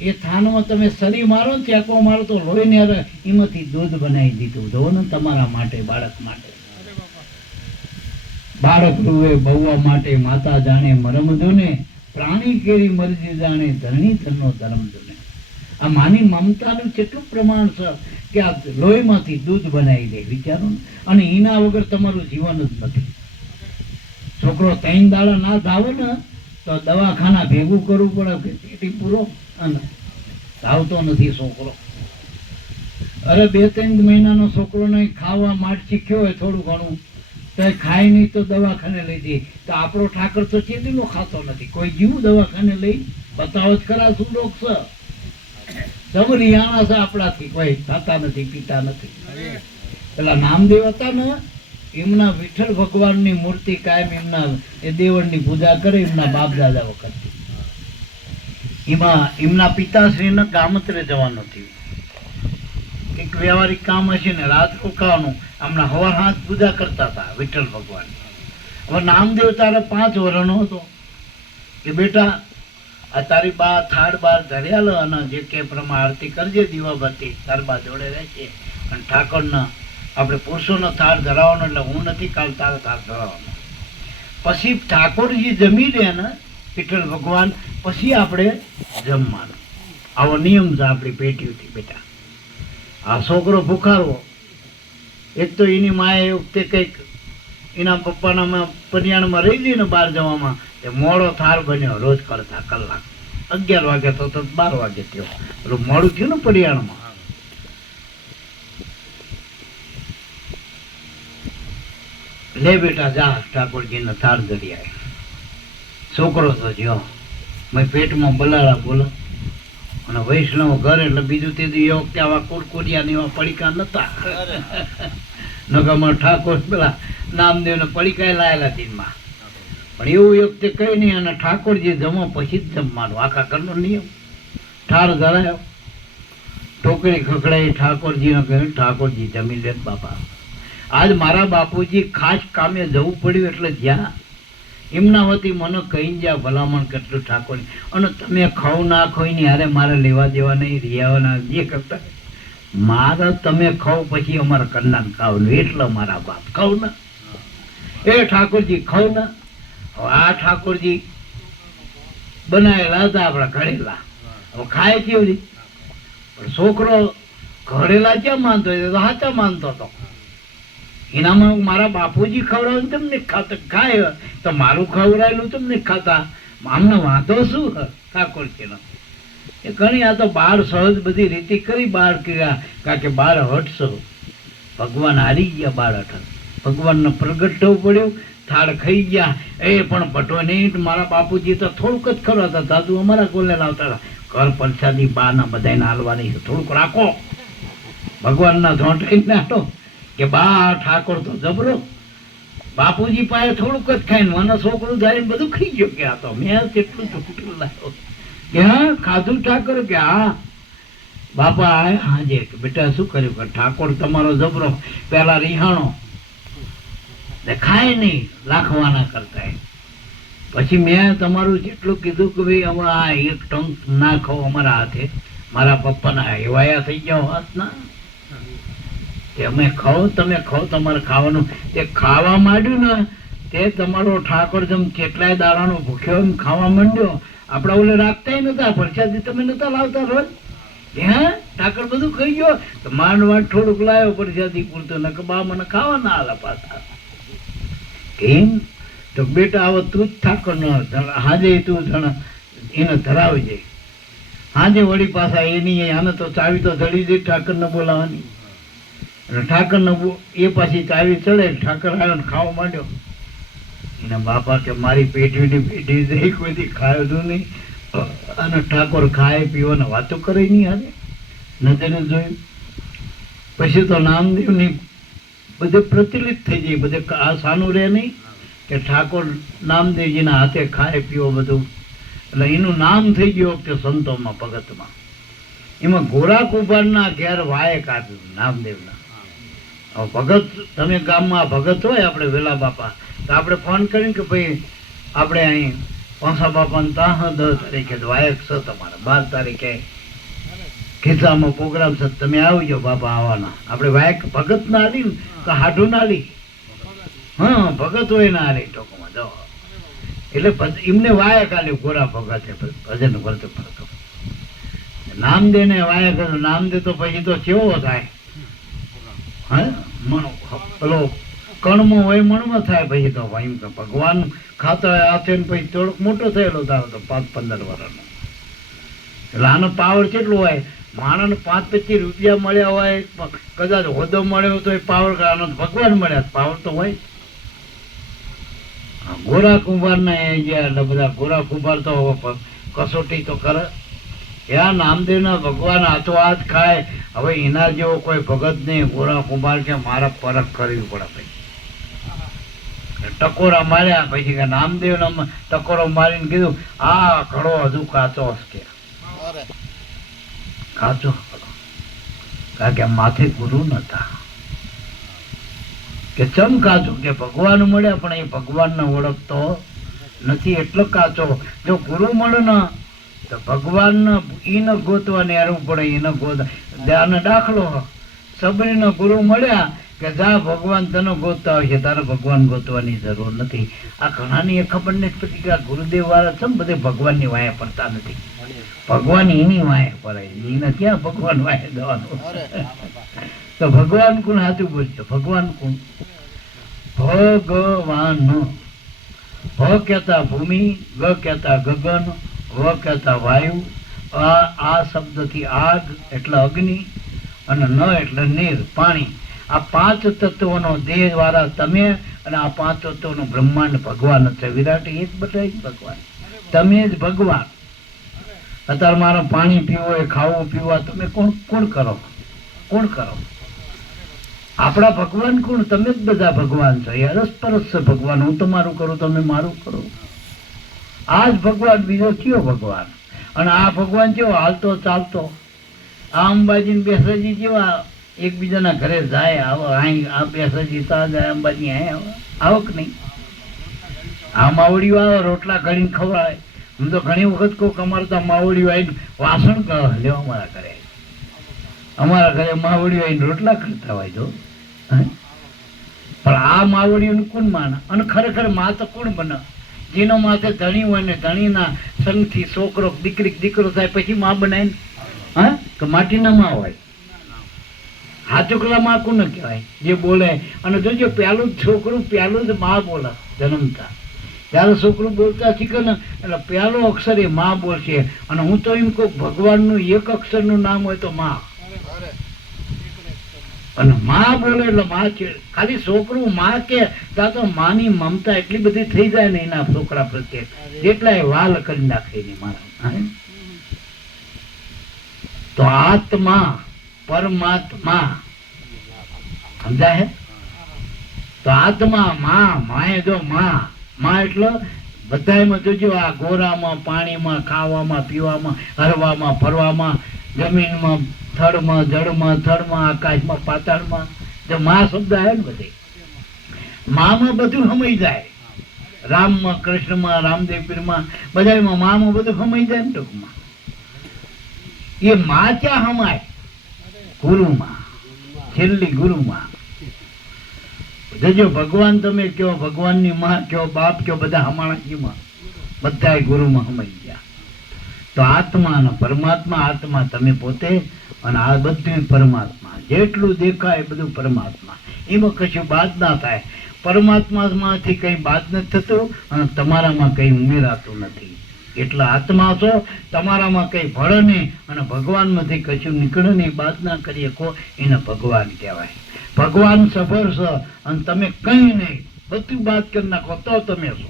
એ થાનમાં તમે સરી મારો ને ચેકો મારો તો લોહીને એમાંથી દૂધ બનાવી દીધું જો ને તમારા માટે, બાળક માટે. બાળક રૂવે બહુવા માટે માતા જાણે મરમ જોને, પ્રાણી કેરી મરજી જાણે ધરણી ધનનો ધર્મ જોને. આ માની મમતાનું કેટલું પ્રમાણ છે કે આ લોહીમાંથી દૂધ બનાવી દે, વિચારો ને. અને એના વગર તમારું જીવન જ નથી. છોકરો 3 દાડા ના ધાવે ને તો દવાખાના ભેગું કરવું પડે કે ટીટી પૂરો, અને ધાવતો નથી છોકરો. અરે 2-3 મહિનાનો છોકરો નહીં ખાવા માટ શીખ્યો હોય થોડું ઘણું તો ખાય નહીં તો દવાખાને લઈ દે. તો આપણો ઠાકર તો ચેતીનો ખાતો નથી. કોઈ જીવ દવાખાને લઈ બતાવો જ ખરા શું રોગ છે? સમ રિયાણા છે આપણાથી, કોઈ ખાતા નથી પીતા નથી. પેલા નામદેવ હતા ને, એમના વિઠ્ઠલ ભગવાનની મૂર્તિ કાયમ એમના એ દેવળની પૂજા કરે એમના બાપ દાદા વખતથી. એમાં એમના પિતાશ્રીને ગામત્રે જવાનું થયું, એક વ્યવહારિક કામ હશે ને રાત રોકાવાનું. હમણાં હવાર હાથ પૂજા કરતા હતા વિઠ્ઠલ ભગવાન. હવે નામદેવ તારે 5 વર્ષનો હતો કે બેટા આ તારી બા થાળ બાર ધર્યા લો અને જે કે પ્રમાણે આરતી કરજે દીવાબત્તી તાર બા જોડે રહેશે. અને ઠાકોરના આપણે પુરુષોનો થાળ ધરાવવાનો, એટલે હું નથી કાલ તારો થાળ ધરાવવાનો. પછી ઠાકોરજી જમી લે ને વિઠ્ઠલ ભગવાન, પછી આપણે જમવાનું. આવો નિયમ છે આપણી પેટીઓથી બેટા. આ છોકરો ભૂખારવો, એક તો એની માએ એ વખતે કંઈક એના પપ્પાના પર્યાણમાં રહી ગઈ ને બહાર જવામાં, એ મોડો થાળ બન્યો રોજ કરતા કલાક. 11 વાગે તો 12 વાગે થયો, પેલું મોડું થયું ને પર્યાણમાં. લે બેટા જા ઠાકોરજીને થાળ ધરી આવે. છોકરો તો જો મેં પેટમાં બલાડા બોલો. અને વૈષ્ણવ ઘર એટલે બીજું તેથી એ વખતે આવા કુરકુરિયા એવા પડીકા નતા. નગામાં ઠાકોર પેલા નામદેવને પડીકા લાયેલા દિનમાં. પણ એવું એ વખતે કઈ નહીં, અને ઠાકોરજી જમો પછી જ જમવાનું, આખા ઘરનો નિયમ. ઠાર ધરાયો, ટોકરી ખખડાઈ, ઠાકોરજીને કહ્યું ઠાકોરજી જમી લે બાપા. આજ મારા બાપુજી ખાસ કામે જવું પડ્યું એટલે જ્યાં એમના વતી મને કહી જ્યાં ભલામણ કેટલું ઠાકોર. અને તમે ખાવ ના ખોઈ ની હારે મારે લેવા દેવા નહીં, રિયાવાના જે કરતા મારે તમે ખાવ પછી અમારા કન્યા ખાવ એટલે મારા બાપ ખાવ ને એ ઠાકોરજી ખાવ ને. આ ઠાકોરજી બનાવેલા હતા આપણા ઘડેલા, હવે ખાય કેવી રીતે? પણ છોકરો ઘડેલા ક્યાં માનતો હોય તો સાચા માનતો હતો. એનામાં મારા બાપુજી ખવડાવ્યું તમને ખાતા, ખાય તો મારું ખવડાયેલું તમને ખાતા, આમને વાંધો શું ઠાકોરજીનો? એ ઘણી આ તો બાર સહજ બધી રીતિ કરી બાર કર્યા, કારણ કે બાર હટશો ભગવાન હારી ગયા. બાર હઠ ભગવાનનો પ્રગટ થવું પડ્યું, થાળ ખાઈ ગયા. એ પણ ભટો નહીં, મારા બાપુજી તો થોડુંક જ ખવડાવતા, દાદુ અમારા કોલે લાવતા હતા. ઘર પરસાદી બાના બધાને હાલવાની છે, થોડુંક રાખો ભગવાનના ઝોંટાઈને નાટો કે બા ઠાકોર તો જબરો. બાપુજી પાસે થોડુંક જ ખાઈને મને છોકરું થાય બધું ખાઈ ગયો. કે આ તો મેં કેટલું ચૂકટું લાવ્યો કે હા ખાધું ઠાકોર? કે હા. બાપા આય હાજે કે બેટા શું કર્યું? કે ઠાકોર તમારો જબરો. પેલા રિહાણો ખાય નહીં, રાખવાના કરતા પછી મેં તમારું જેટલું કીધું કે ભાઈ હવે આ એક ટંક ના ખાઓ અમારા હાથે, મારા પપ્પાના એવાયા થઈ ગયા હાથના, અમે ખાઓ તમે ખાઓ, તમારે ખાવાનું એ ખાવા માંડ્યું ને તે તમારો ઠાકોર જેમ કેટલાય દાડાનો ભૂખ્યો એમ ખાવા માંડ્યો. આપડા ઓલે રાખતા નતા, પ્રસાદી તમે નતા લાવતા રોજ? હે ઠાકર બધું ખાઈ ગયો તો માંડ માંડ થોડુંક લાવ્યો પ્રસાદી પૂરતું, ને બા મને ખાવા ના આલા પાછા. કેમ તો બેટા હવે તું જ ઠાકર ન હાજે તું એને ધરાવી જાય. હાજે વળી પાછા એની આને તો ચાવી તો ધડી દે ઠાકર ને બોલાવાની, અને ઠાકર ને એ પાછી ચાવી ચડે. ઠાકર આવ્યો ને ખાવા માંડ્યો. એના બાપા કે મારી પેઢીની પેઢી જઈ કોઈથી ખાયું નહીં, અને ઠાકોર ખાય પીવો ને વાતો કરે નહીં. હારે નજરે જોયું પછી તો નામદેવની બધે પ્રચલિત થઈ જાય, બધે આ સાનું રહે નહીં કે ઠાકોર નામદેવજીના હાથે ખાય પીવો બધું. એટલે એનું નામ થઈ ગયું વખતે સંતોમાં ભગતમાં. એમાં ગોરા કુંભારના ઘેર વાય કાઢ્યું નામદેવના. હવે ભગત તમે ગામમાં ભગત હોય આપણે વેલા બાપા તો આપણે ફોન કરીને કે ભાઈ આપણે અહીં પાંસા બાપાને ત્યાં 10 તારીખે વાયક છે, તમારે 12 તારીખે ખિસ્સામાં પ્રોગ્રામ છે, તમે આવજો બાપા આવવાના. આપણે વાયક ભગત ના આલી ને તો હાડું ના આલી, હા ભગત હોય ના આલી ટોકમાં જો. એટલે એમને વાયક આલ્યું ગોરા ભગતે ભજન કરતો ફરતો. નામદે ને વાયક નામદે તો પછી તો કેવો થાય, હા પેલો કણમાં હોય મણમાં થાય પછી તો એમ તો ભગવાન ખાતા હાથે પછી થોડોક મોટો થયેલો તારો તો 5-15 વર્ષનો. એટલે આનો પાવર કેટલો હોય, માણસને 5-25 રૂપિયા મળ્યા હોય, કદાચ હોદ્દો મળ્યો તો એ પાવર, આનો ભગવાન મળ્યા પાવર તો હોય. ગોરા કુંભાર ના ગયા એટલે બધા ગોરા કુંભાર તો કસોટી તો કરે. યા નામદેવ ના ભગવાન હાથો હાથ ખાય. હવે એના જેવો કોઈ ભગત નહીં. ગોરા કુંભાર કે મારા પરખ કરવી પડે ભાઈ. ટકોરા માર્યા પછી કે નામદેવ ટકોરો મારીને કીધું આ ઘડો હજુ કાચો કે કાચો, કારણ કે માથે ગુરુ નતા. કે ચમ કાચો કે ભગવાન મળ્યા પણ એ ભગવાનને ઓળખતો નથી એટલો કાચો. જો ગુરુ મળે ને તો ભગવાન એને ગોતવાની હારવું પડે, એને ગોત આનો દાખલો સબરીનો ગુરુ મળ્યા કે જા ભગવાન તને ગોતતા હોય છે, તારે ભગવાન ગોતવાની જરૂર નથી. આ ઘણાની એ ખબર નથી પડતી કે આ ગુરુદેવ વાળા છે ને બધે ભગવાનની વાયા પડતા નથી, ભગવાન એની વાયા પડે. એને ક્યાં ભગવાન વાયા દેવાનું? તો ભગવાન કોણ સાચું બોલજો? ભગવાન કોણ? ભગવાન. ભ કહેતા ભૂમિ, ગ કહેતા ગગન, વ કહેતા વાયુ, આ શબ્દથી આગ એટલે અગ્નિ, અને ન એટલે નીર પાણી. આ 5 તત્વોનો દેહ વાળા તમે, અને આ 5 તત્વોનું બ્રહ્માંડ ભગવાન છે. વિરાટ એ જ બતાય ભગવાન, તમે જ ભગવાન. અત્યારે મારે પાણી પીવું હોય, ખાવું પીવા, તમે કોણ કરો? કોણ કરો? આપણા ભગવાન કોણ? તમે જ બધા ભગવાન છો. એ અરસપરસ છે ભગવાન. હું તમારું કરું, તમે મારું કરો. આ જ ભગવાન, બીજો કયો ભગવાન? અને આ ભગવાન કેવો હાલતો ચાલતો? આ અંબાજી બેસરાજી જેવા એકબીજાના ઘરે જાય આવો. આ બેસરાજી ત્યાં જાય, અંબાજી અહીં આવો કે નહીં? આ માવડીઓ આવે રોટલા ઘડીને ખવડાવે. હું તો ઘણી વખત કહું અમારે તો માવડીઓ આવીને વાસણ લ્યો અમારા ઘરે. અમારા ઘરે માવડીઓ આવીને રોટલા કરતા હોય તો. પણ આ માવડીઓનું કોણ માને? અને ખરેખર માં તો કોણ બને? જેનો માથે ધણી હોય ને ધણીના સંગથી છોકરો દીકરો થાય પછી માં બનાય. હા કે માટીના માં હોય? હાચુકલા માં કોને કહેવાય? જે બોલે. અને જોજો પેલું જ છોકરું પેલું જ માં બોલે જન્મતા. જયારે છોકરું બોલતા શીખે ને એટલે પહેલો અક્ષર એ માં બોલશે. અને હું તો એમ કહું ભગવાનનું એક અક્ષરનું નામ હોય તો માં. અને માં બોલે એટલે માં છે. ખાલી છોકરું માં કે ત્યાં તો માની મમતા એટલી બધી થઈ જાય ને એના છોકરા પ્રત્યે, જેટલા એ વાલ કરી નાખે એની મારા. તો આત્મા પરમાત્મા સમજાય? તો આત્મા માએ જો માં એટલે બધામાં જોજો. આ ગોરામાં, પાણીમાં, ખાવામાં, પીવામાં, હરવામાં, ફરવામાં, જમીનમાં, થડમાં, જળમાં, થડમાં, આકાશમાં, પાતાળમાં, જો માં શબ્દ આવે ને બધે, માં બધું સમય જાય. રામમાં, કૃષ્ણમાં, રામદેવ પીરમાં, બધામાં મામાં બધું હમાઈ જાય ને ટૂંકમાં. એ માં ક્યાં હમાય? ગુરુમાં, છેલ્લી ગુરુમાં. જો ભગવાન તમે કયો, ભગવાનની માં કયો, બાપ કયો, બધા હમાણાજીમાં, બધા ગુરુમાં હમાઈ ગયા. તો આત્મા અને પરમાત્મા, આત્મા તમે પોતે અને આ બધું પરમાત્મા. જેટલું દેખાય એ બધું પરમાત્મા. એમાં કશું બાદ ના થાય. પરમાત્મામાંથી કંઈ બાદ નથી થતું અને તમારામાં કંઈ ઉમેરાતું નથી. એટલે આત્મા છો, તમારામાં કંઈ ભળે નહીં અને ભગવાનમાંથી કશું નીકળે નહીં, બાદ ના કરી શકો, એને ભગવાન કહેવાય. ભગવાન સફળ છે અને તમે કંઈ નહીં, બધું બાદ કરી નાખો તો તમે છો.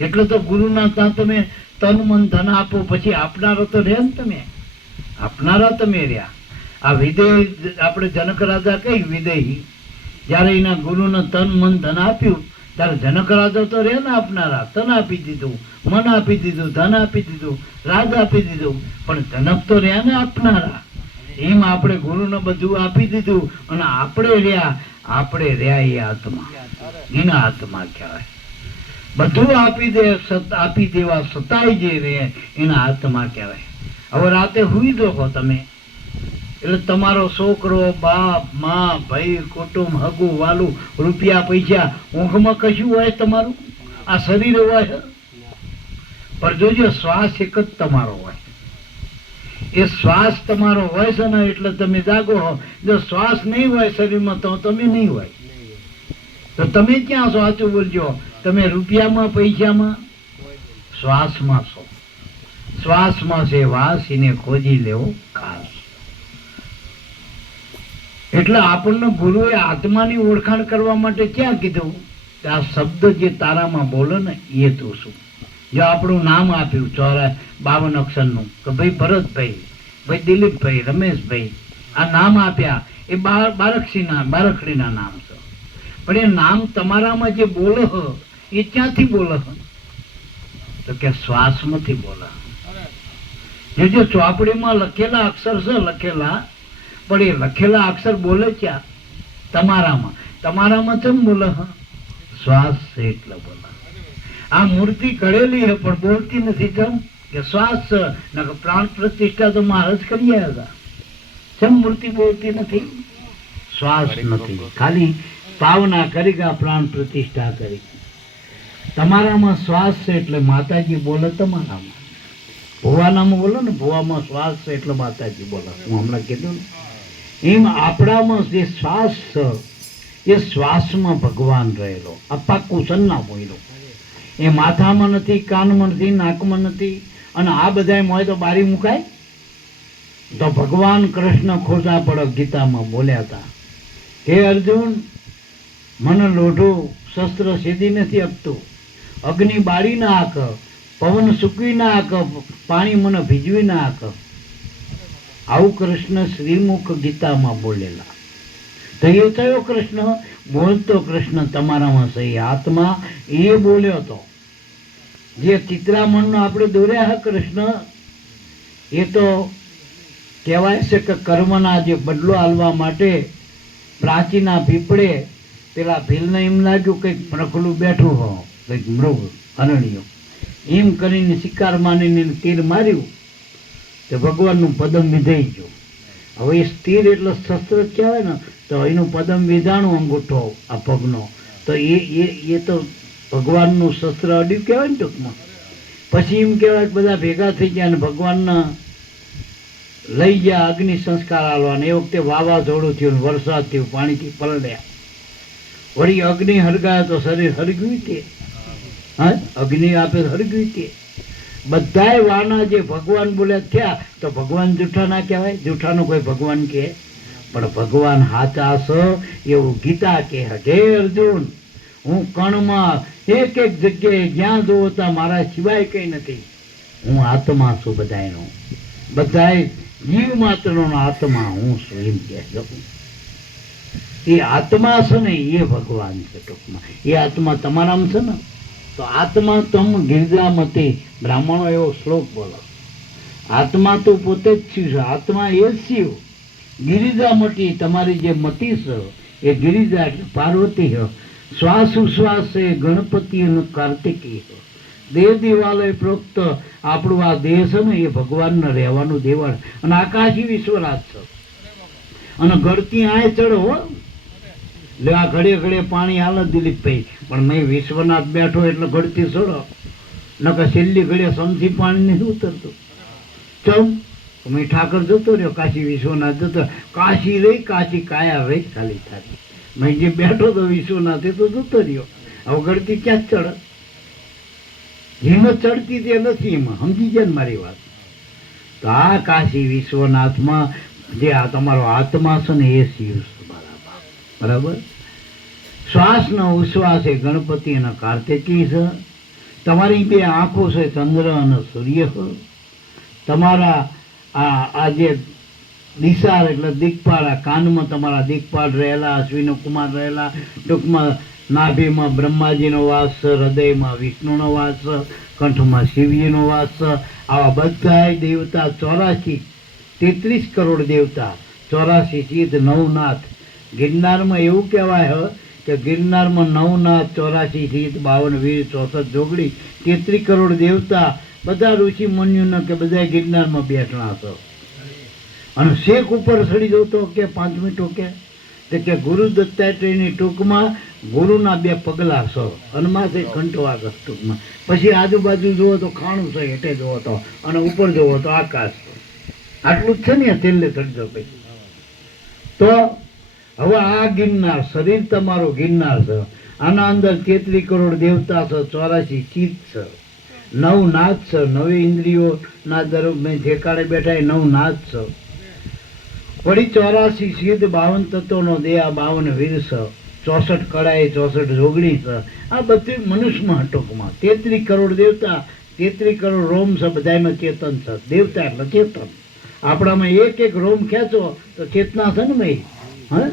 એટલે તો ગુરુના ત્યાં તમે તન મન ધન આપો, પછી આપનારો તો રહે ને, તમે આપનારા તમે રહ્યા. આ વિદેહ આપણે જનક રાજા કઈ વિદેહી, જયારે એના ગુરુને તન મન ધન આપ્યું ત્યારે જનક રાજા તો રહે ને આપનારા. તન આપી દીધું, મન આપી દીધું, ધન આપી દીધું, રાજ આપી દીધું, પણ જનક તો રહ્યા ને આપનારા. એમ આપણે ગુરુને બધું આપી દીધું અને આપણે રહ્યા એ આત્મા, એના આત્મા કહેવાય. બધું આપી દેવા સતાય જે રહે એના આત્મા કહેવાય. હવે રાતે હુઈ દો તમે, એટલે તમારો છોકરો, બાપ, માં, ભાઈ, કુટુંબ, હગું, વાલું, રૂપિયા, પૈસા, ઊંઘમાં કશું હોય તમારું? આ શરીર હોય, પણ જોજો શ્વાસ એક જ તમારો હોય. એ શ્વાસ તમારો હોય છે ને એટલે તમે જાગો હો. જો શ્વાસ નહીં હોય શરીરમાં તો તમે નહીં હોય. તો તમે ક્યાં છો? સાચું બોલજો. તમે રૂપિયામાં, પૈસામાં? શ્વાસમાં છો. શ્વાસમાં છે વાસ, એને ખોજી લેવો ખાસ. એટલે આપણને ગુરુએ આત્માની ઓળખાણ કરવા માટે ક્યાં કીધું? આ શબ્દ જે તારામાં બોલે ને એ તું શું. જો આપણું નામ આપ્યું 52 અક્ષરનું કે ભાઈ ભરતભાઈ, ભાઈ દિલીપભાઈ, રમેશભાઈ, આ નામ આપ્યા એ બારકડીના નામ છે. પણ એ નામ તમારામાં જે બોલે એ ક્યાંથી બોલે? તો કે શ્વાસમાંથી બોલે. જે ચોપડીમાં લખેલા અક્ષર છે લખેલા, પણ એ લખેલા અક્ષર બોલે ક્યાં? તમારામાં કેમ બોલે? શ્વાસ છે એટલે બોલે. આ મૂર્તિ ઘડેલી છે પણ બોલતી નથી. કેમ કે શ્વાસ છે. પ્રાણ પ્રતિષ્ઠા તો મહારાજ કરી આવ્યા હતા. કેમ મૂર્તિ બોલતી નથી? શ્વાસ નથી, ખાલી ભાવના કરી ગયા, પ્રાણ પ્રતિષ્ઠા કરી. તમારામાં શ્વાસ છે એટલે માતાજી બોલે. તમારામાં ભુવાનામાં બોલો ને, ભુવામાં શ્વાસ છે એટલે માતાજી બોલે. હું હમણાં કીધું ને એમ આપણામાં જે શ્વાસ છે એ શ્વાસમાં ભગવાન રહેલો. આ પાક્કું સન્ના બોલ્યો. એ માથામાં નથી, કાનમાં નથી, નાકમાં નથી. અને આ બધા હોય તો બારી મુકાય? તો ભગવાન કૃષ્ણ ખોટા પડે ગીતામાં બોલ્યા હતા, હે અર્જુન, મને લોઢું શસ્ત્ર સીધી નથી આપતું, અગ્નિ બાળી ના આક, પવન સૂકવી ના આક, પાણી મને ભીજવી ના આક. આવું કૃષ્ણ શ્રીમુખ ગીતામાં બોલેલા. તો એ કયો કૃષ્ણ? બોલતો કૃષ્ણ તમારામાં સહી આત્મા એ બોલ્યો હતો. જે ચિત્રામણનો આપણે દોર્યા કૃષ્ણ, એ તો કહેવાય છે કે કર્મના જે બદલો આલવા માટે પ્રાચીના પીપળે પેલા ભીલને એમ લાગ્યું કંઈક પ્રખલું બેઠું હો, કંઈક મૃગ હરણ્યો, એમ કરીને શિકાર માનીને તીર માર્યું તો ભગવાનનું પદમ વિધાઈ ગયું. હવે એ તીર એટલે શસ્ત્ર કહેવાય ને, તો એનું પદમ વિધાણું અંગૂઠો આ પગનો, તો એ તો ભગવાનનું શસ્ત્ર અડ્યું કહેવાય ને ટૂંકમાં. પછી એમ કહેવાય કે બધા ભેગા થઈ ગયા અને ભગવાનના લઈ ગયા અગ્નિ સંસ્કાર આલવાના. એ વખતે વાવાઝોડું થયું, વરસાદ થયું, પાણીથી પલળ્યા. વળી અગ્નિ હરગાય તો શરીર હરગ્યું તે. હા, અગ્નિ આપે હરગ્યું તે. બધાય વાના જે ભગવાન બોલ્યા થયા, તો ભગવાન જૂઠા ના કહેવાય? જૂઠાનો કોઈ ભગવાન કહે? પણ ભગવાન હાચા છે એવું ગીતા કહે. હે અર્જુન, હું કણમાં એક એક જગ્યાએ જ્યાં જોવો ત્યાં મારા સિવાય કઈ નથી. હું આત્મા છું બધાયનો, બધાય જીવ માત્રનો આત્મા હું છું એમ કહે. એ આત્મા છે ને એ ભગવાન છે ટૂંકમાં. એ આત્મા તમારામાં છે ને. તો આત્મા તમ ગિરજામતી, બ્રાહ્મણો એવો શ્લોક બોલો. આત્મા તો પોતે જ શિવ છે, આત્મા એ જ શિવ. ગિરિજા મટી, તમારી જે મતી છે એ ગિરિજા એટલે પાર્વતી છે. શ્વાસ ઉશ્વાસ છે ગણપતિ અને કાર્તિકેય. દેહ દિવાલય પ્રોક્ત આપણું આ દેહ છે ને એ ભગવાનને રહેવાનું દેવાળ અને આકાશી વિશ્વનાથ છે. અને ગળતી આય ચડો હો, એટલે આ ઘડે ઘડે પાણી હાલ દિલીપભાઈ, પણ મેં વિશ્વનાથ બેઠો એટલે ગળતી ચડો, નકર છેલ્લી ઘડે સમથી પાણી નથી ઉતરતું. ચમ મેં ઠાકર જતો રહ્યો, કાશી વિશ્વનાથ જતો, કાશી રહી કાશી કાયા રહી ખાલી થાકી. મેં જે બેઠો તો વિશ્વનાથ એ તો જતો રહ્યો, હવે ગળતી ક્યાં ચડે? હિંમત ચડતી તે નથી એમાં, સમજી જાય ને મારી વાત. તો આ કાશી વિશ્વનાથમાં જે આ તમારો આત્મા છે ને એ શિવ છે બરાબર. શ્વાસનો ઉશ્વાસ એ ગણપતિ અને કાર્તિકી છે. તમારી બે આંખો છે ચંદ્ર અને સૂર્ય છે. તમારા આ જે દિશા એટલે દિક્પાળ, કાનમાં તમારા દિક્પાળ રહેલા, અશ્વિનો કુમાર રહેલા, ટૂંકમાં નાભીમાં બ્રહ્માજીનો વાસ છે, હૃદયમાં વિષ્ણુનો વાસ છે, કંઠમાં શિવજીનો વાસ છે. આવા બધા દેવતા 33 કરોડ દેવતા, 84 સિદ્ધ, 9 નાથ. ગિરનારમાં એવું કહેવાય કે ગિરનારમાં 9 નાથ, 84 સિદ્ધ, 52 વીર, 64 જોગડી, 33 કરોડ દેવતા બધા ઋષિ મુનિઓને કે બધા ગિરનારમાં બેઠણા છે. અને શેખ ઉપર ચડી જતો કે 5મી ટોકે કે ગુરુ દત્તાત્રેયની ટૂંકમાં ગુરુના 2 પગલા છે અને માથે કંઠવાગ ટૂંકમાં. પછી આજુબાજુ જુઓ તો ખાણું છે, હેઠે જુઓ તો, અને ઉપર જુઓ તો આકાશ. આટલું જ છે ને તેલે ચડજો પછી. તો હવે આ ગિરનાર શરીર તમારું ગિરનાર છે. આના અંદર 33 કરોડ દેવતા છે, 84 સિદ્ધ છે, 9 નાથ છે, 9 ઇન્દ્રિયો ના દરમિયાન ઠેકાણે બેઠા 9 નાથ છે. વળી 84 સિદ્ધ, 52 તત્વોનો દેહ, 52 વીર છે, 64 કળાએ, 64 જોગણી છે. આ બધું મનુષ્યમાં ટૂંકમાં 33 કરોડ દેવતા, 33 કરોડ રોમ છે, બધામાં ચેતન છે. દેવતા એટલે ચેતન. આપણામાં એક એક રોમ ખેંચો તો ચેતના છે ને ભાઈ. હા,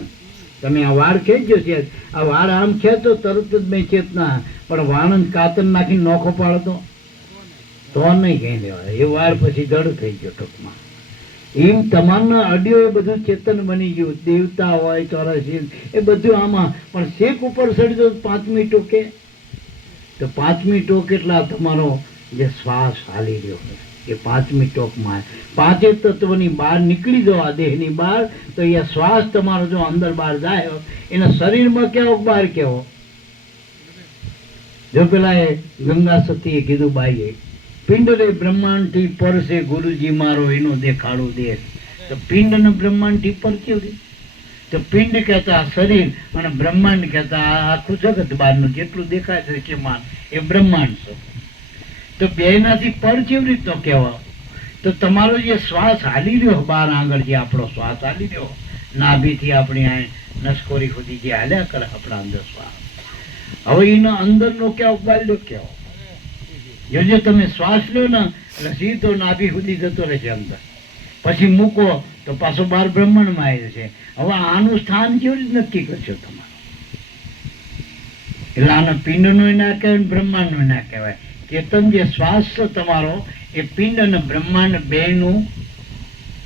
તમે આ વાળ ખેંચજો છે, આ વાળ આમ ખેંચો તરત જ મેં ચેતના, પણ વાણ કાતર નાખીને નોખો પાડતો તો નહીં કઈ લેવાય. એ વાળ પછી જડ થઈ ગયો ટૂંકમાં. એમ તમારના અડિયો એ બધું ચેતન બની ગયું. દેવતા હોય, 84 એ બધું આમાં. પણ શેખ ઉપર ચડજો 5મી ટોકે, તો 5મી ટોક એટલા તમારો જે શ્વાસ હાલી રહ્યો હોય એ 5મી ટોકમાં 5 તત્વની બહાર નીકળી જાઓ, આ દેહની બહાર, તો એ શ્વાસ તમારો જો અંદર બહાર જાય એના શરીરમાં કેવો બહાર કેવો. જો પેલા એ ગંગા સતીએ કીધું બાઈએ, પિંડ રે બ્રહ્માંડ થી પર છે ગુરુજી મારો એનો દેખાડો દેશ. તો પિંડ અને બ્રહ્માંડ થી પર કેવું? તો પિંડ કહેતા શરીર અને બ્રહ્માંડ કહેતા આખું જગત બહારનું જેટલું દેખાય છે કે માન એ બ્રહ્માંડ છે. તો બેનાથી પર કેવી રીતનો કહેવા? તો તમારો જે શ્વાસ હાલી રહ્યો બહાર આગળ, જે આપણો શ્વાસ હાલી રહ્યો નાભીથી આપણી આ નસકોરી સુધી જે હાલ્યા કરે આપણા અંદર શ્વાસ, હવે એનો અંદરનો કેવો બાલ્યો કેવો. જો તમે શ્વાસ લો ને એટલે સીધો નાભી સુધી જતો રહેશે અંદર, પછી મૂકો તો પાછો બહાર બ્રહ્માંડમાં આવી જશે. હવે આનું સ્થાન કેવી રીતે નક્કી કરશો તમારું? એટલે આને પિંડનું ના કહેવાય, બ્રહ્માંડનું ના કહેવાય. ચેતન જે શ્વાસ છે તમારો એ પિંડ અને બ્રહ્માંડ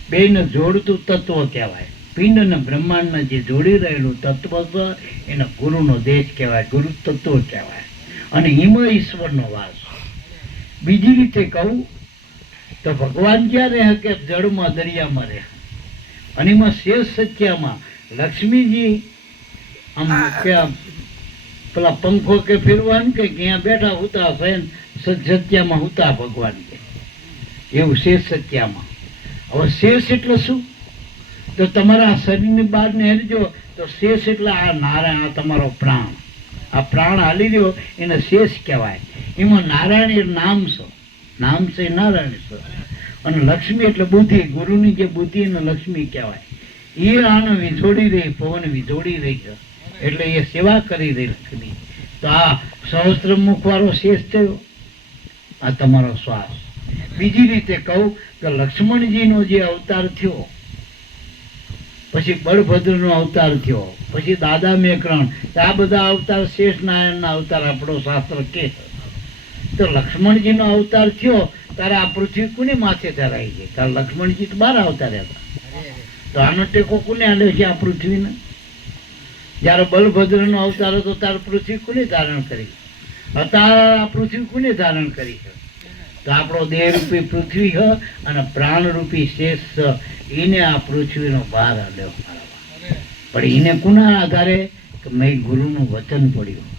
બેને જોડતું તત્વ કહેવાય. પિંડ અને બ્રહ્માંડને જે જોડી રહેલું તત્વ છે એને ગુરુનો દેશ કહેવાય, ગુરુ તત્વ કહેવાય. અને એમાં ઈશ્વરનો વાસ. બીજી રીતે કહું તો ભગવાન ક્યાં રહે કે જળમાં, દરિયામાં રહે. અને એમાં શેષ સત્યામાં લક્ષ્મીજી આમ ક્યાં પેલા પંખો કે ફેરવાન કે ક્યાં બેઠા હોતા સત્યામાં હોતા ભગવાન કે એવું શેષ સત્યામાં. હવે શેષ એટલે શું? તો તમારા શરીરની બહાર ને હેરજો તો શેષ એટલે આ નારાયણ, આ તમારો પ્રાણ, આ પ્રાણ હાલી રહ્યો એને શેષ કહેવાય. એમાં નારાયણ એ નામ છે, નામ છે નારાયણ છે. અને લક્ષ્મી એટલે બુદ્ધિ, ગુરુની જે બુદ્ધિ એને લક્ષ્મી કહેવાય. એ આને વિછોડી રહી, પવન વિછોડી રહી છે એટલે એ સેવા કરી રહી લક્ષ્મી. તો આ સહસ્ત્ર મુખવાળો શેષ થયો આ તમારો શ્વાસ. બીજી રીતે કહું તો લક્ષ્મણજીનો જે અવતાર થયો, પછી બળભદ્રનો અવતાર થયો, પછી દાદા મેકરણ, આ બધા અવતાર શેષ નારાયણના અવતાર આપણો શાસ્ત્ર કે. તો લક્ષ્મણજીનો અવતાર થયો ત્યારે આ પૃથ્વી કોની માથે ધરાઈ ગઈ? ત્યારે લક્ષ્મણજી તો 12 અવતાર હતા. તો આનો ટેકો કોને આલ્યો છે આ પૃથ્વીને? જ્યારે બલભદ્રનો અવતાર હતો ત્યારે પૃથ્વી કોને ધારણ કરી? અત્યારે આ પૃથ્વી કોને ધારણ કરી? તો આપણો દેહ રૂપી પૃથ્વી હ અને પ્રાણ રૂપી શેષ એને આ પૃથ્વીનો ભાર આલ્યો. પણ એને કોના આધારે? કે મેં ગુરુનું વચન પડ્યું.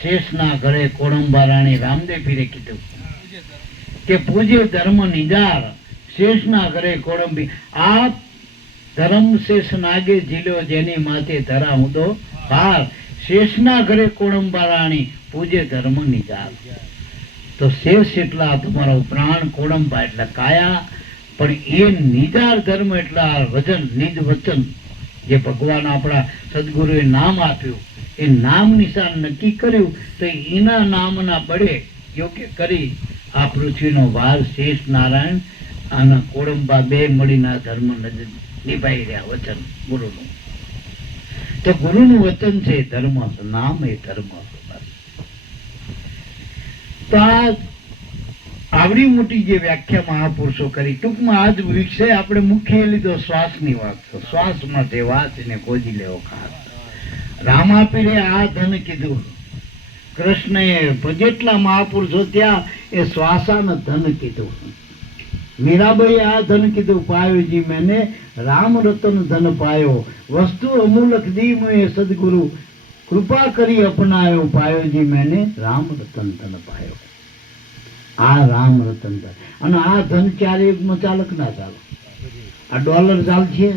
શેષના ઘરે કોળંબા રાણી રામદેવ પીરે કીધું કે પૂજ્ય ધર્મ નિધાર શેષના ઘરે કોળંબી. આ ધર્મ શેષ નાગે ઝીલ્યો જેની માથે ધરા મુદો ભાર. શેષના ઘરે કોળંબા રાણી પૂજ્ય ધર્મ નિધાર. તો શેષ એટલા તમારો પ્રાણ, કોળંબા એટલે કાયા, પણ એ નિધાર ધર્મ એટલા વજન, નિજ વચન જે ભગવાન આપણા સદગુરુએ નામ આપ્યું, એ નામ નિશાન નક્કી કર્યું, તો એના નામના બળે યોગ્ય કરી આ પૃથ્વીનો ભાર શેષ નારાયણ અને કોળંબા બે મળીને આ ધર્મ નિભાઈ રહ્યા. વચન ગુરુનું, તો ગુરુનું વચન છે ધર્મ, નામ એ ધર્મ. તો આ આવડી મોટી જે વ્યાખ્યા મહાપુરુષો કરી, ટૂંકમાં આજ વિષય આપણે મુખ્ય લીધો શ્વાસની વાત. શ્વાસમાં જે વાત એને ગોજી લેવો ખાસ. રામાપીરે આ ધન કીધું, કૃષ્ણએ જેટલા મહાપુરુષો ત્યાં એ શ્વાસાનું ધન કીધું. મીરાબાઈએ આ ધન કીધું, પાયોજી મેને રામ રતન ધન પાયો, વસ્તુ અમૂલક દી મેં સદગુરુ કૃપા કરી અપનાયો, પાયોજી મેને રામ રતન ધન પાયો. આ રામ રતન ધન, અને આ ધન ચાર યુગમાં ચાલક ના ચાલે. આ ડોલર ચાલશે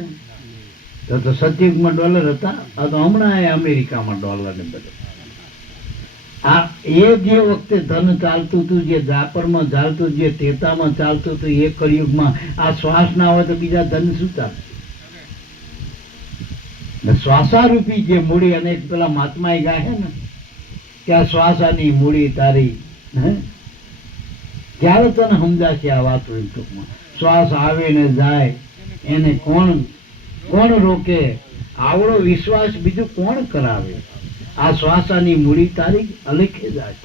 તો સતયુગમાં ડોલર હતા, આ તો હમણાં અમેરિકામાં ડોલર ને બધું. આ એ જે વખતે ધન ચાલતું હતું, જે દ્વાપરમાં ચાલતું, જે તેતામાં ચાલતું હતું, એ કળિયુગમાં આ શ્વાસ ના હોય તો બીજા ધન શું ચાલે? શ્વાસારૂપી જે મૂડી, અને પેલા મહાત્માએ ગાય ને કે આ શ્વાસાની મૂડી તારી, ક્યારે તને સમજાશે આ વાત? હોય ટૂંકમાં શ્વાસ આવે ને જાય એને કોણ રોકે? આવડો વિશ્વાસ બીજું કોણ કરાવે? આ શ્વાસાની મૂડી તારી અલેખે જાય.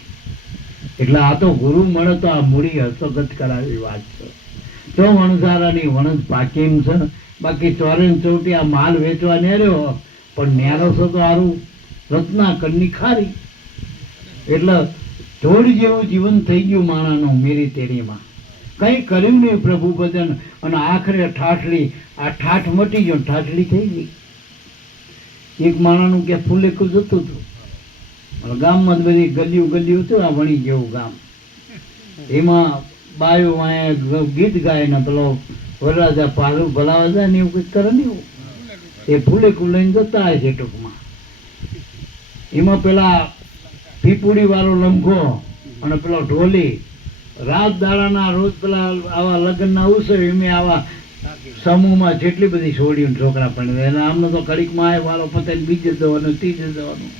એટલે આ તો ગુરુ મળે તો આ મૂડી હસ્તગત કરાવી વાત છે. તો વણઝારાની વણજ પાકીમ છે. બાકી ચોરે ચોટી આ માલ વેચવા નેર્યો, પણ નેરો છે તો સારું રત્નાકરની ખારી. એટલે ઢોળ જેવું જીવન થઈ ગયું માણાનું મેરી તેરીમાં. કંઈ કર્યું નહીં પ્રભુ ભજન, અને આખરે ઠાઠલી, આ ઠાઠ મટી ગયો, ઠાઠલી થઈ ગઈ. એક માણાનું કે ફૂલેકું જતું હતું, ગામમાં બધી ગલીઓ હતું, આ વણી જેવું ગામ. એમાં બાયો અહીંયા ગીત ગાય ને પેલો વરરાજા પાલું ભલાવા જાય ને એવું કંઈક કરે ને, એવું એ ફૂલેકું લઈને જતા હોય છે ટૂંકમાં. એમાં પેલા પીપુડી વાળો લંઘો અને પેલો ઢોલી રાત દાડાના રોજ પેલા આવા લગ્નના અવસર એમ આવા સમૂહમાં જેટલી બધી છોડીઓ છોકરા પણ એટલે આમને તો ઘડીકમાં આવે વાળો પતે બીજે જવાનું, ત્રીજે જવાનું.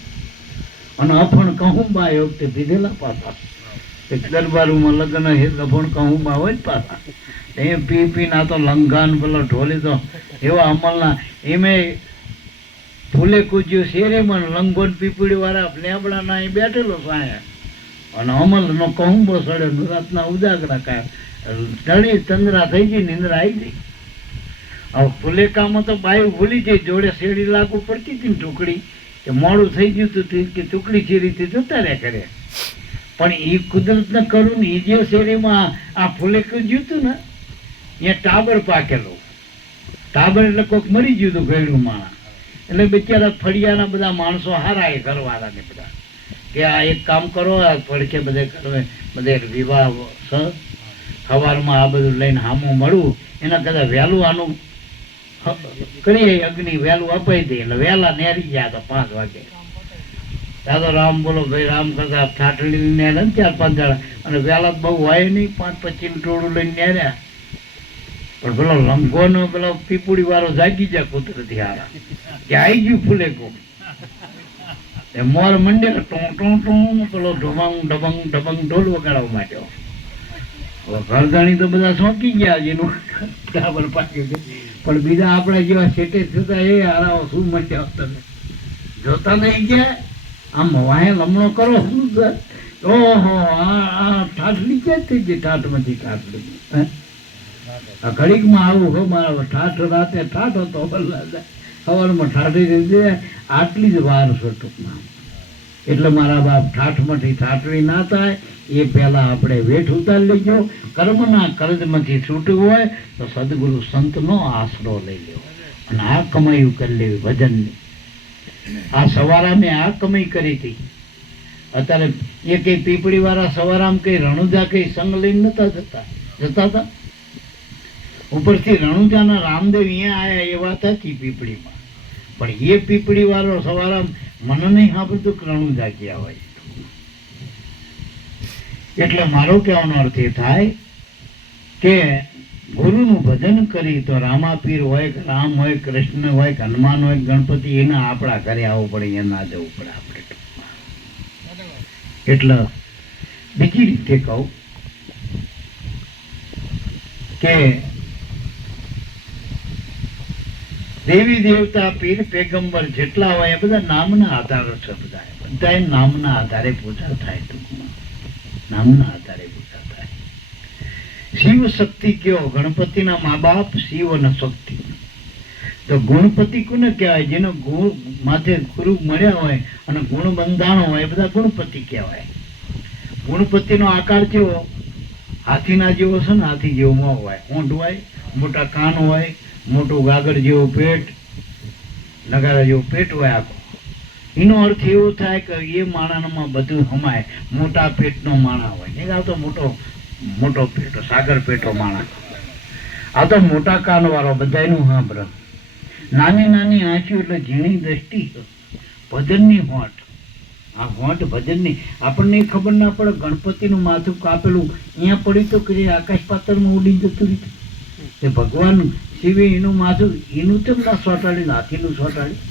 અને અફણ કહુંબા એ વખતે પીધેલા પાછા દરબારોમાં લગ્ન હે, અફણ કહુંબા હોય જ પાછા. એ પી પીને આ તો લંઘાન પેલો ઢોલી તો એવા અમલના. એમે ફૂલે કૂજ્યું શેરીમાં, લંઘોન પીપળી વાળા લેબડાના અહીં બેઠેલો સાયા, અને અમલનો કહુંબો સડ્યો. રાતના ઉજાગરા કાય ચડી ચંદ્રા થઈ ગઈ, નિંદ્રા આવી ગઈ. હવે ફુલેકામાં તો બાયું ભૂલી જઈ, જોડે શેરડી લાગુ પડતી હતી ને ટુકડી, કે મોડું થઈ ગયું હતું કે ટુકડી શેરીથી જતા રહ્યા કરે. પણ એ કુદરતને કરું ને, એ જે શેરીમાં આ ફુલેકું જ્યું હતું ને, ત્યાં ટાબર પાકેલો. ટાબર એટલે કોઈક મરી ગયું હતું ગયડું માણસ. એટલે બિચારા ફળિયાના બધા માણસો હારા એ ઘરવાળા ને બધા કે આ એક કામ કરો, આ પડખે બધે કરવે, બધે વિવાહ સવારમાં આ બધું લઈને હામો મળવું, એના કરતાં વહેલું આનું કરીએ, અગ્નિ વહેલું અપાઈ દે. એટલે વહેલા નેરી ગયા તો 5 વાગે. દાદો રામ બોલો ભાઈ, રામ કરતા ઠાઠડી ને 4-5 દાડા, અને વહેલા બહુ હોય નહીં, 5-25 ટોળું લઈને નેર્યા. પણ પેલો લંઘોનો પેલો પીપુડી વાળો જાગી જાય કુદરતી હારા કે આવી ગયું ફૂલેકો. એ મોર મંડે ટું ટું ટું, પેલો ઢબંગ ઢબંગ ઢબંગ ઢોલ વગાડવા માંડ્યો. ઘરધાણી તો બધા સોંકી ગયા, જેનું ટાબર પાકી ગયું. પણ બીજા આપણા જેવા સેટે થતા એ હારાઓ શું મજા તમે જોતા નહીં ગયા. આમ વાહે લમણો કરો શું સર? ઓહો, આ ઠાઠલી ક્યાં થઈ ગઈ? ઠાઠમાંથી ઠાઠલી ઘડીકમાં આવું હો મારા ઠાઠ રાતે ઠાઠ હતો. સવારમાં ઠાઠી રીતે આટલી જ વાર છે ટૂંકમાં. એટલે મારા બાપ ઠાઠમાંથી ઠાઠડી ના થાય એ પહેલા આપણે વેઠ ઉતારી લેજો. કર્મના કર્જમાંથી છૂટવું હોય તો સદગુરુ સંતનો આશરો લઈ લેવો અને આ કમાઈ કરી લેવી ભજનની. આ સવારા મેં આ કમાઈ કરી હતી. અત્યારે એ કઈ પીપળી વાળા સવારામ કઈ રણુજા કઈ સંગ લઈને નતા જતા હતા. ઉપરથી રણુજાના રામદેવ અહીંયા આયા એ વાત હતી પીપળીમાં, પણ એ પીપળી વાળો સવારામ મને નહીં સાંભળતું કે રણુજા ગયા હોય. એટલે મારો કહેવાનો અર્થ એ થાય કે ગુરુનું ભજન કરી તો રામાપીર હોય કે રામ હોય, કૃષ્ણ હોય કે હનુમાન હોય, ગણપતિ, એના આપણા ઘરે આવવું પડે, એ ના જવું પડે આપણે. એટલે બીજી રીતે કહું કે દેવી દેવતા પીર પેગંબર જેટલા હોય એ બધા નામના આધાર છે. બધા નામના આધારે પૂજા થાય. ટૂંકમાં નામના આધારે પૂજા થાય. શિવ શક્તિ કયો? ગણપતિના મા બાપ શિવ અને શક્તિ. તો ગુણપતિ કોને કહેવાય? જેનો ગુણ માથે ગુરુ મળ્યા હોય અને ગુણ બંધાણો હોય એ બધા ગુણપતિ કહેવાય. ગુણપતિનો આકાર કેવો? હાથીના જેવો છે ને, હાથી જેવો મોં હોય, ઊંટ હોય, મોટા કાન હોય, મોટું ગાગર જેવું પેટ, નગારા જેવું પેટ હોય આખું. એનો અર્થ એવો થાય કે એ માણસમાં બધું હમાય. મોટા પેટનો માણસ હોય નહીં, આ તો મોટો પેટો, સાગર પેટો માણસ. આ તો મોટા કાન વાળો, બધાનું સાંભળે. નાની નાની આંચું એટલે ઝીણી દ્રષ્ટિ. ભજનની હોંઠ. આ હોંઠ ભજનની. આપણને ખબર ના પડે ગણપતિનું માથું કાપેલું અહીંયા પડી તો કે આકાશ પાતળમાં ઉડી જતું રહ્યું. એ ભગવાન શિવે એનું માથું એનું કેમ ના સોટાડ્યું? હાથીનું સોટાડ્યું.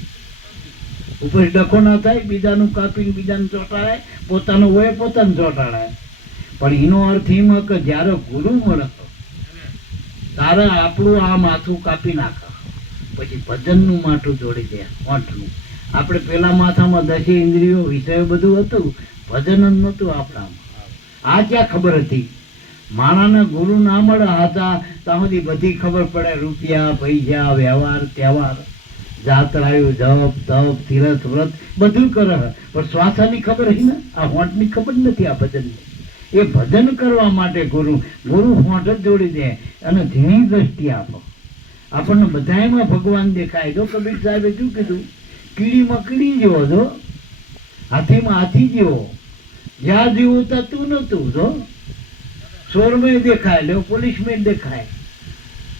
ઉપર ડખો ના થાય, બીજાનું કાપીને બીજાને ચોંટાડાય, પોતાનું હોય પોતાને ચોંટાડાય. પણ એનો અર્થ એમ કે જયારે ગુરુ મળે તારે આપણું આ માથું કાપી નાખે, પછી ભજનનું માથું જોડી દે હોંઠનું. આપણે પેલા માથામાં 10 ઇન્દ્રિયો વિષય બધું હતું, ભજન જ નહોતું આપણામાં. આ ક્યાં ખબર હતી? માણાને ગુરુ ના મળે હતા ત્યાં સુધી બધી ખબર પડે. રૂપિયા, પૈસા, વ્યવહાર, તહેવાર, જાત્રાયું, જપ તપ, તીરથ, વ્રત બધું કરે, પણ શ્વાસાની ખબર હી ને, આ હોંઠની ખબર નથી. આ ભજનની. એ ભજન કરવા માટે ગુરુ હોંઠ જ જોડી દે અને ધીણી દ્રષ્ટિ આપો. આપણને બધામાં ભગવાન દેખાય. જો કબીર સાહેબે શું કીધું? કીડીમાં કીડી જેવો જો, હાથીમાં હાથી જેવો, જ્યાં જેવું તું નતું જો. ચોરમાં દેખાય, લો પોલીસમાં દેખાય,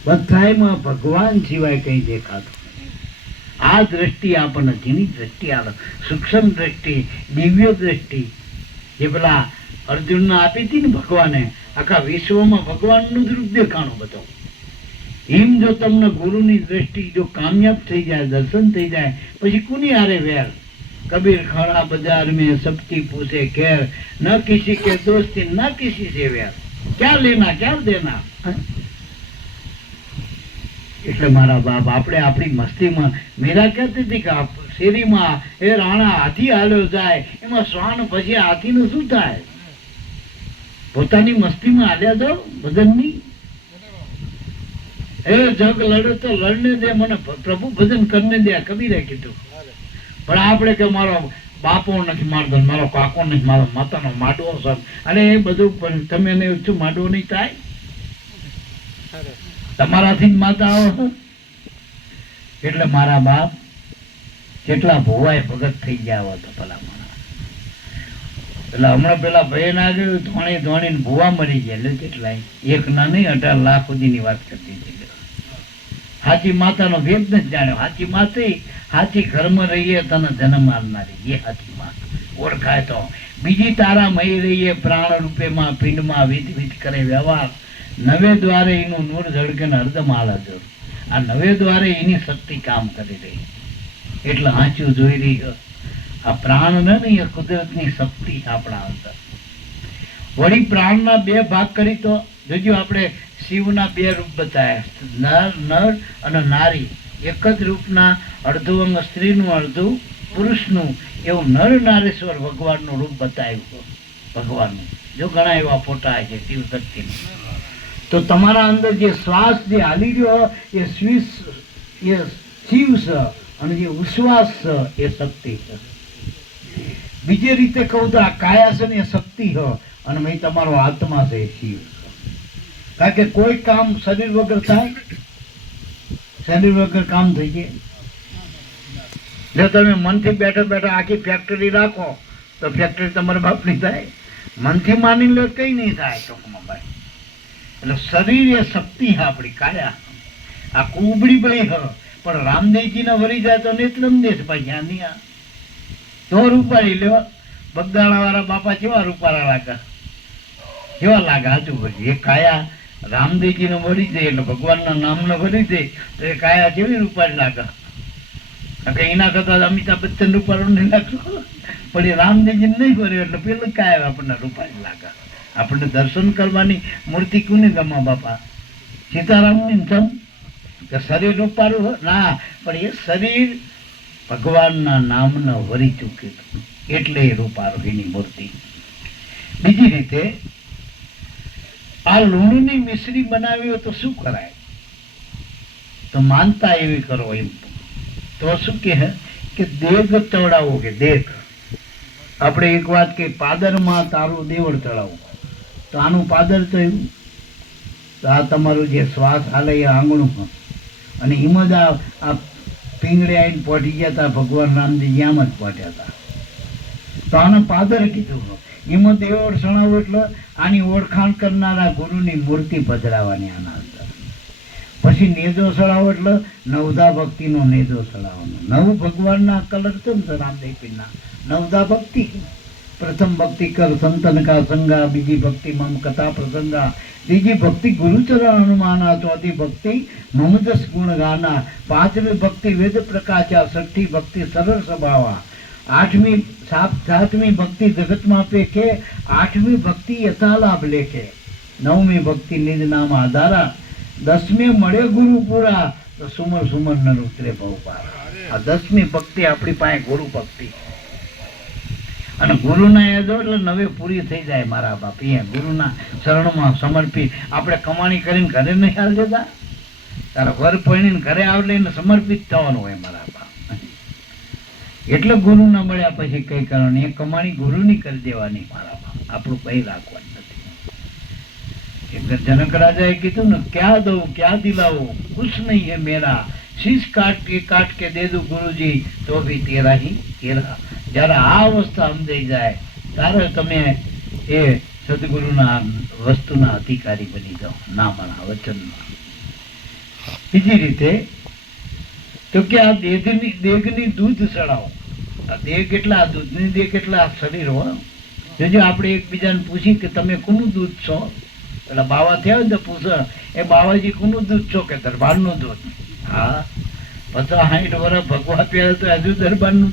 બધામાં ભગવાન સિવાય કઈ દેખાતું. આ દ્રષ્ટિ આપણને ધીની દ્રષ્ટિ આવે, સૂક્ષ્મ દ્રષ્ટિ, દિવ્ય દ્રષ્ટિ. જે પેલા અર્જુનને આપી હતી ને ભગવાને, આખા વિશ્વમાં ભગવાનનું જ રૂપ દેખાણું બધો. એમ જો તમને ગુરુની દ્રષ્ટિ જો કામયાબ થઈ જાય, દર્શન થઈ જાય, પછી કોની હારે વેર? કબીર ખડા બજાર મેં સબકી પૂછે ખેર, ન કિસી કે દોસ્તી ન કિસી से વેર, ક્યાં લેના ક્યાં દેના. એટલે મારા બાપ, આપણે આપણી મસ્તીમાં, મીરા કહેતી હતી કે શેરીમાં એ રાણા હાથી હાલ્યો જાય, એમાં શ્વાન પછી હાથીનું શું થાય? પોતાની મસ્તીમાં હાલ્યા જાઓ ભજનની. એ જગ લડે તો લડને દે, મને પ્રભુ ભજન કરને દે, કબીરે કીધું. પણ આપણે કે મારો બાપો નથી મારતો, મારો કાકો નથી, મારો માતાનો માડવો છે, અને એ બધું તમે શું માડવો નહીં થાય? તમારાથી જ માતા આવો. એટલે મારા બાપ કેટલા ભોવાય ભગત થઈ ગયા હોત ભલા મારા. એટલે હમણાં પેલા ભાઈ ના ગયું ધોણી ભૂવા મરી ગયા. એટલે કેટલાય, એક ના નહીં 18 લાખ સુધીની વાત કરતી હતી. હાચી માતાનો ભેદ નથી જાણ્યો. હાચી માતા હાચી ઘરમાં રહીએ તને જન્મ આવનારી, એ હાચી માતા ઓળખાય. તો બીજી તારા મહી રહીએ પ્રાણ રૂપેમાં પિંડમાં વિધ કરે વ્યવહાર, નવે દ્વારે એનું નૂર ઝળકે ને હરદમ હાલત. આ નવે દ્વારે એની શક્તિ કામ કરી રહી. એટલે હાચું જોઈ રહી. આ પ્રાણ ને એ કુદરતની શક્તિ આપણા અંદર. વળી પ્રાણના 2 ભાગ કરી તો જોજો, આપણે શિવના 2 રૂપ બતાવ્યા, નર અને નારી. એક જ રૂપના અડધું અંગ સ્ત્રીનું અડધું પુરુષનું, એવું નર નારેશ્વર ભગવાનનું રૂપ બતાવ્યું. ભગવાનનું જો ઘણા એવા ફોટા છે શિવ શક્તિના. તો તમારા અંદર જે શ્વાસ જે હાલી રહ્યો એ શિવ છે, અને જે ઉશ્વાસ છે એ શક્તિ છે. બીજી રીતે કહું તો આ કાયા છે ને એ શક્તિ છે, અને મેં તમારો આત્મા છે એ શિવ છે. કારણ કે કોઈ કામ શરીર વગર થાય? શરીર વગર કામ થઈ જાય? જો તમે મનથી બેઠા બેઠા આખી ફેક્ટરી રાખો તો ફેક્ટરી તમારા બાપની થાય? મનથી માની લો કઈ નહીં થાય ટૂંકમાં ભાઈ. એટલે શરીર એ શક્તિ આપણી કાયા. આ કુબડી ભાઈ હ પણ રામદેવજીને વરી જાય તો નેત્રમ દેશ ભાઈ જ્ઞાની આ તો રૂપાળી લેવા. બગદાણા વાળા બાપા કેવા રૂપાળા લાગે, કેવા લાગે આજુબાજુ. એ કાયા રામદેવજીને વળી જાય એટલે ભગવાનના નામને વળી જાય તો એ કાયા કેવી રૂપાળી લાગે. એના કરતા અમિતાભ બચ્ચન રૂપાળો નહીં લાગતો, પણ એ રામદેવજીને નહીં ભર્યો એટલે પેલું કાયા આપણને રૂપાળી લાગે. આપણને દર્શન કરવાની મૂર્તિ કોને ગમા બાપા? સીતારામની સમ કે શરીર રૂપાળું ના, પણ એ શરીર ભગવાનના નામને વરી ચૂક્યું એટલે એ રૂપાળું એની મૂર્તિ. બીજી રીતે આ લૂણની મિશ્રી બનાવી હોય તો શું કરાય? તો માનતા એવી કરો એમ તો શું કે દેગ ચડાવો. કે દેગ આપણે એક વાત કે પાદરમાં તારું દેવળ ચડાવવું, તો આનું પાદર તો એવું. તો આ તમારું જે શ્વાસ હાલે એ આંગણું, અને એમાં જ આ પીંગળે આવીને પહોંચી ગયા હતા ભગવાન રામજી, આમ જ પહોંચ્યા હતા. તો આને પાદર કીધું. એમાં દેવળ સણાવો એટલે આની ઓળખાણ કરનારા ગુરુની મૂર્તિ પધરાવાની આના અંદર. પછી નેજો સળાવો એટલે નવધા ભક્તિનો નેજો સળાવવાનો. નવ ભગવાનના કલર છે ને રામદેવ પીરના નવધા ભક્તિ. પ્રથમ ભક્તિ કર સંતન કા સંગા, બીજી ભક્તિ મમ કથા પ્રસંગા, ત્રીજી ભક્તિ ગુરુચરણ હનુમાના, ચોથી ભક્તિ મમદસ ગુણ ગાના, પાંચમી ભક્તિ વેદ પ્રકાશા, છઠ્ઠી ભક્તિ સરળ સ્વભાવા, સાતમી ભક્તિ જગતમાં પેખે, આઠમી ભક્તિ યથાલાભ લેખે, નવમી ભક્તિ નિજ નામ આધારા, 10મી મળે ગુરુ પૂરા તો સુમર સુમર ન ઉતરે ભવપાર. આ 10મી ભક્તિ આપણી પાસે ગુરુ ભક્તિ. અને ગુરુના યાદો એટલે નવે પૂરી થઈ જાય મારા બાપ. એ ગુરુના શરણમાં સમર્પિત આપણે કમાણી કરીને ઘરે નહીં હાલ દેતા, તારા ઘર પૈણીને ઘરે આવડે એને સમર્પિત થવાનું હોય મારા બાપ. એટલે ગુરુ ના મળ્યા પછી કઈ કરવાનું? એ કમાણી ગુરુની કરી દેવાની મારા બાપ, આપણું કઈ રાખવાનું નથી. જનક રાજાએ કીધું ને, ક્યાં દઉં ક્યાં દિલાવું, કુછ નહીં હે મેરા, શીશ કાટ કે દે દઉં ગુરુજી તો ભી તેરા હી તેરા. જયારે આ અવસ્થા સમજાઈ જાય ત્યારે તમે એ સદગુરુના વસ્તુના અધિકારી બની જાઓ, નામના વચનમાં. બીજી રીતે તો કે આ દેગની દૂધ ચડાવો. આ દેહ કેટલા, દૂધની દેહ કેટલા શરીર હોય. જોજો આપણે એકબીજાને પૂછી કે તમે કોનું દૂધ છો, એટલે બાવા થયા ને તો પૂછે એ બાવાજી કોનું દૂધ છો? કે દરબારનું દૂધ. હા, 50-60 વર્ષ ભગવા પહેલા તો હજુ દરબારનું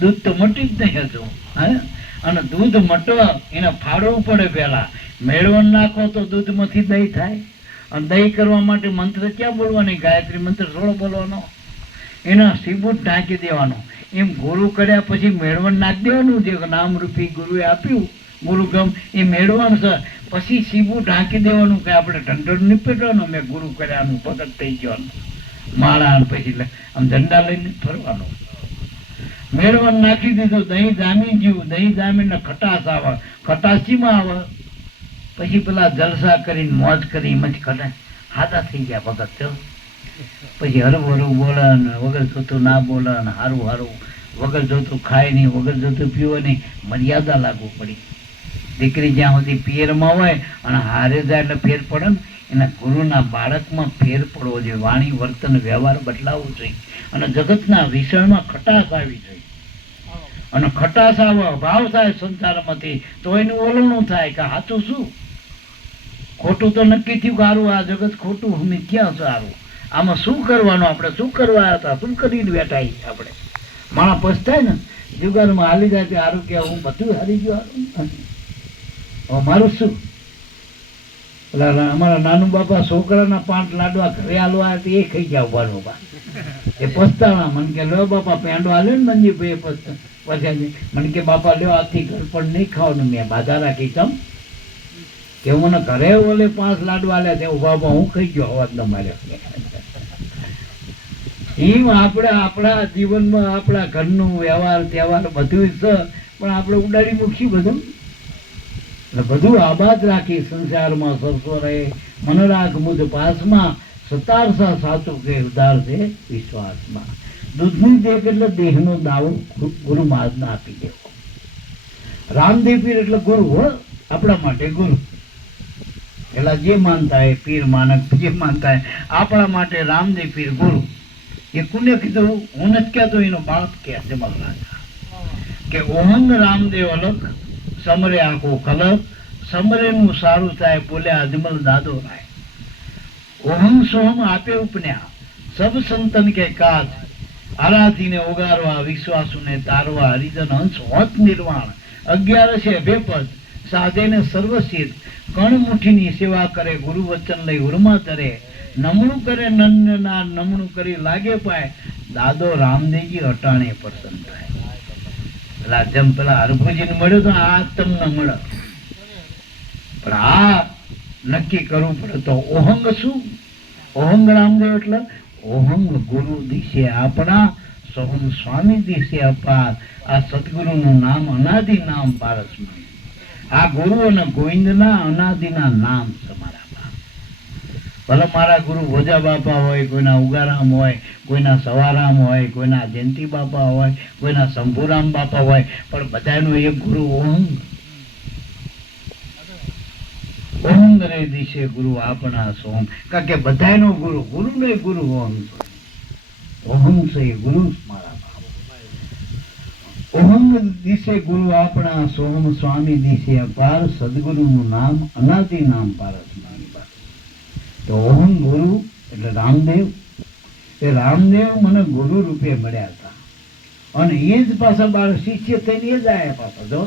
દૂધ તો મટી જ નહીં હજુ. હા, અને દૂધ મટવા એને ફાડવું પડે. પહેલા મેળવણ નાખો તો દૂધમાંથી દહીં થાય. અને દહીં કરવા માટે મંત્ર ક્યાં બોલવાની? ગાયત્રી મંત્ર થોડો બોલવાનો, એના સીબૂટ ઢાંકી દેવાનો. એમ ગુરુ કર્યા પછી મેળવણ નાખી દેવાનું. જે નામરૂપી ગુરુએ આપ્યું ગુરુગમ એ મેળવણ છે. પછી સીબું ઢાંકી દેવાનું કે આપણે ઢંઢર નીપેટવાનું, મેં ગુરુ કર્યાનું ભગત થઈ ગયું માળા. પછી આમ ઝંડા લઈને ફરવાનું. મેળવણ નાખી દીધું, દહીં જામી ગયું. દહીં જામીને ખટાશ આવે. ખટાશીમાં આવે પછી પેલા જલસા કરીને મોજ કરી એમ જ ખટા હાથા થઈ ગયા ભગત. પછી હરવું હરવું બોલે ને વગર જોતું ના બોલે ને હારું હારું વગર જોતું ખાય નહીં, વગર જોતું પીવે નહીં. મર્યાદા લાગુ પડી. દીકરી જ્યાં સુધી પિયરમાં હોય અને હારે જાય એટલે ફેર પડે ને, એના ગુરુના બાળકમાં ફેર પડવો જોઈએ. વાણી વર્તન વ્યવહાર બદલાવવું જોઈએ. અને જગતના વિષયમાં ખટાશ આવી જોઈએ. અને ખટાશ આવે, ભાવ થાય સંસારમાંથી તો એનું ઓલણું થાય કે સાચું શું ખોટું. તો નક્કી થયું કે સારું આ જગત ખોટું, અમે ક્યાં સારું, આમાં શું કરવાનું, આપણે શું કરવા હતા, શું કરીને બેઠા આપણે. માણસ પછતાય ને જુગારમાં હાલી જાય કે સારું કે હું બધું હારી ગયું, મારું શું. અમારા નાનું બાપા છોકરાના 5 લાડવા ઘરે હાલવા એ ખાઈ ગયા ઉભા ઉભા. એ પસ્તાણા. મને કે લો બાપા પેંડો હાલ્યો ને મંજીભાઈ પછી મને કે બાપા લ્યો આથી ઘર પણ નહીં ખાવાનું. મેં બાધા રાખી તમ કે મને ઘરે ઓલે 5 લાડવા હાલ્યા તે ઉભા ઉભા હું ખાઈ ગયો, અવાજ ન માર્યો. એમ આપણે આપણા જીવનમાં આપણા ઘરનું વ્યવહાર તહેવાર બધું છે, પણ આપણે ઉડાડી મૂકી બધું. એટલે બધું આબાદ રાખી સંસારમાં સરસો રહે, મન રાખ મુદ પાસમાં, સતારસા સાચું કે ઉદાર છે વિશ્વાસમાં. દૂધની દેખ એટલે દેહનો દાવો ગુરુ મહારાજને આપી દેવો. રામદેવ પીર એટલે ગુરુ હો, આપણા માટે ગુરુ. પેલા જે માનતા હોય પીર માનક જે માનતા હોય, આપણા માટે રામદેવ પીર ગુરુ. એ કોને કીધું? હું નથી કહેતો, એનો બાપ કે છે મહારાજા કે ઓહંગ રામદેવ અલગ સમરે આખો કલક, સમરે નું સારું થાય બોલ્યા અજમલ દાદો રાય. ઓહંગ સોહમ આપે ઉપન્યા સબ સંતન કે કાજ, આરાધીને ઉગારવા વિશ્વાસુને તારવા, હરિજન હંસ હોત નિર્વાણ, 11 છે અભેપદ સાધેને સર્વસિદ્ધ, કણ મુઠ્ઠીની સેવા કરે ગુરુ વચન લઈ ઉર્મા ધરે, નમણું કરે નંદના નમણું કરી લાગે પાય, દાદો રામદેવજી અટાણે પ્રસન્ન થાય. પેલા જેમ પેલા હરભુજીને મળ્યો તો આ તમને મળે, પણ આ નક્કી કરવું પડે. તો ઓહંગ શું? ઓહંગ રામદેવ એટલે ઓહંગ ગુરુ દિશે આપણા, સોહમ સ્વામી દિશે અપાર, આ સદગુરુનું નામ અનાદિ નામ પારસમણી. આ ગુરુ અને ગોવિંદના અનાદિના નામ તમારા. ભલે મારા ગુરુ ભોજા બાપા હોય, કોઈના ઉગારામ હોય, કોઈના સવારામ હોય, કોઈના જયંતિ બાપા હોય, કોઈના શંભુરામ બાપા હોય, પણ બધાનું એક ગુરુ ઓહંગ. ઓહંગ રે દિશે ગુરુ આપણા સોમ, કારણ કે બધાનો ગુરુ, ગુરુ ને ગુરુ ઓહંગ. ઓહંગ છે ગુરુ મારા બાપ. ઓહંગ દિશે ગુરુ આપણા, સોમ સ્વામી દિશે અપાર, સદગુરુનું નામ અનાદિ નામ પારસ. તો ઓહમ ગુરુ એટલે રામદેવ. એ રામદેવ મને ગુરુ રૂપે મળ્યા હતા, અને એ જ પાછા બાળક શિષ્ય થઈને એ જ આવ્યા પાછા. જો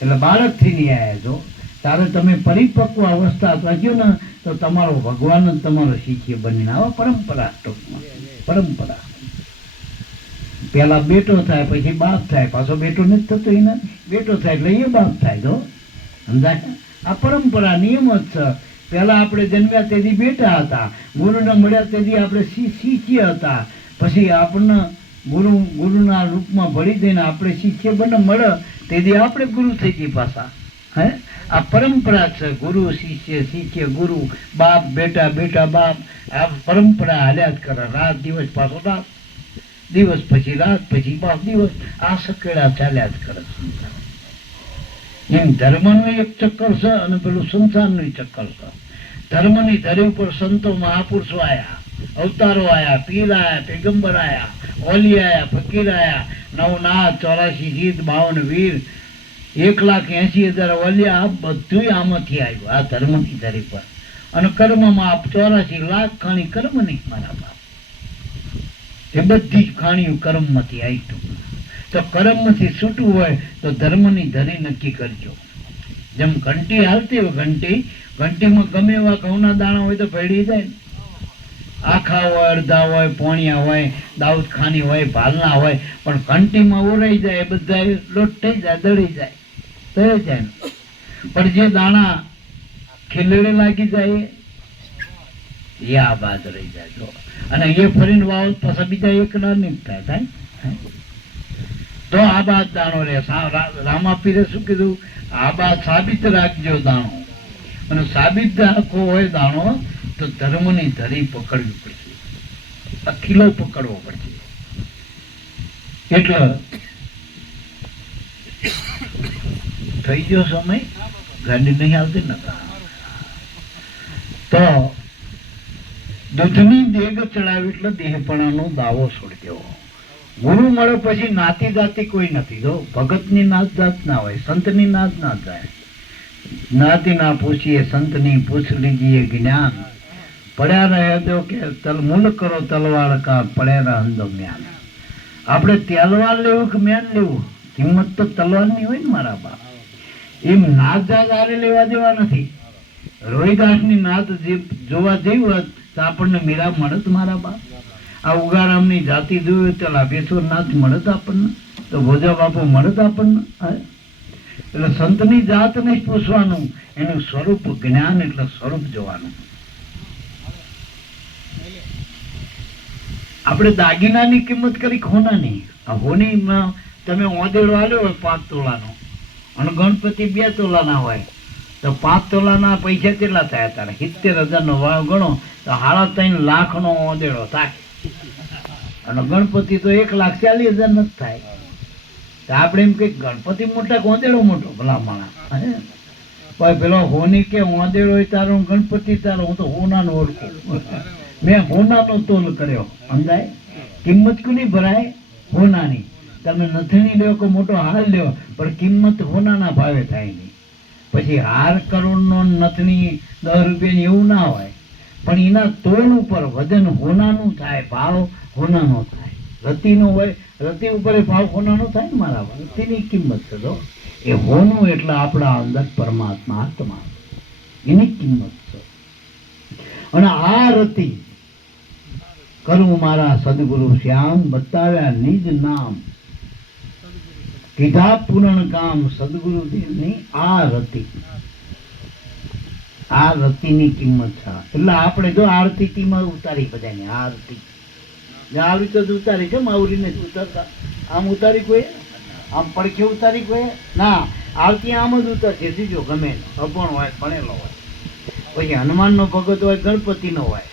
એટલે બાળક થઈને આવ્યા. જો ત્યારે તમે પરિપક્વ અવસ્થા થયો ને, તો તમારો ભગવાન જ તમારો શિષ્ય બનીને આવો. પરંપરા ટૂંકમાં પરંપરા. પેલા બેટો થાય, પછી બાપ થાય, પાછો બેટો નથી થતો, એને બેટો થાય એટલે એ બાપ થાય. જો સમજાય? આ પરંપરા નિયમ જ છે. પેલા આપણે જન્મ્યા તેથી બેટા હતા, ગુરુને મળ્યા તેથી આપણે શિષ્ય હતા, પછી આપણને ગુરુના રૂપમાં ભળી દઈને આપણે શિષ્ય બને મળે તેથી આપણે ગુરુ થઈ જઈએ પાછા. હે, આ પરંપરા છે. ગુરુ શિષ્ય, શિષ્ય ગુરુ, બાપ બેટા, બેટા બાપ. આ પરંપરા હાલ્યા જ કરે. રાત દિવસ પાછો રાત, દિવસ પછી રાત, પછી બાપ દિવસ. આ સકેડા ચાલ્યા જ કરે. એમ ધર્મનું એક ચક્કર છે અને પેલું સંસારનું ચક્કર છે. ધર્મની ધરી ઉપર સંતો મહાપુરુષો આયા, અવતારો આયા, પીર આયા, પેગંબર આયા, ઓલી આયા, ફકીર આયા, નવનાથ, 84 જીત, 52 વીર, 1,80,000 ઓલિયા. આ બધું આમાંથી આવ્યું, આ ધર્મની ધરી પર. અને કર્મમાં 84 લાખ ખાણી કર્મની મારા બાપ. એ બધી જ ખાણીઓ કર્મમાંથી આવી. તો કર્મથી છૂટવું હોય તો ધર્મની ધરી નક્કી કરજો. જેમ ઘંટી હાલતી હોય, ઘંટીમાં ગમે એવા ઘઉંના દાણા હોય તો ભેળી જાય. આખા હોય, અડધા હોય, પોણિયા હોય, દાઉદ ખાની હોય, ભાલના હોય, પણ ઘંટીમાં ઓરાઈ જાય, એ બધા લોટ થઈ જાય, દળી જાય, થઈ જાય. પણ જે દાણા ખીલડે લાગી જાય એ આ બાદ રહી જાય. અને એ ફરીને વાવ પાછા બીજા એક ના નહીં થાય. તો આ બાદ દાણો રે. રામાપીરે શું કીધું? આ બાદ સાબિત રાખજો દાણો. અને સાબિત રાખવો હોય દાણો તો ધર્મની ધરી પકડવી પડશે, અખીલો પકડવો પડશે. એટલે થઈ ગયો સમય, ગાડી નહીં આવતી ને. તો દૂધની દેગ ચડાવી એટલે દેહપણાનો દાવો છોડી દેવો. ગુરુ મળે પછી નાતી જાતિ કોઈ નથી. જો ભગતની નાત જાત ના હોય, સંતની નાત ના જાય. નાતી ના પૂછીએ, સંતની પૂછ લીજીએ જ્ઞાન, પડ્યા રહે દો કે મૂલ કરો તલવાર કા, પડ્યા રહે અંદો મ્યાન. આપણે તલવાર લેવું કે મ્યાન લેવું, કિંમત તો તલવારની હોય ને મારા બાપ. એમ નાત જાત આરે લેવા દેવા નથી. રોહિદાસની નાત જોવા જઈ હોત તો આપણને મીરા મળત મારા બાપ. આ ઉગારામની જાતિ જોયું તો લાભેશ્વર નાથ મળત આપણને, તો ભોજા બાપુ મળત આપણને. એટલે સંતની જાત નહીં પૂછવાનું, એનું સ્વરૂપ જ્ઞાન એટલે સ્વરૂપ જોવાનું. આપણે દાગીનાની કિંમત કરી હોનાની. આ હોનીમાં તમે ઓદેડો આલ્યો હોય 5 તોલાનો અને ગણપતિ 2 તોલાના હોય તો 5 તોલાના પૈસા કેટલા થાય? તારે 70,000નો ભાવ ગણો તો 3.5 લાખનો ઓદેડો થાય અને ગણપતિ તો 1,40,000 ન થાય. તો આપણે એમ કઈ ગણપતિ મોટા કે ઓદેડો મોટો? ભલા માણા ભાઈ પેલો હોની કે ઓદેડો હોય તારો, ગણપતિ તારો. હું તો હોનાનો ઓળખું. મેં હોનાનો તોલ કર્યો. સમજાય? કિંમત કોની ભરાય? હોનાની. તમે નથણી લ્યો કે મોટો હાર લ્યો પણ કિંમત હોનાના ભાવે થાય નહીં. પછી હાર કરોડનો નથણી 10 રૂપિયાની એવું ના હોય, પણ એના તોલ ઉપર વજન હોનાનું થાય, ભાવ હોનાનો થાય. રતિનો હોય, રતિ ઉપર ભાવ હોનાનો થાય ને મારા. રતિની કિંમત છે તો એ હોનું એટલે આપણા અંદર પરમાત્મા આત્મા, એની કિંમત છે. અને આ રતિ કરું મારા સદગુરુ શ્યામ બતાવ્યા નિજ નામ, કીધા પૂરણ કામ સદગુરુદેવની આ રતિ. આ રતિની કિંમત છે. એટલે આપણે જો આરતીમાં ઉતારી બધાને આરતી આવી તો ઉતારી છે, માવરીને જ ઉતારતા. આમ ઉતારી કોઈ, આમ પડખે ઉતારી કોઈ ના. આરતી આમ જ ઉતારશે. સીધો ગમે અભણ હોય, ભણેલો હોય. પછી હનુમાનનો ભગત હોય, ગણપતિનો હોય,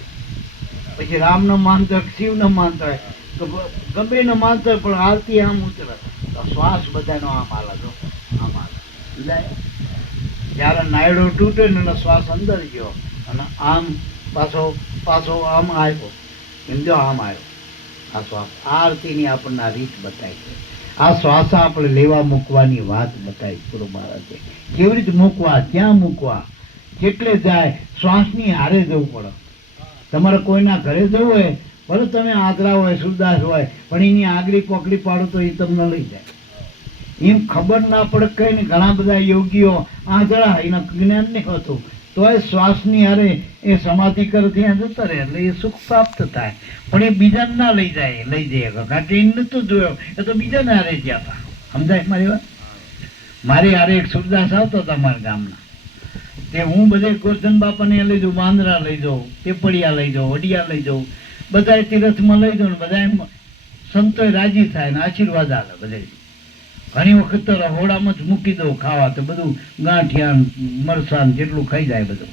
પછી રામનો માનતો હોય, શિવનો માનતો હોય, તો ગમે નો માનતો હોય, પણ આરતી આમ ઉતરે. શ્વાસ બધાનો આમ હાલે. જો આમ હાલે. જ્યારે નાયડો તૂટે ને એનો શ્વાસ અંદર ગયો અને આમ પાછો પાછો આમ આવ્યો, એમ જો આમ આવ્યો. આ શ્વાસ આરતીની આપણને આ રીત બતાવી છે. આ શ્વાસ આપણે લેવા મૂકવાની વાત બતાવી ગુરુ મહારાજે. કેવી રીતે મૂકવા, ક્યાં મૂકવા, કેટલે જાય, શ્વાસની હારે જવું પડે. તમારે કોઈના ઘરે જવું હોય, ભલે તમે આદરા હોય, સુરદાસ હોય, પણ એની આગળી પકડી પાડો તો એ તમને લઈ જાય. એમ ખબર ના પડે કઈ ને. ઘણા બધા યોગીઓ આંધળા, એના જ્ઞાન નહીં હોતું, તો એ શ્વાસની હારે એ સમાધિ કરે ત્યાં જતા રહે એટલે એ સુખ પ્રાપ્ત થાય. પણ એ બીજાને ના લઈ જાય, લઈ જાય કારણ કે એને નતું જોયો, એ તો બીજાને હારે ગયા હતા. સમજાય મારી વાત? મારી હારે એક સુરદાસ આવતો હતા મારા ગામના. તે હું બધે ગોરધન બાપાને લઈ જાઉં, બાંદરા લઈ જાઉં, પેપડિયા લઈ જાઉં, વડિયા લઈ જાઉં, બધા તીરથમાં લઈ જાઉં. બધા એમ સંતોય રાજી થાય ને આશીર્વાદ આવે. બધે ઘણી વખત તો રહોડામાં જ મૂકી દઉં ખાવા, તો બધું ગાંઠિયા મરસાન જેટલું ખાઈ જાય. બધું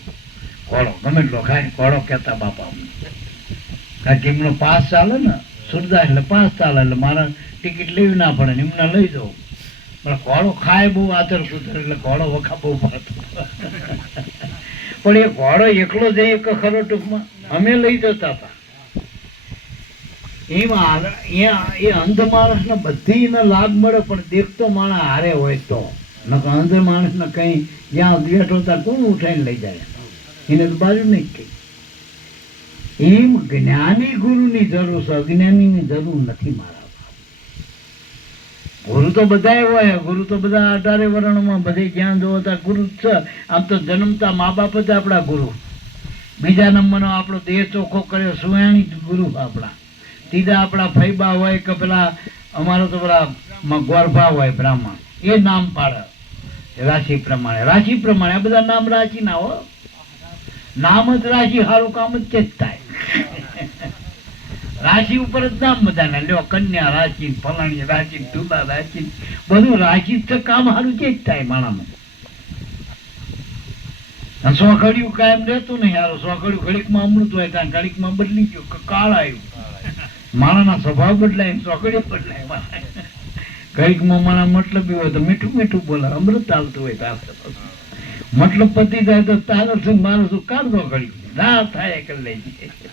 ઘોડો ગમે એટલો ખાય. ઘોડો કહેતા બાપા અમને, કારણ કે એમનો પાસ ચાલે ને, સુરદાસ એટલે પાસ ચાલે, એટલે મારે ટિકિટ લેવી ના પડે ને એમને લઈ જાઉં. પણ ઘોડો ખાય બહુ આદર કુતર, એટલે ઘોડો વખા બહુ પડતો. પણ એ ઘોડો એકલો જઈએ કે ખરો, ટૂંકમાં અમે લઈ જતા હતા. એમાં એ અંધ માણસને બધીને લાભ મળે, પણ દેખતો માણસ હારે હોય તો. નકર અંધ માણસને કઈ જ્યાં બેઠો ત્યાં કોણ ઉઠાઈને લઈ જાય? એને તો બાજુ નહીં કઈ. એમ જ્ઞાની ગુરુની જરૂર છે, અજ્ઞાનીની જરૂર નથી મારા. ગુરુ તો બધા હોય, ગુરુ તો બધા 18 વર્ણમાં બધે જ્યાં જોવો ત્યાં ગુરુ જ છે. આમ તો જન્મતા મા બાપ જ આપણા ગુરુ. બીજા નંબરનો આપણો દેહ ચોખ્ખો કર્યો સુયાણી જ ગુરુ આપણા. ત્રીજા આપણા ફૈબા હોય કે પેલા અમારો તો પેલા ગોરભા હોય બ્રાહ્મણ, એ નામ પાડે રાશિ પ્રમાણે. રાશિ પ્રમાણે આ બધા નામ રાશિ ના હો, નામ જ રાશિ, સારું કામ જ તે જ થાય. રાશિ ઉપર જ નામ બધાને લ્યો, કન્યા રાશિ, ફલાણી રાશિ, તુલા રાશિ, બધું રાશિ જ કામ સારું જે જ થાય માણામાં. સોખડિયું કાયમ રહેતું નહીં. યાર સોખડિયું ઘડીકમાં અમૃત હોય ત્યાં ઘડીકમાં બદલી ગયું, કાળ આવ્યું. માણાના સ્વભાવ બદલાય, સોખડિયું બદલાય. ઘડીકમાં માણા મતલબી હોય તો મીઠું મીઠું બોલે, અમૃત આવતું હોય તો મતલબ પતી જાય તો તારો શું મારું શું કાઢ દો ઘડી ના થાય કરી લઈ જાય.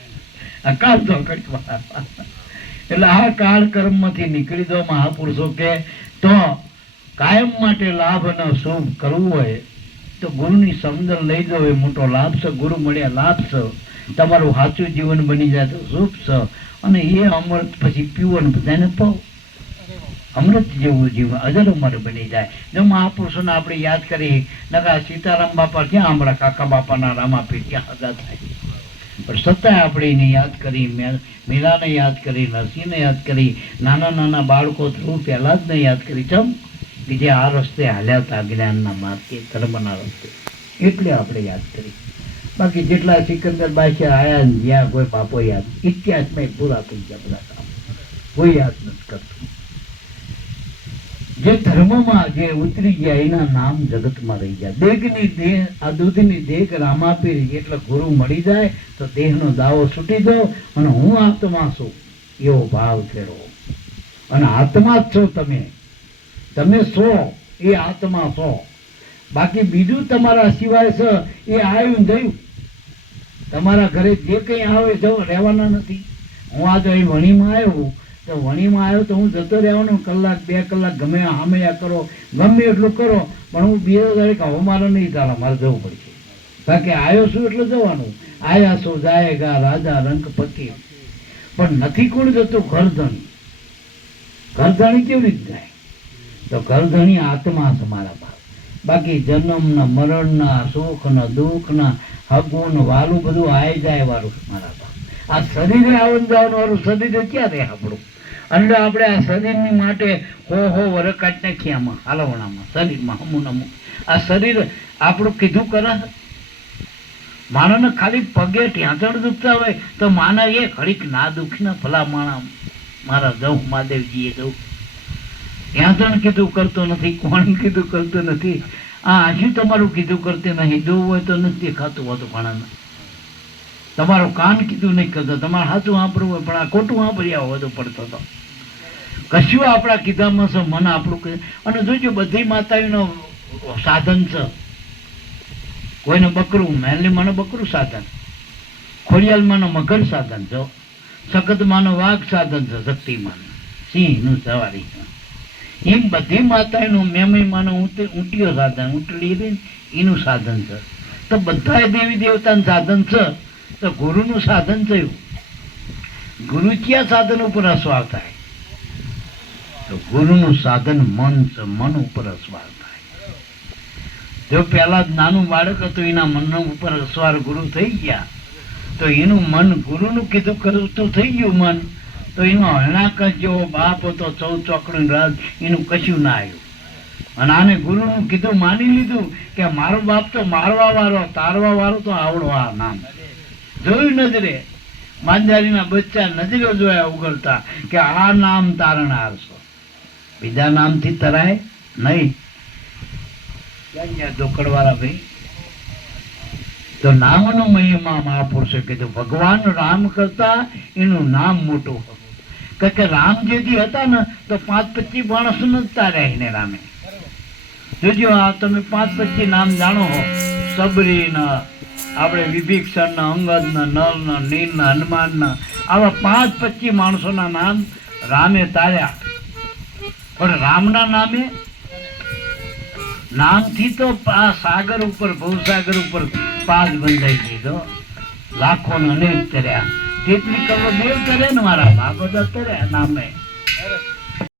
આ કાઢ દો ઘડી. એટલે આ કાળ કર્મ માંથી નીકળી દો મહાપુરુષો કે તો કાયમ માટે લાભ અને શુભ કરવું હોય તો ગુરુની સમજણ લઈ દો. એ મોટો લાભ છે. ગુરુ મળ્યા લાભ છે. તમારું સાચું જીવન બની જાય તો શુભ છે. અને એ અમૃત પછી પીવાનું બધાને પાવ. અમૃત જેવું જીવન અજર અમર બની જાય. જો મહાપુરુષોને આપણે યાદ કરી, નકા સીતારામ બાપા ક્યાં હમણાં કાકા બાપાના રામાપીર ક્યાં હદા થાય, પણ છતાંય આપણે એને યાદ કરી, મીરાને યાદ કરી, નરસિંહને યાદ કરી, નાના નાના બાળકો થયું પહેલાં જ ને યાદ કરી. ચમ કે જે આ રસ્તે હાલ્યા હતા જ્ઞાનના માર્ગે, ધર્મના રસ્તે, એટલે આપણે યાદ કરી. બાકી જેટલા સિકંદર બાદશાહ આયા ને જ્યાં કોઈ બાપો યાદ ઇતિહાસમાં પૂરા થઈ ગયા બધા કામ, કોઈ યાદ નથી કરતું. જે ધર્મમાં જે ઉતરી ગયા એના નામ જગતમાં રહી ગયા. દેહની દેહ આ દૂધની દેહ રામાપીર એટલે ગુરુ મળી જાય તો દેહનો દાવો છૂટી દો અને હું આત્મા છું એવો ભાવ ફેરો. અને આત્મા જ છો તમે, તમે છો એ આત્મા છો. બાકી બીજું તમારા સિવાય છે એ આવ્યું ગયું. તમારા ઘરે જે કંઈ આવે જો રહેવાના નથી. હું આ જો અહીં વણીમાં આવ્યો તો વણીમાં આવ્યો તો હું જતો રહેવાનો, કલાક 2 કલાક ગમે હામયા કરો, ગમે એટલું કરો, પણ હું બીજો દરેક હવે મારે નહીં ચાલે, મારે જવું પડશે. બાકી આવ્યો છું એટલે જવાનું. આયા છો જાયગા રાજા રંગ પતિ. પણ નથી કોણ જતું? ઘરધણી. ઘરધણી કેવી રીતે જાય? તો ઘરધણી આત્મા છે મારા બાપ. બાકી જન્મના મરણના સુખના દુઃખના હગુન વાલું બધું આઈ જાય વાળું મારા બાપ. આ શરીરે આવન જવાનું વાળું શરીરે ક્યાં રહે આપણું? અને આપણે આ શરીરની માટે હો વર કાઢ નાખીએ આમાં હાલવણામાં શરીરમાં હમું નમું. આ શરીર આપણું કીધું કરે. માણસને ખાલી પગે ઠ્યાંચણ દુખતા હોય તો માના એ ઘડીક ના દુખી ને ભલા માણા મારા જવું મહાદેવજીએ જવું. ઠ્યાંચણ કીધું કરતો નથી, કોણ કીધું કરતો નથી. આ હજુ તમારું કીધું કરતી નહીં. જોવું હોય તો નથી દેખાતું હોતું ઘણાને. તમારું કાન કીધું નહીં કરતો, તમારે સાચું વાપરવું હોય પણ આ ખોટું વાપર્યા વધુ પડતો હતો. કશું આપણા કીધામાં છે મન આપણું કહે. અને જોજો બધી માતાઓનો સાધન છે. કોઈને બકરું, મેનલી માનો બકરું સાધન, ખોડિયાલમાંનો મગર સાધન છે, સખતમાંનો વાઘ સાધન છે, શક્તિમાન સિંહનું સવારી. એમ બધી માતાઓનું મેમઈમાંનો ઊંટીઓ સાધન, ઊંટડી એનું સાધન છે. તો બધા દેવી દેવતાનું સાધન છે. તો ગુરુનું સાધન થયું. ગુરુ કયા સાધન ઉપર અસવાર થાય? તો ગુરુનું સાધન મન છે. મન ઉપર અસવાર થાય. જો પહેલા જ નાનું બાળક હતું એના મન ઉપર અસવાર ગુરુ થઈ ગયા તો એનું મન ગુરુનું કીધું કરતું થઈ ગયું મન. તો એનો હણાક જેવો બાપ હતો 14 ચોકડીનો રાજ, એનું કશું ના આવ્યું. અને આને ગુરુનું કીધું માની લીધું કે મારો બાપ તો મારવા વાળો, તારવા વાળો તો આવડો. આ નામ જોયું નજરે, માંજારીના બચ્ચા નજરે જોયા ઉગડતા કે આ નામ તારણહાર છો. બીજા નામથી તરાય નહીં. ધોકડવાળા ભાઈ તો નામનો મહિમા મહાપુરુષે કીધું. ભગવાન રામ કરતા એનું નામ મોટું હતું. કારણ કે રામજીજી હતા ને તો 5-25 માણસ નથી તાર્યા એને રામે. જોજો આ તમે 5-25 નામ જાણો હો. સબરીના, આપણે વિભીક્ષણના, અંગદના, નળના, નીલના, હનુમાનના, આવા 5-25 માણસોના નામ રામે તાર્યા. પણ રામના નામે નામથી તો આ સાગર ઉપર, ભવસાગર ઉપર પાદ બંધાઈ દીધો. લાખો અનેક તર્યા. તેટલી કરોડ દેવ તરે ને મારા બાપ બધા તર્યા નામે.